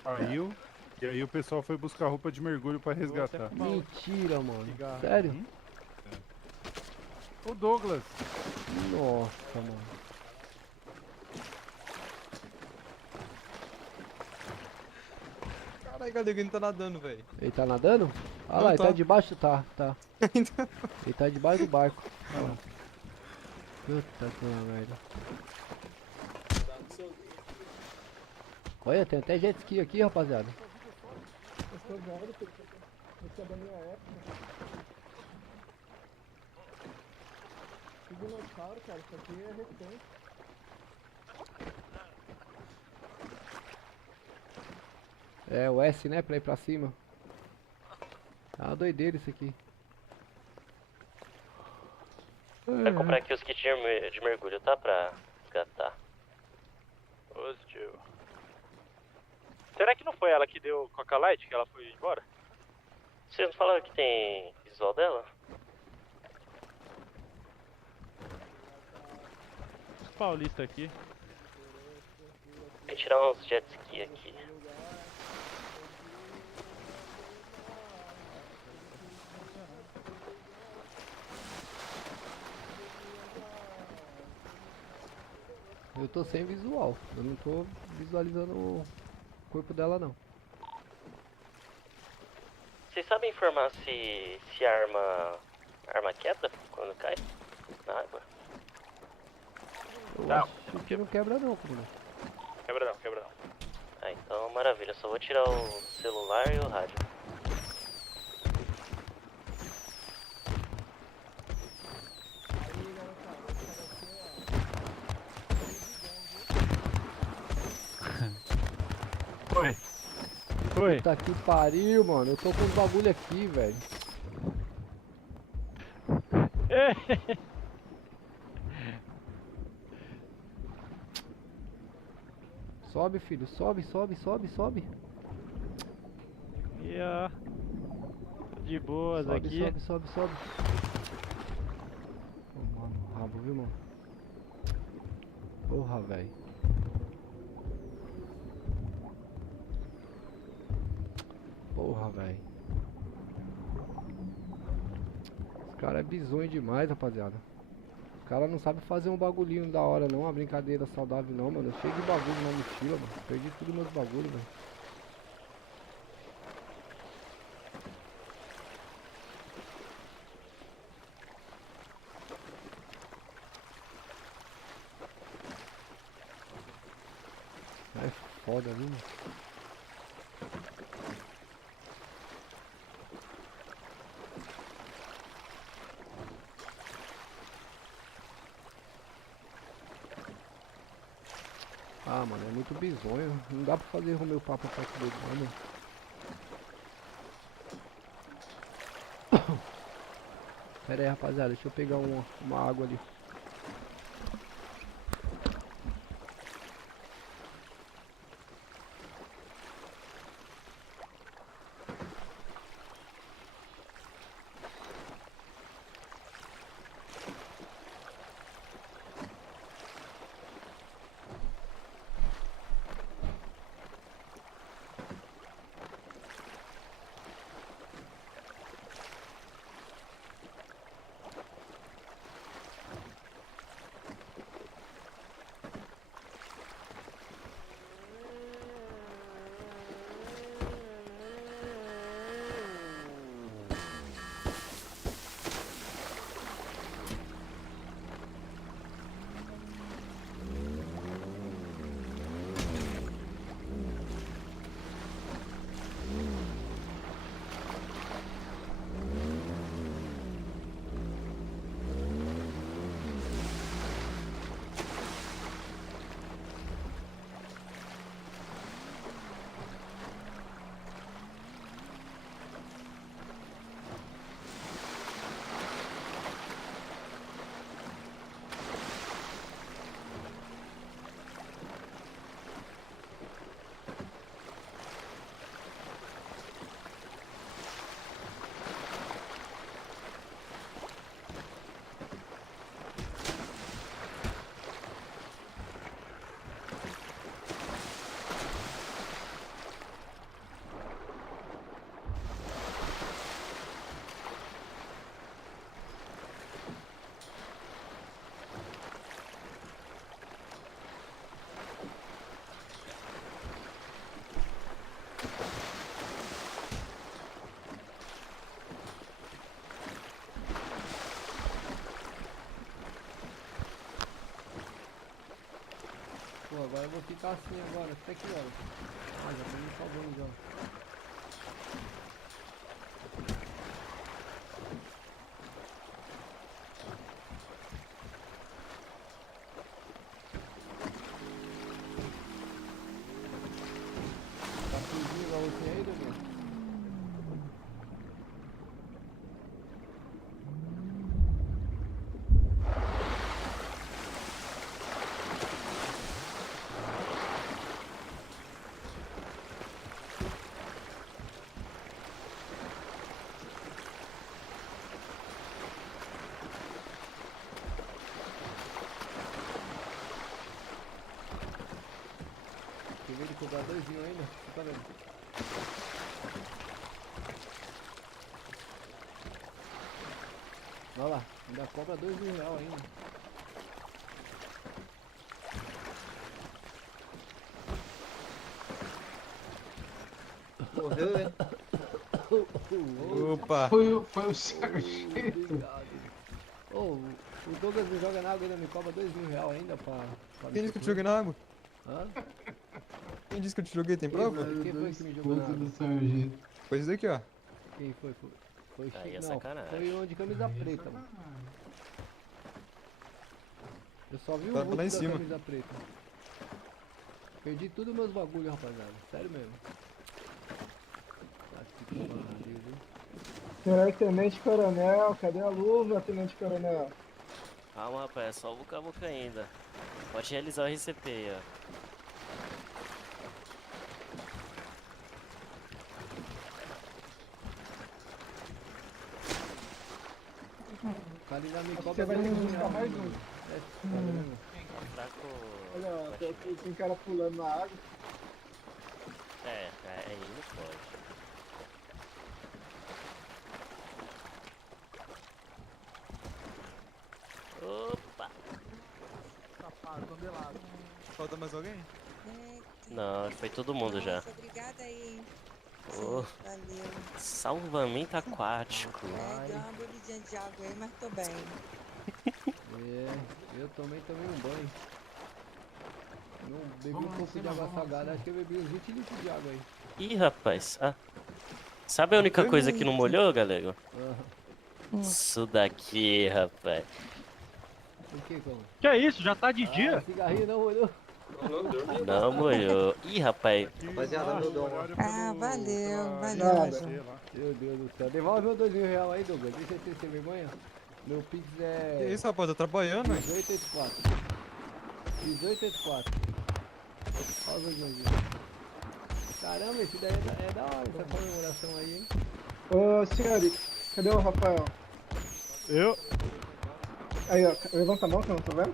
Caiu. E aí o pessoal foi buscar roupa de mergulho pra resgatar. Mentira, mano. Sério? O Douglas. Nossa, mano. Caralho, cadê que ele tá nadando, velho? Ele tá nadando? Ah Não, lá, ele tá. tá debaixo, tá. Ele tá debaixo do barco. Puta que merda. Olha, tem até jet ski aqui, rapaziada. Dinossauro, cara, isso aqui é recente. É o S, né, pra ir pra cima. Ah, doideira isso aqui. Vai comprar aqui os kits de mergulho, tá? Pra resgatar. Positivo. Será que não foi ela que deu Coca Light, que ela foi embora? Vocês não falaram que tem visual dela? Paulista aqui. Vou tirar uns jet ski aqui. Eu tô sem visual. Eu não tô visualizando o corpo dela, não. Vocês sabem informar se a arma quebra quando cai na água? Eu Não. acho que não quebra não, Bruno. Quebra não, quebra não. Ah, então maravilha. Só vou tirar o celular e o rádio. Foi. Foi. Puta que pariu, mano. Eu tô com os bagulho aqui, velho. Sobe, filho. Sobe, sobe, sobe, sobe. E ó. De boas Sobe, aqui. sobe, sobe, sobe. Ô, mano, rabo, viu, mano? Porra, velho. Porra, velho. Esse cara é bizonho demais, rapaziada. Os caras não sabem fazer um bagulhinho da hora, não. Uma brincadeira saudável, não, mano. Eu cheio de bagulho na mochila, mano. Perdi tudo meus bagulhos, velho. É foda, viu, mano? Ah, mano, é muito bizonho. Não dá pra fazer o meu papo perto dele, não, mano. Pera aí, rapaziada. Deixa eu pegar uma água ali. Pô, agora eu vou ficar assim agora, até que hora? Ah, já tô me salvando já. Tá fugindo igual você aí, Douglas? Tem medo de cobrar 2 mil ainda? Você tá vendo? Olha lá, ainda cobra 2 mil reais ainda. Morreu, né? Opa! Foi o sargento. Ô, o Douglas me joga na água e ainda me cobra 2 mil reais ainda pra Quem disse que eu te joguei na água? Hã? Quem disse que eu te joguei? Tem prova? Quem foi que me jogou na Esposa água? do sargento. Foi isso daqui, ó. Quem foi? Foi Aí é não, sacanagem. foi um de camisa preta, mano. Eu só vi o Tá vulto lá em da cima. camisa preta. Perdi tudo meus bagulho, rapaziada. Sério mesmo. Tá que pariu, viu? Senhor Tenente Coronel, cadê a luva, Tenente Coronel? Calma, rapaz, é só o Vuca ainda. Pode realizar o RCP aí, ó. O cara ainda me Você cobra vai ter 2 que mil buscar mais reais. um. É, tá vendo? Fraco. Olha, tem um cara pulando na água. Aí não pode. Opa! Falta mais alguém? Não, foi todo mundo já. Nossa, obrigada aí, hein? Oh, Valeu. salvamento aquático. É, deu uma bebidinha de água aí, mas tô bem. É, eu tomei um banho. Não bebi um pouco de água salgada, acho que eu bebi uns 20 litros de água aí. Ih, rapaz. Ah. Sabe a única coisa que não molhou, galera? Isso daqui, rapaz. O que, como? Que é isso? Já tá de dia? Cigarrinho não olhou. Não molhou. Ih, rapaz. Rapaziada, meu dom. Ah, valeu. Nada. Meu Deus do céu. Devolve meu 2 mil reais aí, Douglas. Deixa eu ter sem vergonha. Meu Pix é. Que isso, rapaz? Tô trabalhando, hein? 1884. 1884. Olha o 2 mil. Caramba, esse daí é da hora, essa comemoração aí, hein? Ô, senhores, cadê o Rafael? Eu? Aí, ó, levanta a mão que eu não tô vendo.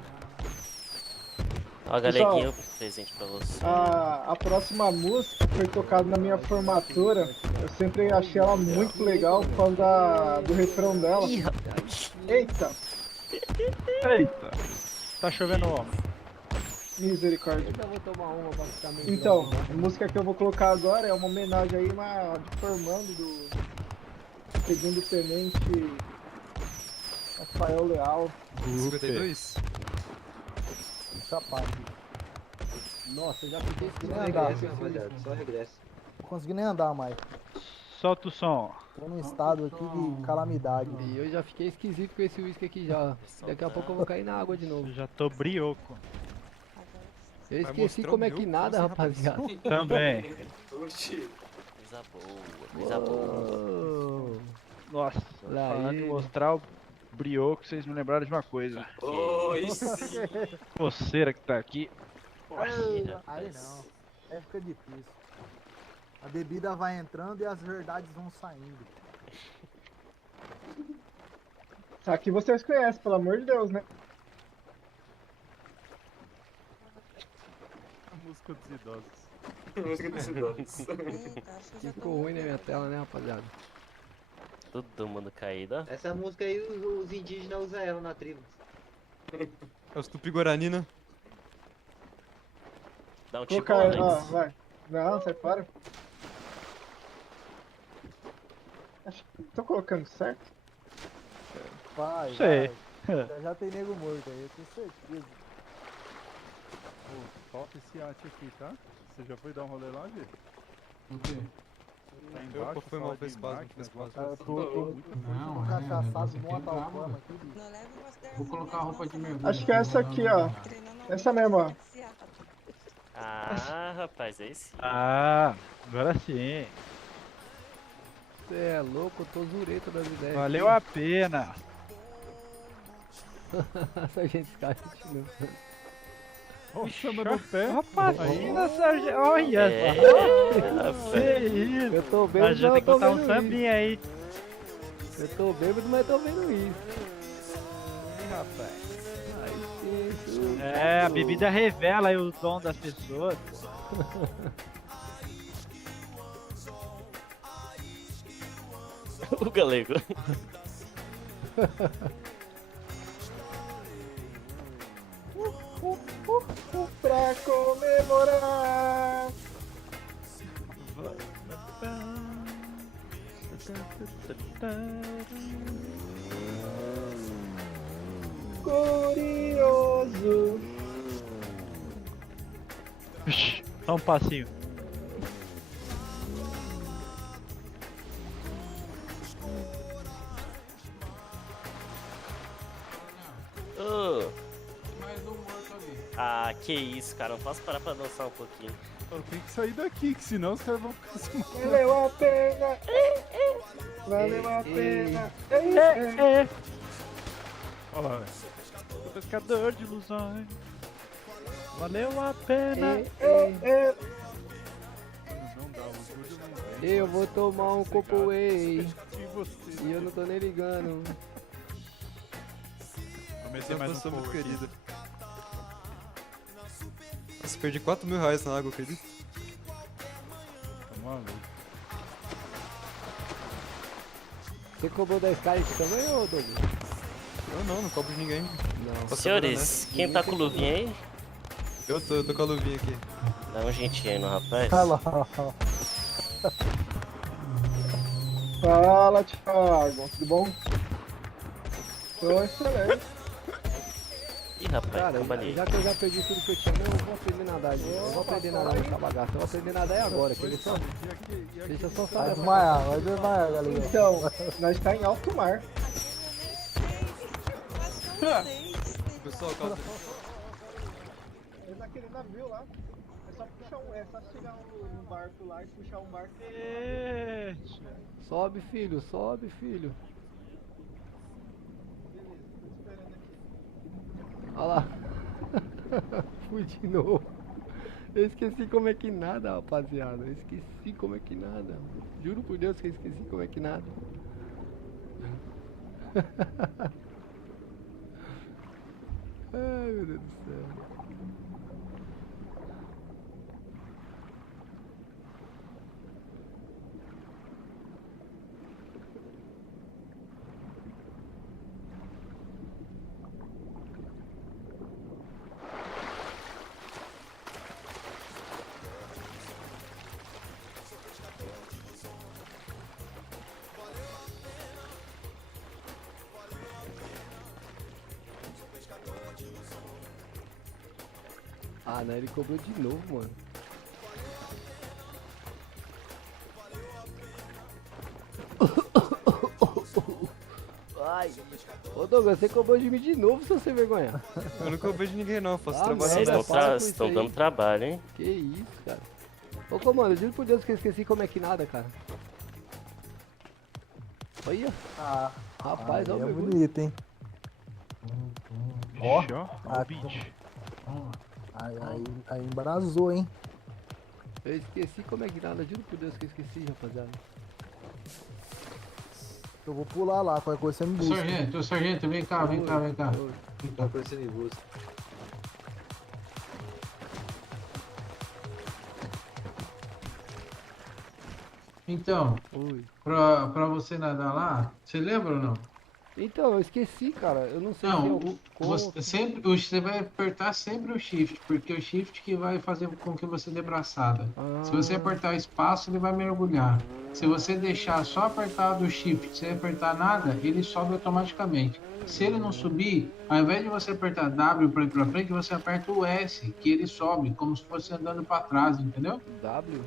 Ó, galeguinho, presente pra você. A próxima música foi tocada na minha formatura. Eu sempre achei ela muito legal por causa do refrão dela. Eita! Eita! Tá chovendo ó. Misericórdia. Eu vou tomar uma pra ficar meio Então, bravo. a música que eu vou colocar agora é uma homenagem aí, uma de formando do segundo tenente Rafael Leal. 52? Capaz. Nossa, eu já fiquei Só esquisito. regresso, rapaziada, só regresso. Não consegui nem andar mais. Solta o som. Tô num estado aqui de calamidade. E eu já fiquei esquisito com esse uísque aqui já. Daqui a pouco eu vou cair na água de novo. Eu já tô brioco. Eu Vai esqueci mostrar como o é que meu? nada, Como assim, rapaziada. Também. Coisa boa, coisa boa. Nossa, Lá falando ele. em mostrar o brioco, vocês me lembraram de uma coisa. Coceira que tá aqui. Aí não. Aí fica difícil. A bebida vai entrando e as verdades vão saindo. Aqui vocês conhecem, pelo amor de Deus, né? A música dos idosos. Música dos idosos. Eita, acho que já Ficou ruim na minha tela, né, rapaziada? Todo mundo caído, ó. Essa música aí os indígenas usam ela na tribo. É os Tupi-Guarani, né? Dá um tipo Colocar, ó, antes. vai. Não, sai fora. Acho que tô colocando certo. Vai, Sei. vai. Já tem nego morto aí, eu tenho certeza. Top esse iate aqui, tá? Você já foi dar um rolê lá, Gê? O quê? Tá Eu, embaixo, foi mal, sala foi de espasmo, máquinas, foi espasmo. Cara, eu tô Não, cachaçado você de uma quer tal entrar, forma mano. aqui, bicho. Vou colocar a roupa de mergulho. Acho que é essa aqui, ó. Essa mesmo, ó. Ah, rapaz, é esse. Ah, agora sim. Você é louco, eu tô zureta das ideias. Valeu a pena. Sargento Sky continua. Ó, o samba no pé. Rapaz, ainda, sargento. Olha É, só. Que isso. Eu tô A bêbado, gente mas tem eu que tô botar um vendo sambinha aí. isso. Eu tô bêbado, mas tô vendo isso. Ih, rapaz. Aí sim, isso. É, a bebida revela aí o dom das pessoas. O galego. Pra comemorar. Curioso. Só um passinho. Ô, Mais um morto ali. ah, que isso, cara. Não posso parar pra dançar um pouquinho. Eu tenho que sair daqui, que senão os caras vão ficar se matando. Valeu a pena. Valeu a pena. Olha lá, velho. Pescador de ilusões. Valeu a pena. Não dá, o Júlio não vem. Eu vou tomar um copo whey. E você? E eu não tô nem ligando. Vou meter Essa mais um pessoa pouco muito aqui. querida. Nossa, perdi 4 mil reais na água, acredito. Tá maluco. Você cobrou 10k aqui também, ô Douglas? Eu não cobro de ninguém. Não. Posso Senhores, cobrar, quem tá com luvinha aí? Eu tô com a luvinha aqui. Dá um jeitinho aí no rapaz. Olha lá. Fala, Thiago. Tudo bom? Tô excelente. Ih, rapaz, Cara, calma ali. já que eu já perdi tudo que eu tinha, eu vou aprender a nadar, gente. Eu vou aprender a nadar nessa bagaça. Eu vou aprender a nadar aí agora, quer ver só? Deixa eu só Vai falar. desmaiar, galera. Então, nós tá em alto mar. Pessoal, calma. É naquele navio lá. É só puxar é só chegar um barco lá e puxar um barco. Sobe, filho, sobe, filho. Olha lá. Fui de novo. Eu esqueci como é que nada, rapaziada. Eu esqueci como é que nada. Juro por Deus que eu esqueci como é que nada. Ai, meu Deus do céu. Ah, não, ele cobrou de novo, mano. Ai. Ô Douglas, você cobrou de mim de novo, seu sem vergonha. Eu não cobrei de ninguém não, faço trabalho. Vocês estão dando trabalho, hein? Que isso, cara. Ô comando, juro por Deus que eu esqueci como é que nada, cara. Olha. Rapaz, olha o é mergulho. bonito, hein? Ó. Ó, o bicho. Aí embarazou, hein? Eu esqueci como é que nada, juro por Deus que eu esqueci, rapaziada. Eu vou pular lá, qualquer coisa você me busca. Sargento, vem cá. Vem cá. Tá aparecendo em busca. Então, pra você nadar lá, você lembra ou não? Então, eu esqueci, cara. Eu não sei se Não, eu... você vai apertar sempre o shift, porque é o shift que vai fazer com que você dê braçada. Se você apertar espaço, ele vai mergulhar. Se você deixar só apertado o shift, sem apertar nada, ele sobe automaticamente. Se ele não subir, ao invés de você apertar W para ir para frente, você aperta o S, que ele sobe, como se fosse andando para trás, entendeu? W?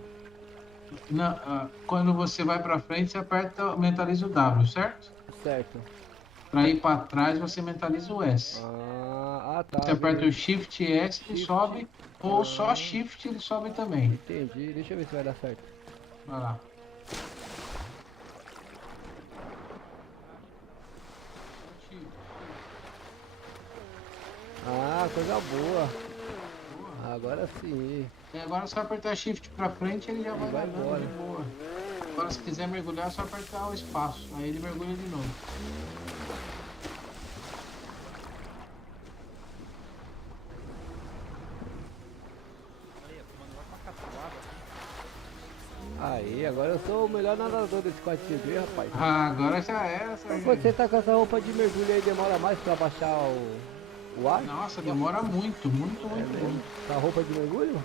Não, quando você vai para frente, você aperta, mentaliza o W, certo? Certo. Para ir para trás, você mentaliza o S. Tá. Você aperta o Shift S, ele sobe, ou só Shift ele sobe também. Entendi. Deixa eu ver se vai dar certo. Vai lá. Coisa boa. Agora sim. E agora é só apertar Shift pra frente, ele já vai embora. de boa. Agora se quiser mergulhar, é só apertar o espaço. Aí ele mergulha de novo. Aí, agora eu sou o melhor nadador desse 4x3, rapaz. Agora já era, Quando você tá com essa roupa de mergulho aí, demora mais pra baixar o ar? Nossa, demora muito. Essa roupa de mergulho?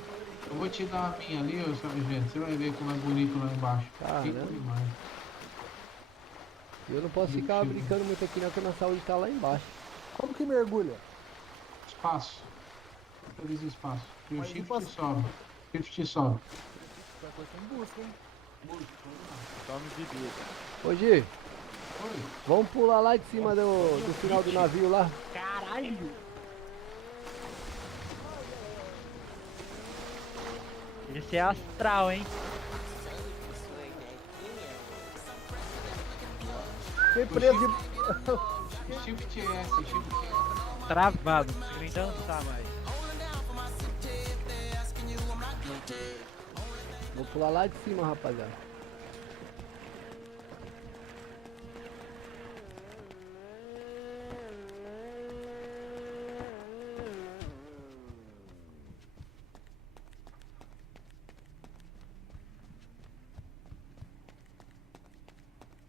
Eu vou te dar a minha ali, ô sargento. Você vai ver como é bonito lá embaixo. Fica demais. Eu não posso ficar brincando muito aqui não, porque a minha saúde tá lá embaixo. Como que mergulha? Espaço. Utiliza espaço. E o Shift sobe. Shift sobe. Tome bebida. Ô Gi, vamos pular lá de cima do final do navio lá. Caralho! Esse é astral, hein? Fiquei preso de... Shift S, Shift S. Travado, não consigo nem dançar mais. Vou pular lá de cima, rapaziada.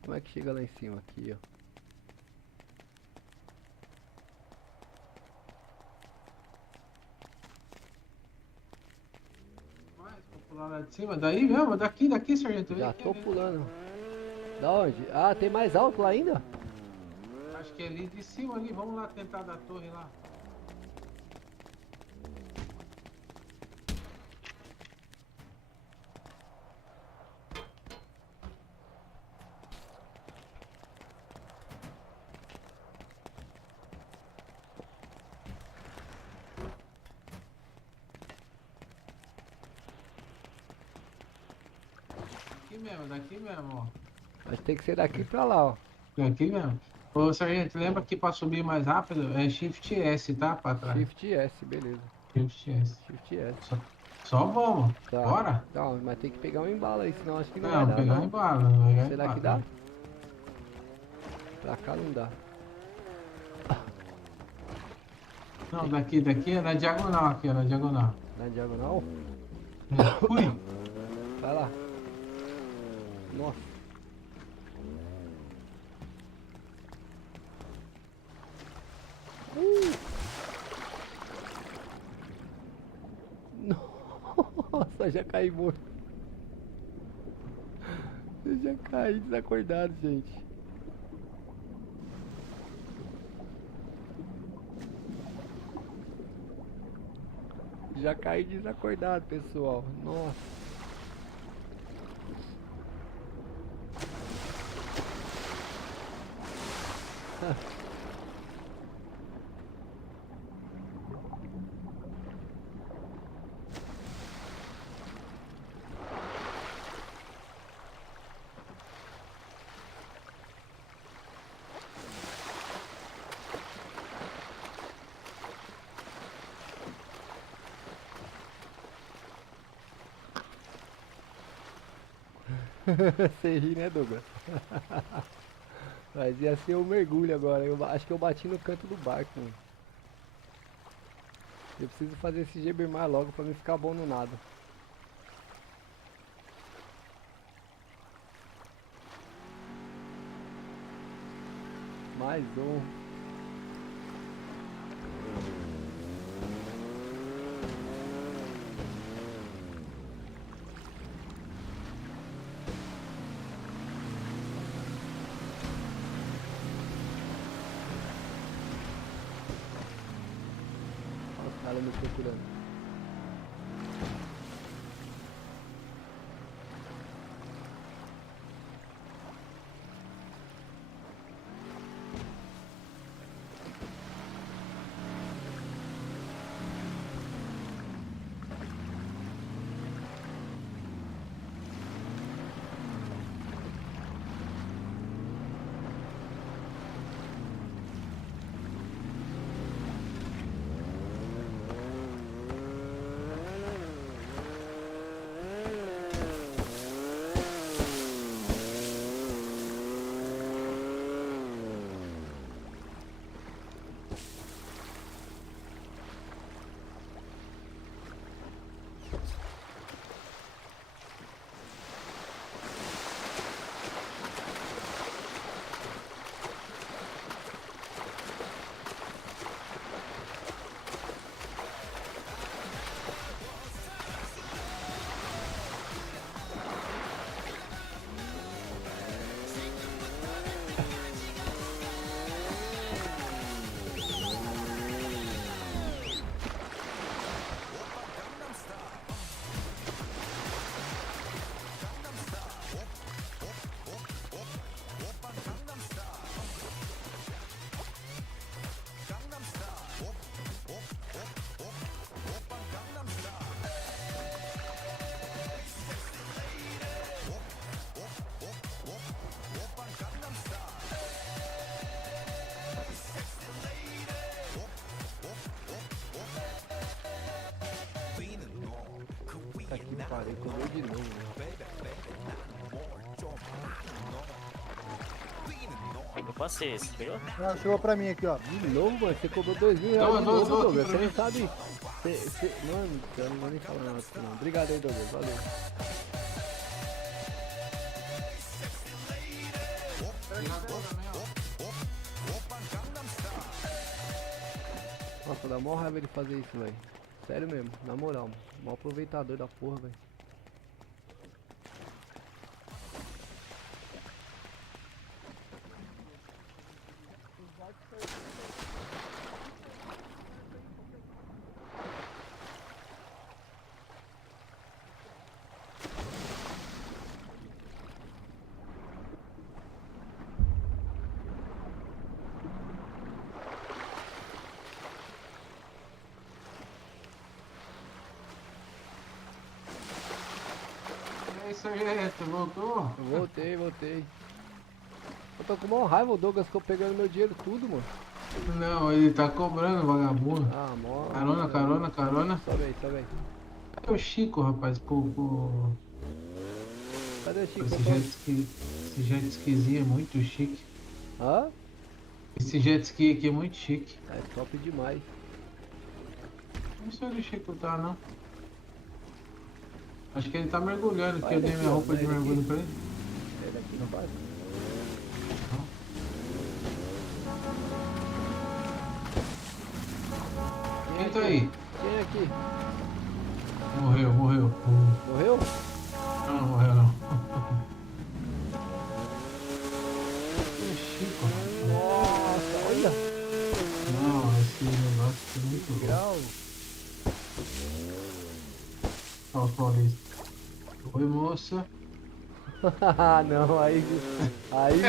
Como é que chega lá em cima? Aqui, ó. Pular lá de cima? Daí mesmo? Daqui, sargento? Já tô pulando. Da onde? Ah, tem mais alto lá ainda? Acho que é ali de cima ali. Vamos lá tentar da torre lá. Daqui mesmo, ó. Mas tem que ser daqui pra lá, ó. Daqui mesmo. Ô, sargento, lembra que pra subir mais rápido é Shift S, tá? Pra trás. Shift S, beleza. Shift S. Shift S. Só vamos. Tá. Bora? Não, mas tem que pegar um embalo aí, senão acho que não, Não, vai dar. pegar um embalo. Não vai Será embalo. que dá? Pra cá não dá. Não, daqui é na diagonal aqui, ó, na diagonal. Na diagonal? Fui. Vai lá. Nossa. Nossa, já caí morto. Eu já caí desacordado, gente. Já caí desacordado, pessoal. Nossa. Você ri, né, Douglas? Mas ia ser um mergulho agora. Eu acho que eu bati no canto do barco. Mano. Eu preciso fazer esse Gebermar logo pra me ficar bom no nada. Mais um. Olha os caras me procurando. Puta que pariu, comeu de novo. Eu passei esse, pegou? Ah, chegou pra mim aqui, ó. De novo, mano, você cobrou R$2.000 de novo, Douglas. Você nem sabe. Mano, eu não vou nem falar nada aqui, não. Obrigado aí, Douglas. Valeu. Nossa, dá mó raiva de fazer isso, velho. Sério mesmo, na moral, mano. Mó aproveitador da porra, velho. Sargento, voltou? Voltei. Eu tô com mó raiva, o Douglas ficou pegando meu dinheiro tudo, mano. Não, ele tá cobrando, vagabundo. Ah, mó. Carona. Sobe aí. Cadê o Chico, rapaz? Cadê o Chico? Esse jet skizinho é muito chique. Hã? Esse jet ski aqui é muito chique. É top demais. Não sei onde o Chico tá, não. Acho que ele tá mergulhando, porque eu dei minha aqui, roupa de mergulho pra ele. Ele aqui no barco. Quem tá aí? Quem é aqui? Morreu. Morreu? Não morreu não. O Chico. Nossa, olha. Não, esse negócio é muito grau. Olha os paulistas. Oi, moça. Não, aí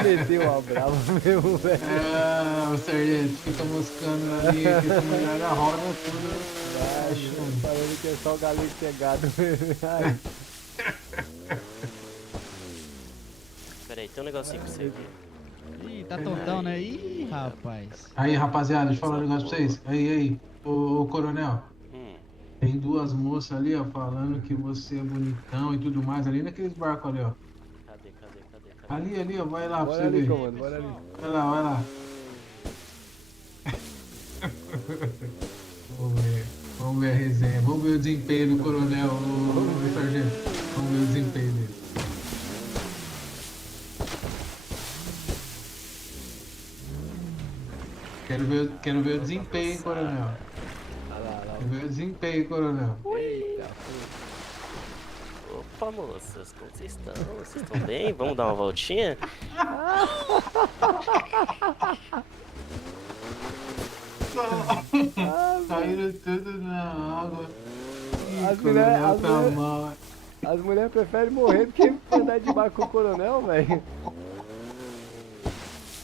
meteu a brava mesmo, velho. Ah, o sargento fica moscando ali, que essa mulher roda tudo. Falando que é só o galinho pegado mesmo. Ai. Pera aí, tem um negocinho pra você aqui. Ih, tá tontão, né? Ih, rapaz. Aí, rapaziada, deixa eu falar um negócio pra vocês. Aí, ô coronel. Tem duas moças ali, ó, falando que você é bonitão e tudo mais, ali naqueles barcos ali, ó. Cadê? Ali, ó, vai lá pra Bora você ali, ver. comando, bora ali. Vai lá. Vamos ver a resenha, vamos ver o desempenho do coronel, o sargento. Vamos ver o desempenho dele. Quero ver o desempenho, hein, coronel. Quero ver o desempenho, coronel. Eita, Opa, moças, como vocês estão? Vocês estão bem? Vamos dar uma voltinha? Saíram tudo na água. As mulheres preferem morrer do que andar de barco com o coronel, velho.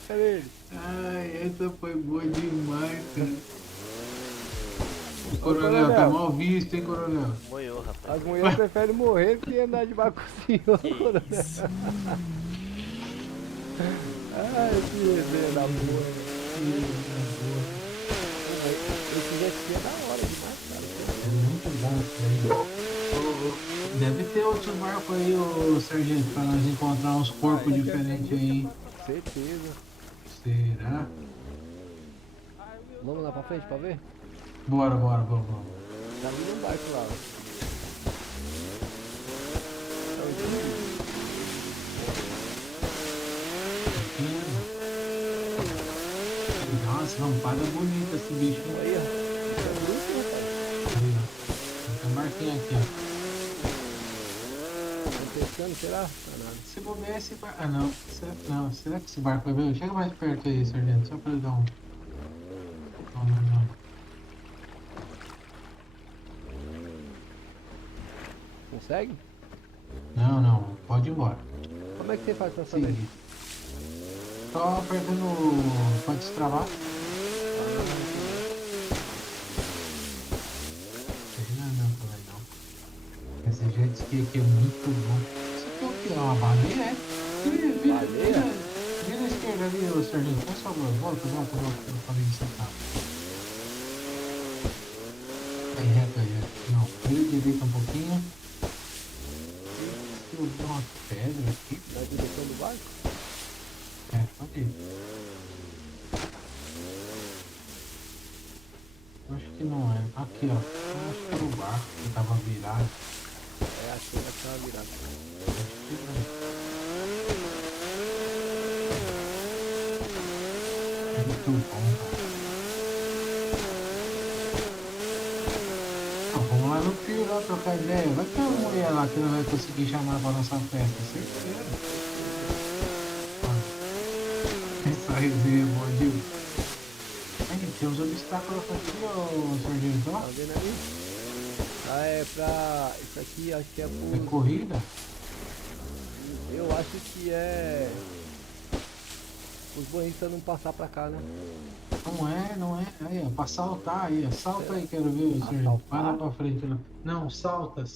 Cadê ele? Ai, essa foi boa demais, cara. Coronel, tá mal visto, hein, coronel? Moiou, rapaz. As mulheres preferem morrer do que andar de barco com o senhor, coronel. Ai, que resenha da porra. Esse jet ski é da hora demais, cara. É muito bom isso aí. Deve ter outros barcos aí, ô sargento, pra nós encontrar uns corpos diferentes aí. Certeza. Será? Vamos lá pra frente pra ver? Bora, vamos. Já vi um barco lá. Nossa, lampada bonita esse bicho. Aí, ó. Aí, ó. Tem marquinha aqui, ó. Tá pescando, será? Se bobear esse barco. Ah, não. Será que esse barco vai ver? Chega mais perto aí, sargento, só pra ele dar um. Não. Consegue? Não. Pode ir embora. Como é que você faz pra saber? Só apertando. Pode destravar. Não. Esse jet ski aqui é muito bom. Isso aqui é o que? É uma baleia, é? Vira à esquerda ali, ô sargento. Por favor, volta, pra mim sentar. Aí, reto aí. Não, vira direita um pouquinho. Eu vi uma pedra aqui. Na direção do barco? Pode ir. Acho que não é. Aqui, ó. Acho que era o barco que tava virado. Acho que tava virado. Muito bom, cara. Vamos lá no fio lá trocar ideia. Vai ter uma mulher lá que não vai conseguir chamar pra nossa festa, certeza. Essa resenha é boa demais. Aí, tem uns obstáculos aqui, ó, sargento. Tá vendo ali? É pra... Isso aqui acho que é por... É corrida? Eu acho que é... Os banhistas não passar pra cá, né? Não é. Aí, ó, pra saltar aí, ó. Salta aí, quero ver, sargento. Vai lá pra frente, lá. Não, salta. Que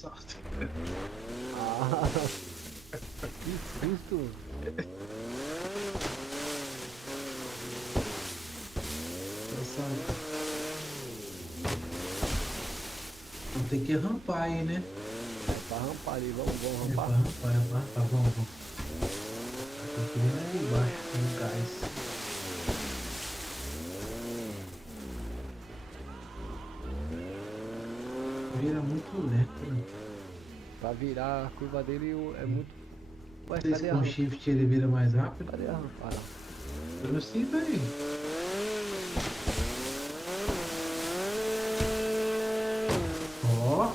susto. Vamos ter que rampar aí, né? Pra rampar ali, vamos rampar. Vamos. Tem que vir ali embaixo, no gás. Vira muito lento, né? Pra virar a curva dele é muito... Ué, Não sei se cadê a com rampa? shift ele vira mais rápido. Cadê a rampa? Ah, não. Velocita aí. Ó. Não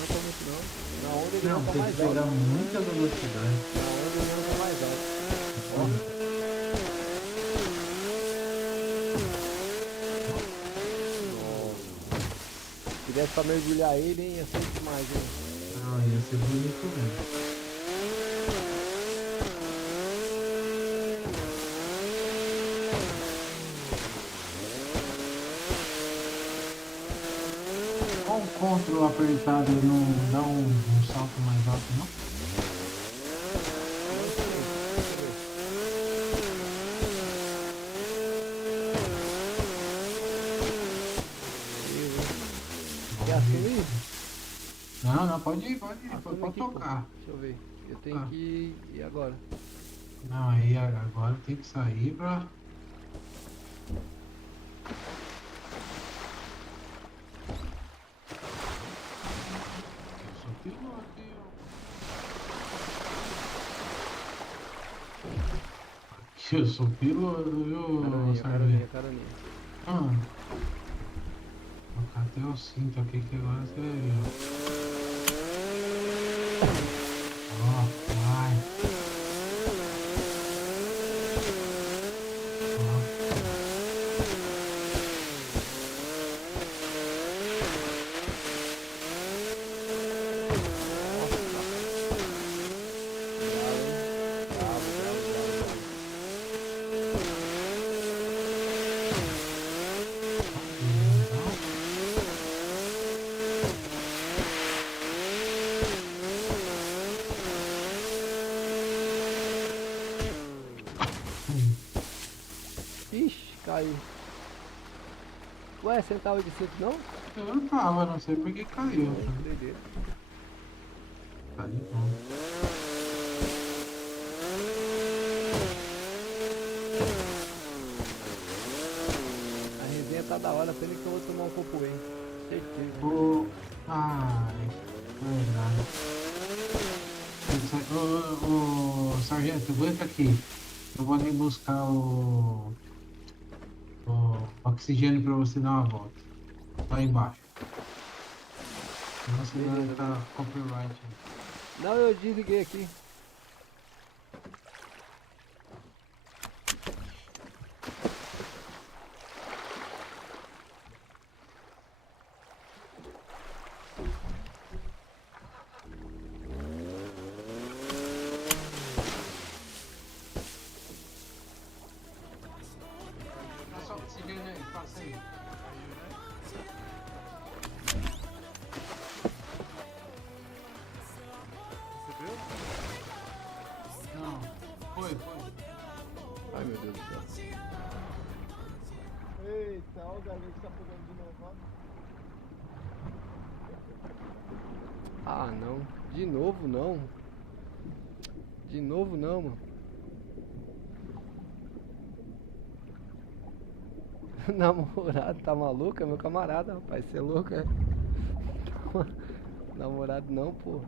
rampa muito não. Na onda ele Não, rampa tem mais que alto. pegar muita velocidade. Na onda ele rampa mais alto. Ó. Se desse pra mergulhar ele, hein, ia ser demais, hein? Não, ia ser bonito mesmo. Com o Ctrl apertado não dá um salto mais alto, não? Quer assumir? Não, pode ir, pode Assuma aqui, tocar. pô. Deixa eu ver. Eu tenho que ir agora. Não, aí agora tem que sair pra... Eu sou piloto, Aqui eu sou piloto, viu, sargento? Caroninha. Colocar até o cinto aqui que agora você vai ver. Ó, vai. Ixi, caiu. Ué, você não tava de cinto não? Eu não tava, não sei porque caiu. Doideira. Caiu, não. A resenha tá da hora, pena que eu vou tomar um copo hein. Certeza. Ai, verdade. Ô, sargento, aguenta aqui. Eu vou ali buscar o oxigênio pra você dar uma volta. Lá embaixo. Senão você vai tá copyright. Não, eu desliguei aqui. Passa o oxigênio aí, passa aí. Não, foi. Ai meu Deus do céu. Eita, olha o galera que tá pegando de novo, ó. Ah não. De novo não. De novo não, mano. Namorado, tá maluco? É meu camarada, rapaz. Você é louco, é? Namorado não, pô.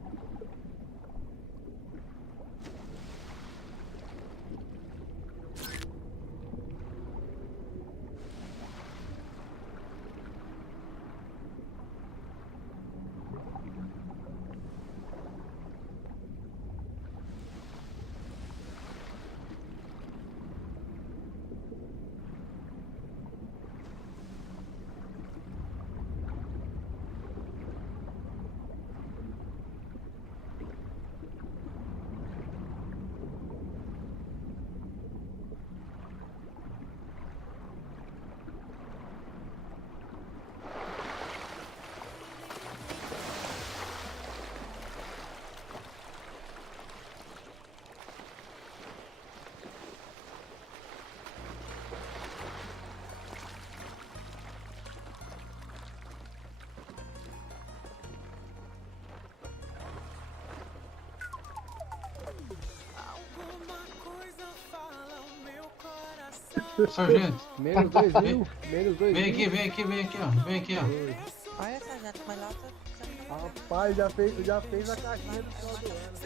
Sargento. Menos 2 mil. Menos 2 Vem mil. aqui, ó. Vem aqui, ó. Olha, sargento, mas lá tá... Rapaz, já fez a caixinha do final do ano.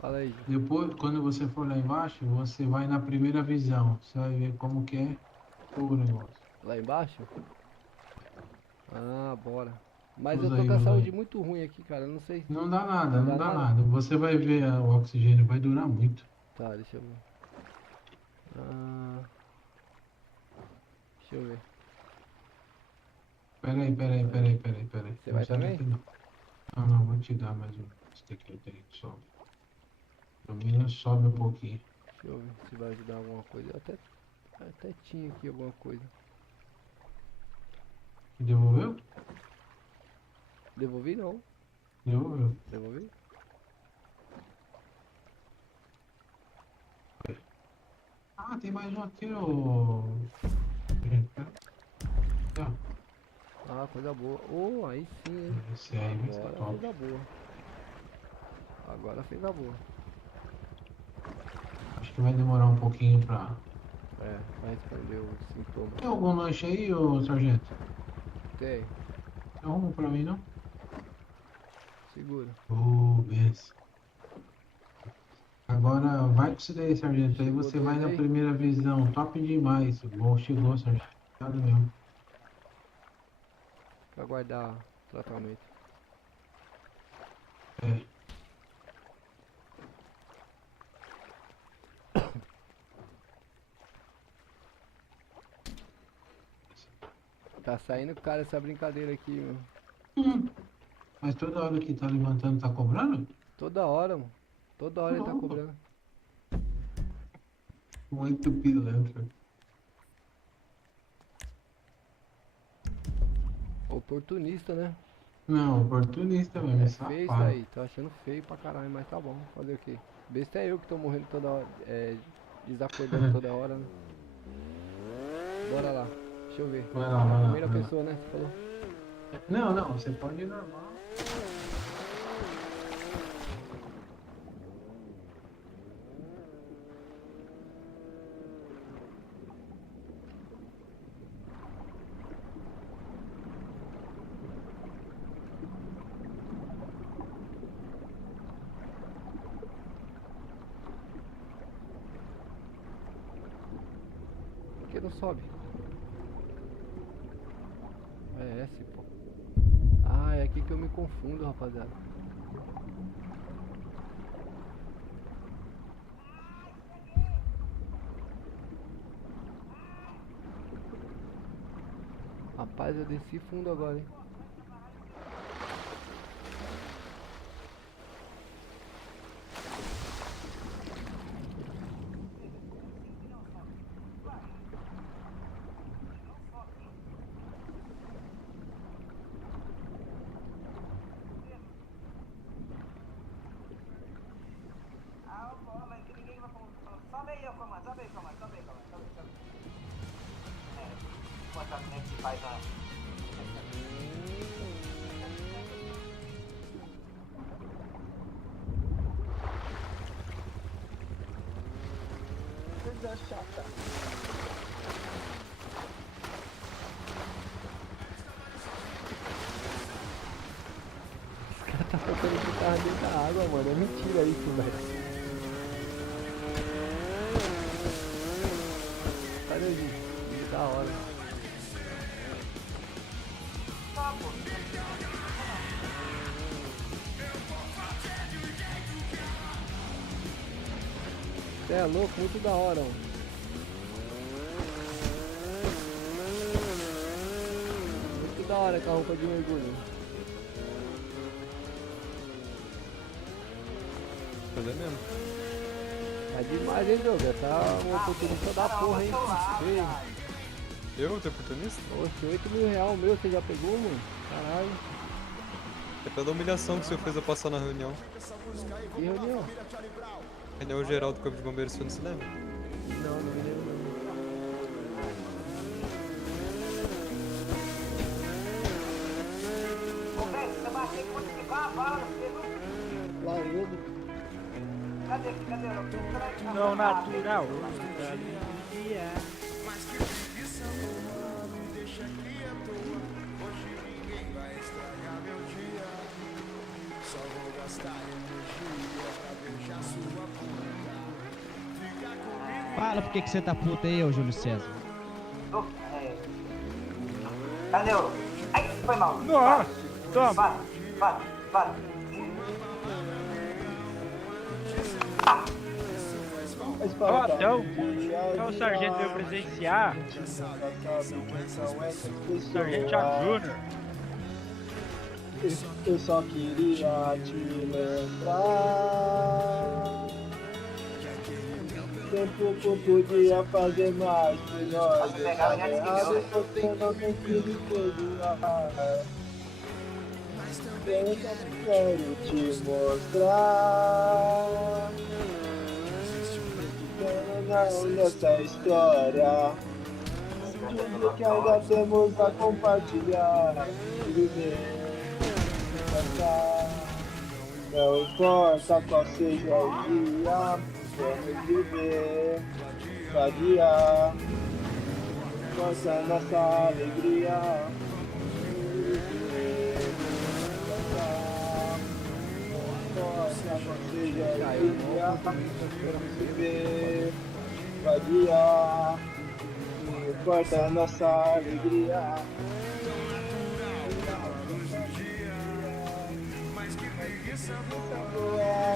Fala aí. Depois, quando você for lá embaixo, você vai na primeira visão. Você vai ver como que é o negócio. Lá embaixo? Ah, bora. Mas Usa eu tô aí, com a usa saúde aí. muito ruim aqui, cara. Eu não sei. Não dá nada, não dá nada. Você vai ver o oxigênio, vai durar muito. Tá, deixa eu ver. Ah, deixa eu ver. Peraí. Você vai também? Não, vou te dar mais um. Esse daqui eu tenho que sobe. Pelo menos sobe um pouquinho. Deixa eu ver se vai ajudar alguma coisa. Eu até tinha aqui alguma coisa. Devolveu? Devolvi não. Devolveu. Devolvi? Ah, tem mais um aqui, ô. Ah, coisa boa. Oh, aí sim, hein? Esse aí vai ser Agora top. fez a boa. Agora fez a boa. Acho que vai demorar um pouquinho pra. Vai responder o sintoma. Tem algum lanche aí, ô sargento? Tem. Arruma pra mim, não? Segura. Ô, benção. Agora vai com isso daí, sargento. Aí você vai na primeira visão. Top demais. Bom, chegou, sargento. Obrigado mesmo. Pra guardar tratamento. É. Tá saindo, cara, essa brincadeira aqui, meu. Mas toda hora que tá levantando, tá cobrando? Toda hora, mano. Toda hora ele tá cobrando. Muito pilantra. Oportunista, né? Não, oportunista mesmo. É safado. feio isso aí, tô achando feio pra caralho, mas tá bom, fazer o quê? Besta é eu que tô morrendo toda hora, desacordando toda hora, né? Bora lá, deixa eu ver. Vai lá, vai lá, Primeira vai lá. pessoa, né? Você falou? Não, você pode ir normal. Por que não sobe? É S, pô. Ah, é aqui que eu me confundo, rapaziada. Rapaz, eu desci fundo agora, hein? Sobe aí, comando, sobe aí, comando, sobe aí, comando, sobe aí. Mostrar como é que faz a... Coisa chata. Os caras tá soltando esse carro dentro da água, mano. É mentira isso, velho. Olha aí, que da hora. Você é louco, muito da hora, mano. Muito da hora com a roupa de mergulho. Fazer mesmo. É demais, hein, Douglas? Tá uma oportunista da porra, hein? Feio. Eu, teu oportunista? Oxe, 8 mil reais meu, você já pegou, mano? Caralho. É pela humilhação que o senhor fez eu passar na reunião. Que reunião? Reunião geral do Corpo de Bombeiros, o senhor não se lembra? Não, não me lembro não. Lá ele. Não natural. Fala por que você tá puto aí, ô Júlio César. Cadê o... Ai, foi mal. Nossa, toma. Para. Então o sargento veio presenciar. Sargento Thiago Júnior. Eu só queria te lembrar. Tempo que eu podia fazer mais por nós. Você não tem que me perdoar. Eu só quero te mostrar. Não nessa história. Tudo que ainda temos a compartilhar. Não importa qual seja o dia, vamos viver, vadiar, nossa nossa alegria. Nossa Vadia, não importa a nossa alegria.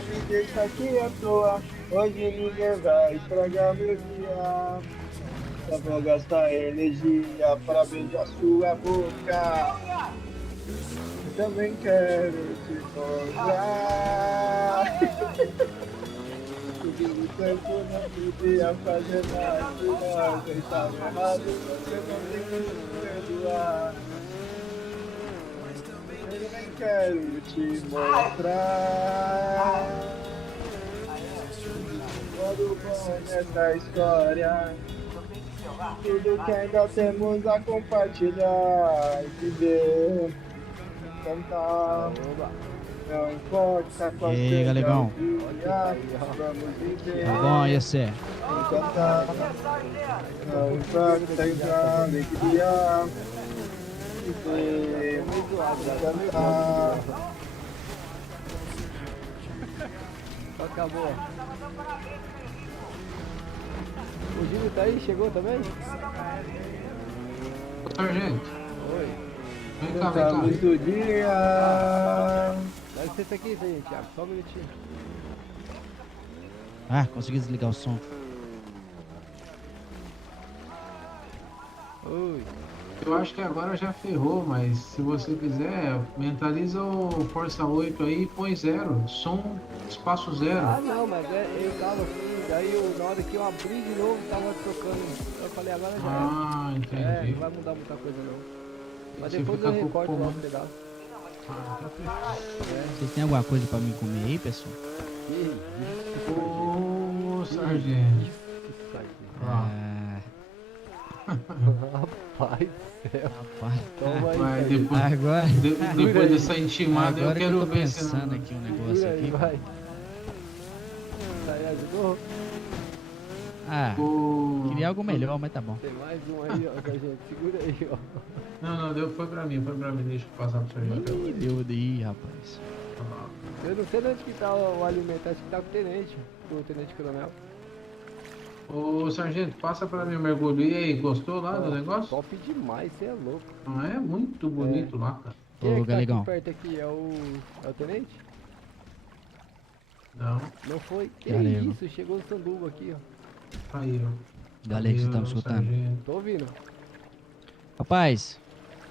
Me deixa aqui à toa, hoje ninguém vai estragar meu dia. Só vou gastar energia pra beijar sua boca. Também quero te encontrar. Porque o tempo não podia fazer mais por nós. Eu estava errado, você não tem como perdoar. Eu também quero te mostrar. Quando bom nessa história. Tudo que ainda temos a compartilhar e viver. Cantar, não importa qual E aí, seja galegão? o dia, vamos viver. Tá bom, e você? Cantar, não importa a alegria, viver, cantar. Acabou. O Gino tá aí? Chegou também? Sargento. Oi. Vem cá, vem cá. Cantamos do dia. Dá licença aqui, Thiago. Só um minutinho. Ah, consegui desligar o som. Oi. Eu acho que agora já ferrou, mas se você quiser, mentaliza o Força 8 aí e põe 0. Som, espaço 0. Ah, não, mas eu tava assim, daí na hora que eu abri de novo, tava tocando. Eu falei, agora já Ah, é. entendi. É, não vai mudar muita coisa não. Mas Você depois fica eu com o recorto lá comando. um pedaço. Vocês têm alguma coisa pra me comer aí, pessoal? Ô, sargento. Ah, Rapaz do céu. rapaz. Toma aí, Vai, sargento. depois, Agora, depois dessa intimada, agora eu que quero eu tô ver se pensando não... aqui um negócio Segura aí, aqui. vai. Aí, ajudou? Ah, O... queria algo melhor, mas tá bom. Tem mais um aí, ó, sargento. Segura aí, ó. Não, foi pra mim, deixa eu passar pro sargento. Ih, deu daí, rapaz. Eu não sei onde que tá o alimento, acho que tá com o tenente coronel. Ô, sargento, passa pra mim o mergulho. E aí, gostou lá do negócio? Top demais, você é louco. Ah, é muito bonito lá, cara. Quem é Ô, que tá galegão. aqui perto aqui? É o tenente? Não, Não foi? Que Galego. isso? Chegou o sanduba aqui, ó. aí, ó. Galera, vocês estão me Aí, ó, escutando? sargento. Tô ouvindo. Rapaz,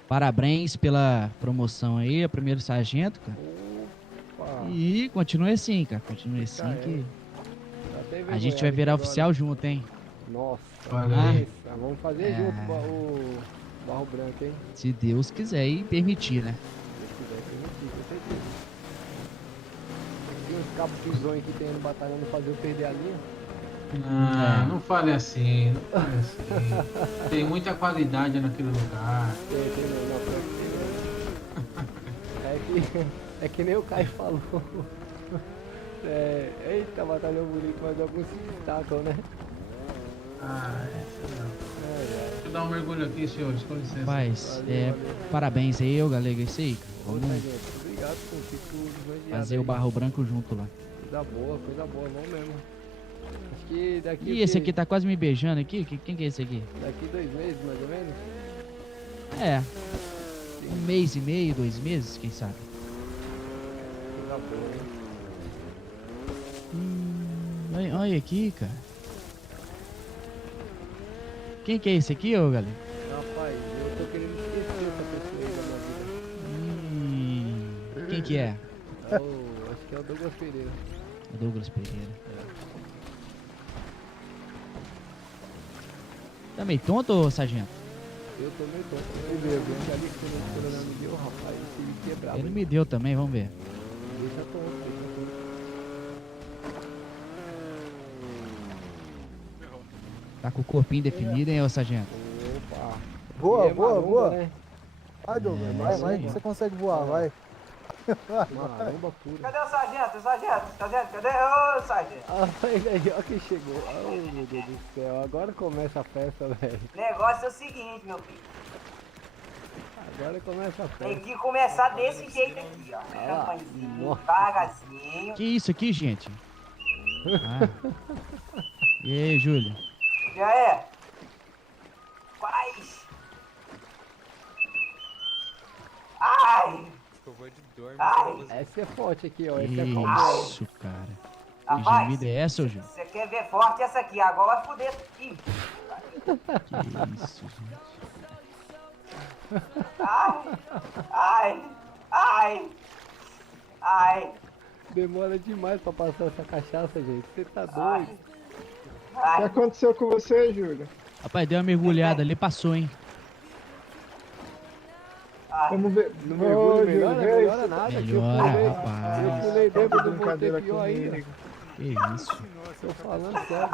parabéns pela promoção aí, a primeiro sargento, cara. Opa. E continue assim, cara. Continue assim Cara, que Tá até a gente envergonhado vai virar aqui oficial junto, hein? agora. Nossa, Olha aí. pensa, vamos fazer É. junto o Barro Branco, hein? Se Deus quiser e permitir, né? Se Deus quiser permitir, com certeza. Tem uns cabos pisões que tem no batalhão não fazer eu perder a linha. Não fale assim, não fale assim. Tem muita qualidade naquele lugar. Tem, não, pior que tem não. É que nem o Caio falou. Eita, batalhão bonito, mas alguns se destacam, né? Essa não. Deixa eu dar um mergulho aqui, senhores, com licença. Rapaz, Valeu. parabéns aí, ô galego, é isso aí, cara. Ô, Vamos sargento, obrigado por tudo. fazer o Barro Branco junto lá. Coisa boa, vamos mesmo. Acho que daqui. E esse aqui tá quase me beijando aqui? Quem que é esse aqui? Daqui 2 meses, mais ou menos. É. 1 mês e meio, 2 meses, quem sabe? Coisa boa, hein? Olha aqui, cara. Quem que é esse aqui, ô galera? Rapaz, eu tô querendo esquecer essa pessoa aí da minha vida. Quem que é? Acho que é o Douglas Pereira. Douglas Pereira. Tá meio tonto, ô sargento? Eu tô meio tonto, meio vergonha. Já ali que o coronel me deu, rapaz, esse quebrado. Ele me deu também, vamos ver. Deixa tonto, deixa tonto. Tá com o corpinho definido, hein, ô sargento? Opa. Boa, E é boa, maromba, boa. Né? Vai, Douglas, É, vai, isso vai, aí. que você consegue voar, vai. Maromba pura. Cadê o sargento? Cadê o sargento? Ah, ele aí, ó que chegou. Ai, meu Deus do céu. Agora começa a festa, velho. O negócio é o seguinte, meu filho. Agora começa a Tem festa. que começar desse jeito aqui, ó. Champanhezinho, devagarzinho. Que isso aqui, gente? Ah. E aí, Júlio? Já é? Paz! Ai! Escovou de dorme. Ai! Essa é forte aqui, ó. Essa Que é calma. isso, cara. Que Rapaz, gemida é essa, ô Júlio? você quer ver forte essa aqui, agora vai foder aqui. Que isso, gente. Ai! Ai! Ai! Ai! Demora demais pra passar essa cachaça, gente. Você tá doido? O que aconteceu com você, Júlio? Rapaz, deu uma mergulhada ali, passou, hein? Vamos ver. Não mergulho melhora, Júlio, melhora nada. Que eu Melhora, pulei, rapaz. eu pulei dentro do brincadeira Montepior aí. comigo. Que isso? Tô falando sério.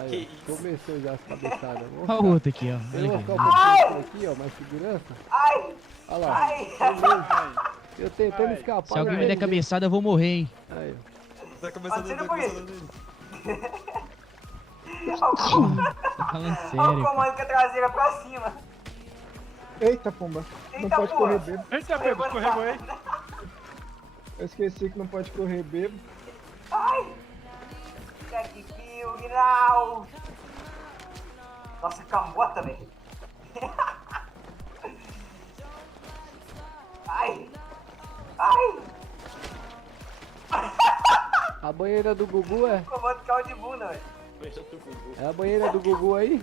Aí, ó, começou já as cabeçadas. Olha o outro aqui, ó. Eu Olha vou aqui. colocar um pouquinho aqui, ó, mais segurança. Ai! Olha lá. Ai! Eu tentando escapar. Se alguém não me der tem cabeçada, eu vou morrer, hein? jeito. Aí, Tá começando a Atira dar por cabeçada isso. nele. Tô falando Olha o sério, cara. comando com a traseira pra cima. Eita, pomba. Não Eita, pode porra. correr bêbado. Eita, bebo, escorregou aí. Eu esqueci que não pode correr bêbado. Ai! Que não! Nossa, cambota, velho. Ai! Ai! a banheira do Gugu é? Comando caldo de bunda, velho. É a banheira do Gugu aí?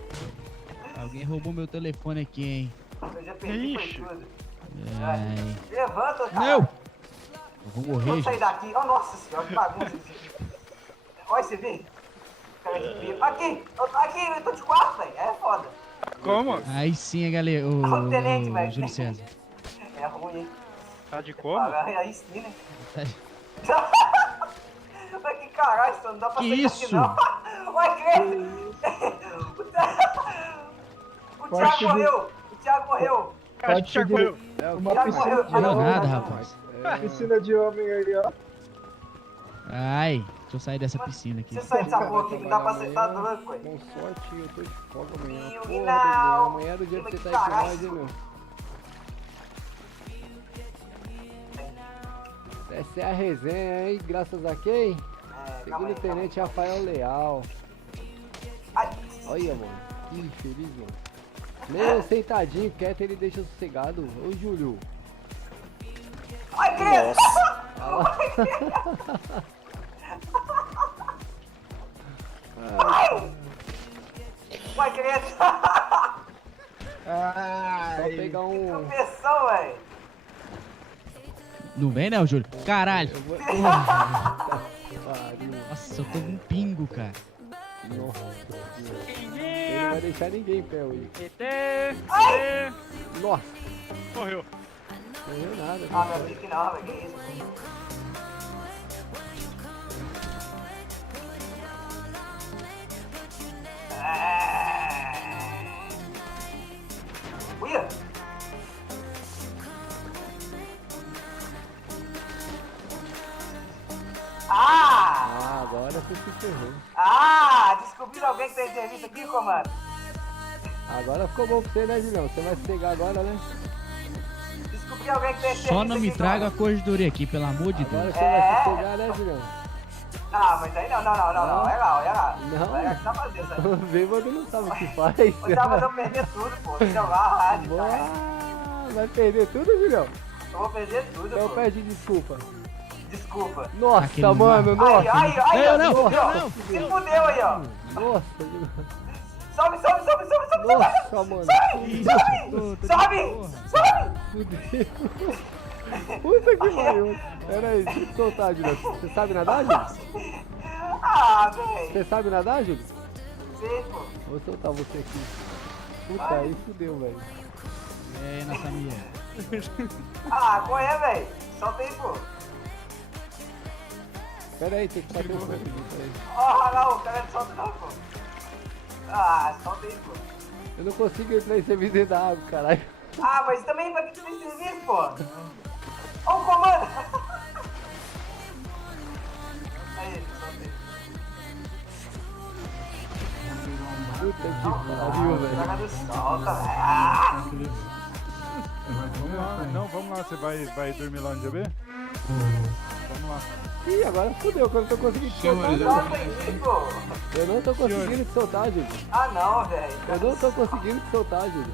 Alguém roubou meu telefone aqui, hein? Eu já perdi Ixi. foi tudo. Ai. Levanta, cara. Não! Eu vou morrer, Vamos sair gente. daqui. Oh, nossa senhora, que bagunça. Olha, você vê? Cara de pio. Aqui, eu tô de quarto, velho. É foda. Como? Aí sim, galera. Ô, tenente, velho. Júlio César. É ruim, hein? Tá de como? Aí sim, né? Mas que caralho, isso não dá pra Que sair isso? daqui, não. Ué, credo. O Thiago morreu. O Thiago morreu. Acho que já correu. Uma Já piscina morreu. de Deu homem. nada, rapaz. Piscina de homem aí, ó. Ai, deixa eu sair dessa piscina aqui. Você sai dessa porra aqui, não dá pra sentar doido, ué. Com sorte, eu tô de folga amanhã. Ih, Porra, não. Daniel, amanhã é do dia Mas que você que tá aí com caralho. nós, hein, meu? Essa é a resenha, hein? Graças a quem? calma aí, Segundo Tenente Rafael Leal. Ai, Olha, mano. Que infeliz, mano. Meio sentadinho, quieto, ele deixa sossegado. Ô, Júlio. ai, credo. Olha lá. Vai, credo. Só pegar um... Pressão, velho. Não vem, não, Júlio? Caralho. Eu vou... Nossa, eu tô com um pingo, cara. Nossa. Ele não vai deixar ninguém em pé hoje. Ai! Nossa. Morreu. Não deu nada. Ah, meu Deus, que não, velho. Que isso? Uia! Ah, agora você se ferrou. Ah, descobriram alguém que tem serviço aqui, comando? Agora ficou bom pra você, né, Julião? Você vai pegar agora, né? Descobri alguém que tem serviço Só não me aqui, traga a comando. corredoria aqui, pelo amor de Agora Deus. você vai se pegar, né, Julião? Ah, mas aí não. É lá. Não. É que tá fazendo, sabe? O bêbado não sabe o que faz. Você tá mandando perder tudo, pô. Você jogar a rádio, cara. Ah, vai perder tudo, Julião? Eu vou perder tudo, Então pô. pede desculpa. Desculpa. Nossa, Aquele mano, nossa. Aí, ó. Não, se fudeu. não. Se fudeu aí, ó. Nossa, Julião. Sobe. Nossa, mano. Sobe. Fudeu. Puta que pariu. Pera aí, deixa eu soltar, Julião. Você sabe nadar, Júlio? Ah, velho. Você sabe nadar, Júlio? Sei, pô. Vou soltar você aqui. Puta, aí fudeu, velho. E aí, nossa amiga. Ah, corre, velho. Solta aí, pô. Pera aí, tem que bater o fogo aqui, peraí. Ó, lá, o cara não solta não, pô. Ah, solta aí, pô. Eu não consigo entrar em serviço dentro da água, caralho. Ah, mas também vai ter serviço, pô. Ó o comando. Aí, solta aí. Puta que pariu, velho. Jogador solta, velho. Ah! Vamos lá, não, vamos lá, você vai dormir lá no GB? Vamos lá. Ih, agora fodeu, que eu não tô conseguindo te soltar. Eu não tô conseguindo te soltar, Júlio. Ah não, velho. Eu não tô conseguindo te soltar, Júlio.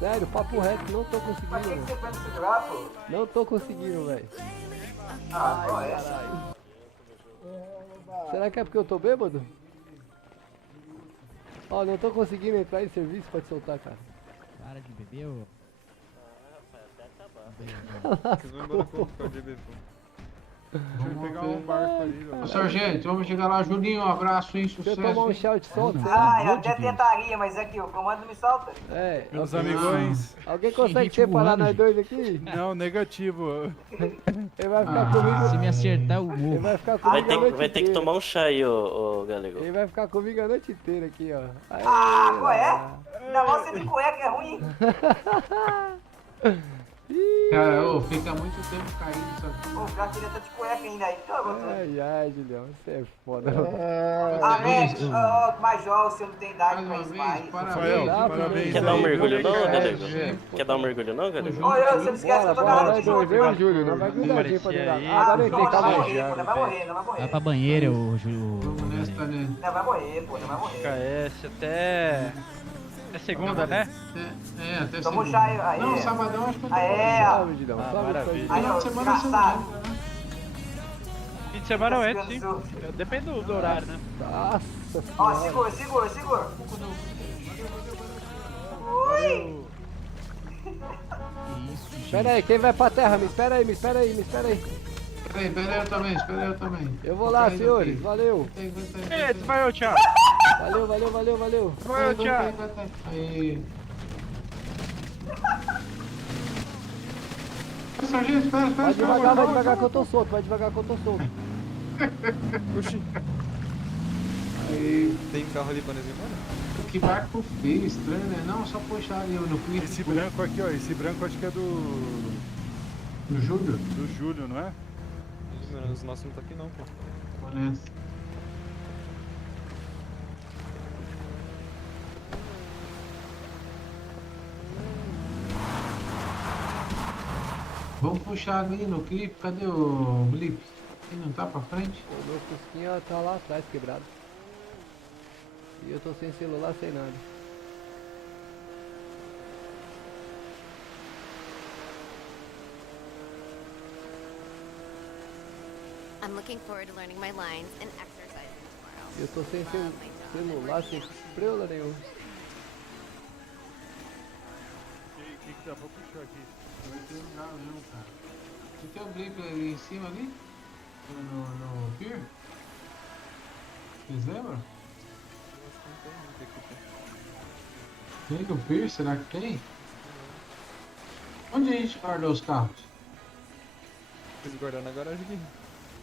Sério, papo reto, não tô conseguindo. Mas quem que você foi me segurar, pô? Não tô conseguindo, velho. Ah, qual é? Caralho. Será que é porque eu tô bêbado? Ó, não tô conseguindo entrar em serviço pra te soltar, cara. Para de beber, ô. Vocês vão embora com o GB, pô. Deixa eu pegar um barco ali. Ô, sargento, vamos chegar lá. Julinho, um abraço, hein? Sucesso. Deixa eu tomar um chá, eu te solto. Ah, eu até tentaria, mas aqui o comando não me solta. É, Meus amigões. Alguém consegue separar nós dois aqui? Não, negativo. Ele vai ficar comigo. Se me acertar, eu morro. Ele vai ficar comigo a noite Vai ter que inteira. tomar um chá aí, ô Galego. Ele vai ficar comigo a noite inteira aqui, ó. Aí, Ah, qual é? Ainda mais você de cueca, é ruim. Cara, ô, fica muito tempo caído isso aqui. Pô, o cara queria estar de cueca ainda aí. Tá gostando? ai, Julião, você é foda. Ah, velho, Major, você não tem idade pra isso mais. Parabéns. Quer dar um aí, mergulho não, Galego? É. Quer dar um mergulho não, Galego? Ô, você não esquece que eu tô garantindo junto, Viu, Júlio? Não vai grudar aqui pra dentro. Agora eu entrei, Não vai calma aí. morrer, pô, não vai morrer, não vai morrer. Vai pra banheira, ô Júlio. Não vai morrer, pô, não vai morrer. KS até segunda, né? É, até Toma um segunda. chá aí. Não, sabadão acho que eu tô. É, Salve, Gidão. Salve, maravilha. aí, Final ó, de semana você desgraçado. não lembra, né? Fim de semana eu entro, sim. Depende do horário, né? Nossa Ó, senhora. segura. Ui! Espera aí, quem vai pra terra? Me espera aí. Pera aí, espera eu também. Eu vou lá, senhores. Valeu. Ei, desmaiou, Thiago. Valeu. Desmaiou, Thiago. Aí. Sargento, espera. Vai devagar que eu tô solto. Oxi. Aí. Tem carro ali pra nós ir embora? Que barco feio, estranho, né? Não, só puxar ali, eu não fui. Esse branco aqui, ó. Esse branco acho que é do Júlio? Do Júlio, não é? Os nossos não tá aqui não, pô. Honesto. Vamos puxar ali no clipe, cadê o blip? Ele não tá pra frente? O meu Fusquinha tá lá atrás, quebrado. E eu tô sem celular, sem nada. I'm looking forward to learning my lines and exercising tomorrow. Eu tô sem celular, sem preula nenhum. O que dá pra puxar aqui? Vai ter um lugar mesmo, cara. Você tem o blip ali em cima ali? No pier? Vocês lembram? Tem no pier? Será que tem? Onde a gente guardou os carros? Eles guardaram na garagem aqui.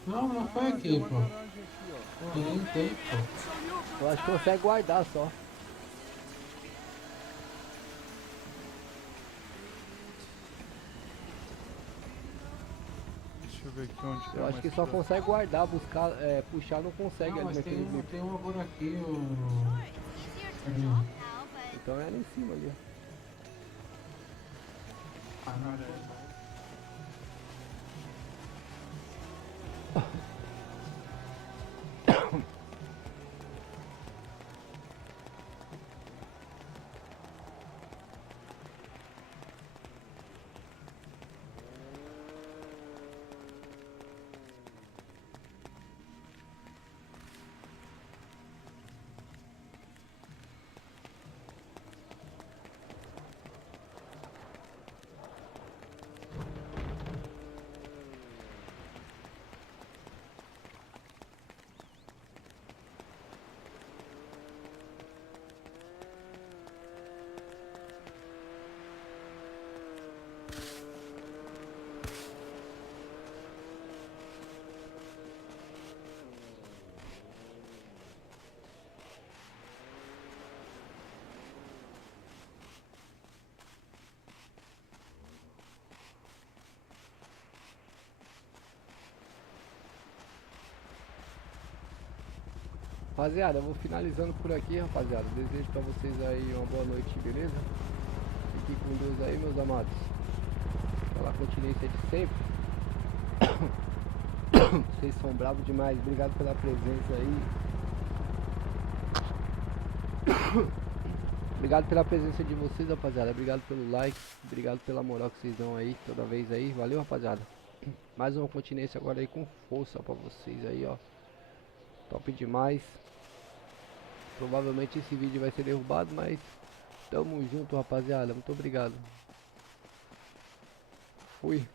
Não foi aqui, pô. Tem, pô. Eu acho que consegue guardar só. Deixa eu ver aqui onde que Eu acho que só consegue guardar, buscar, puxar não consegue Não, ali mas naquele grupo. tem uma por aqui, Então é ali em cima ali. Rapaziada, eu vou finalizando por aqui, rapaziada. Desejo pra vocês aí uma boa noite, beleza? Fiquem com Deus aí, meus amados. Aquela continência de sempre. Vocês são bravos demais. Obrigado pela presença aí. Obrigado pela presença de vocês, rapaziada. Obrigado pelo like. Obrigado pela moral que vocês dão aí toda vez aí. Valeu, rapaziada. Mais uma continência agora aí com força pra vocês aí, ó. Top demais. Provavelmente esse vídeo vai ser derrubado, mas tamo junto, rapaziada. Muito obrigado. Fui.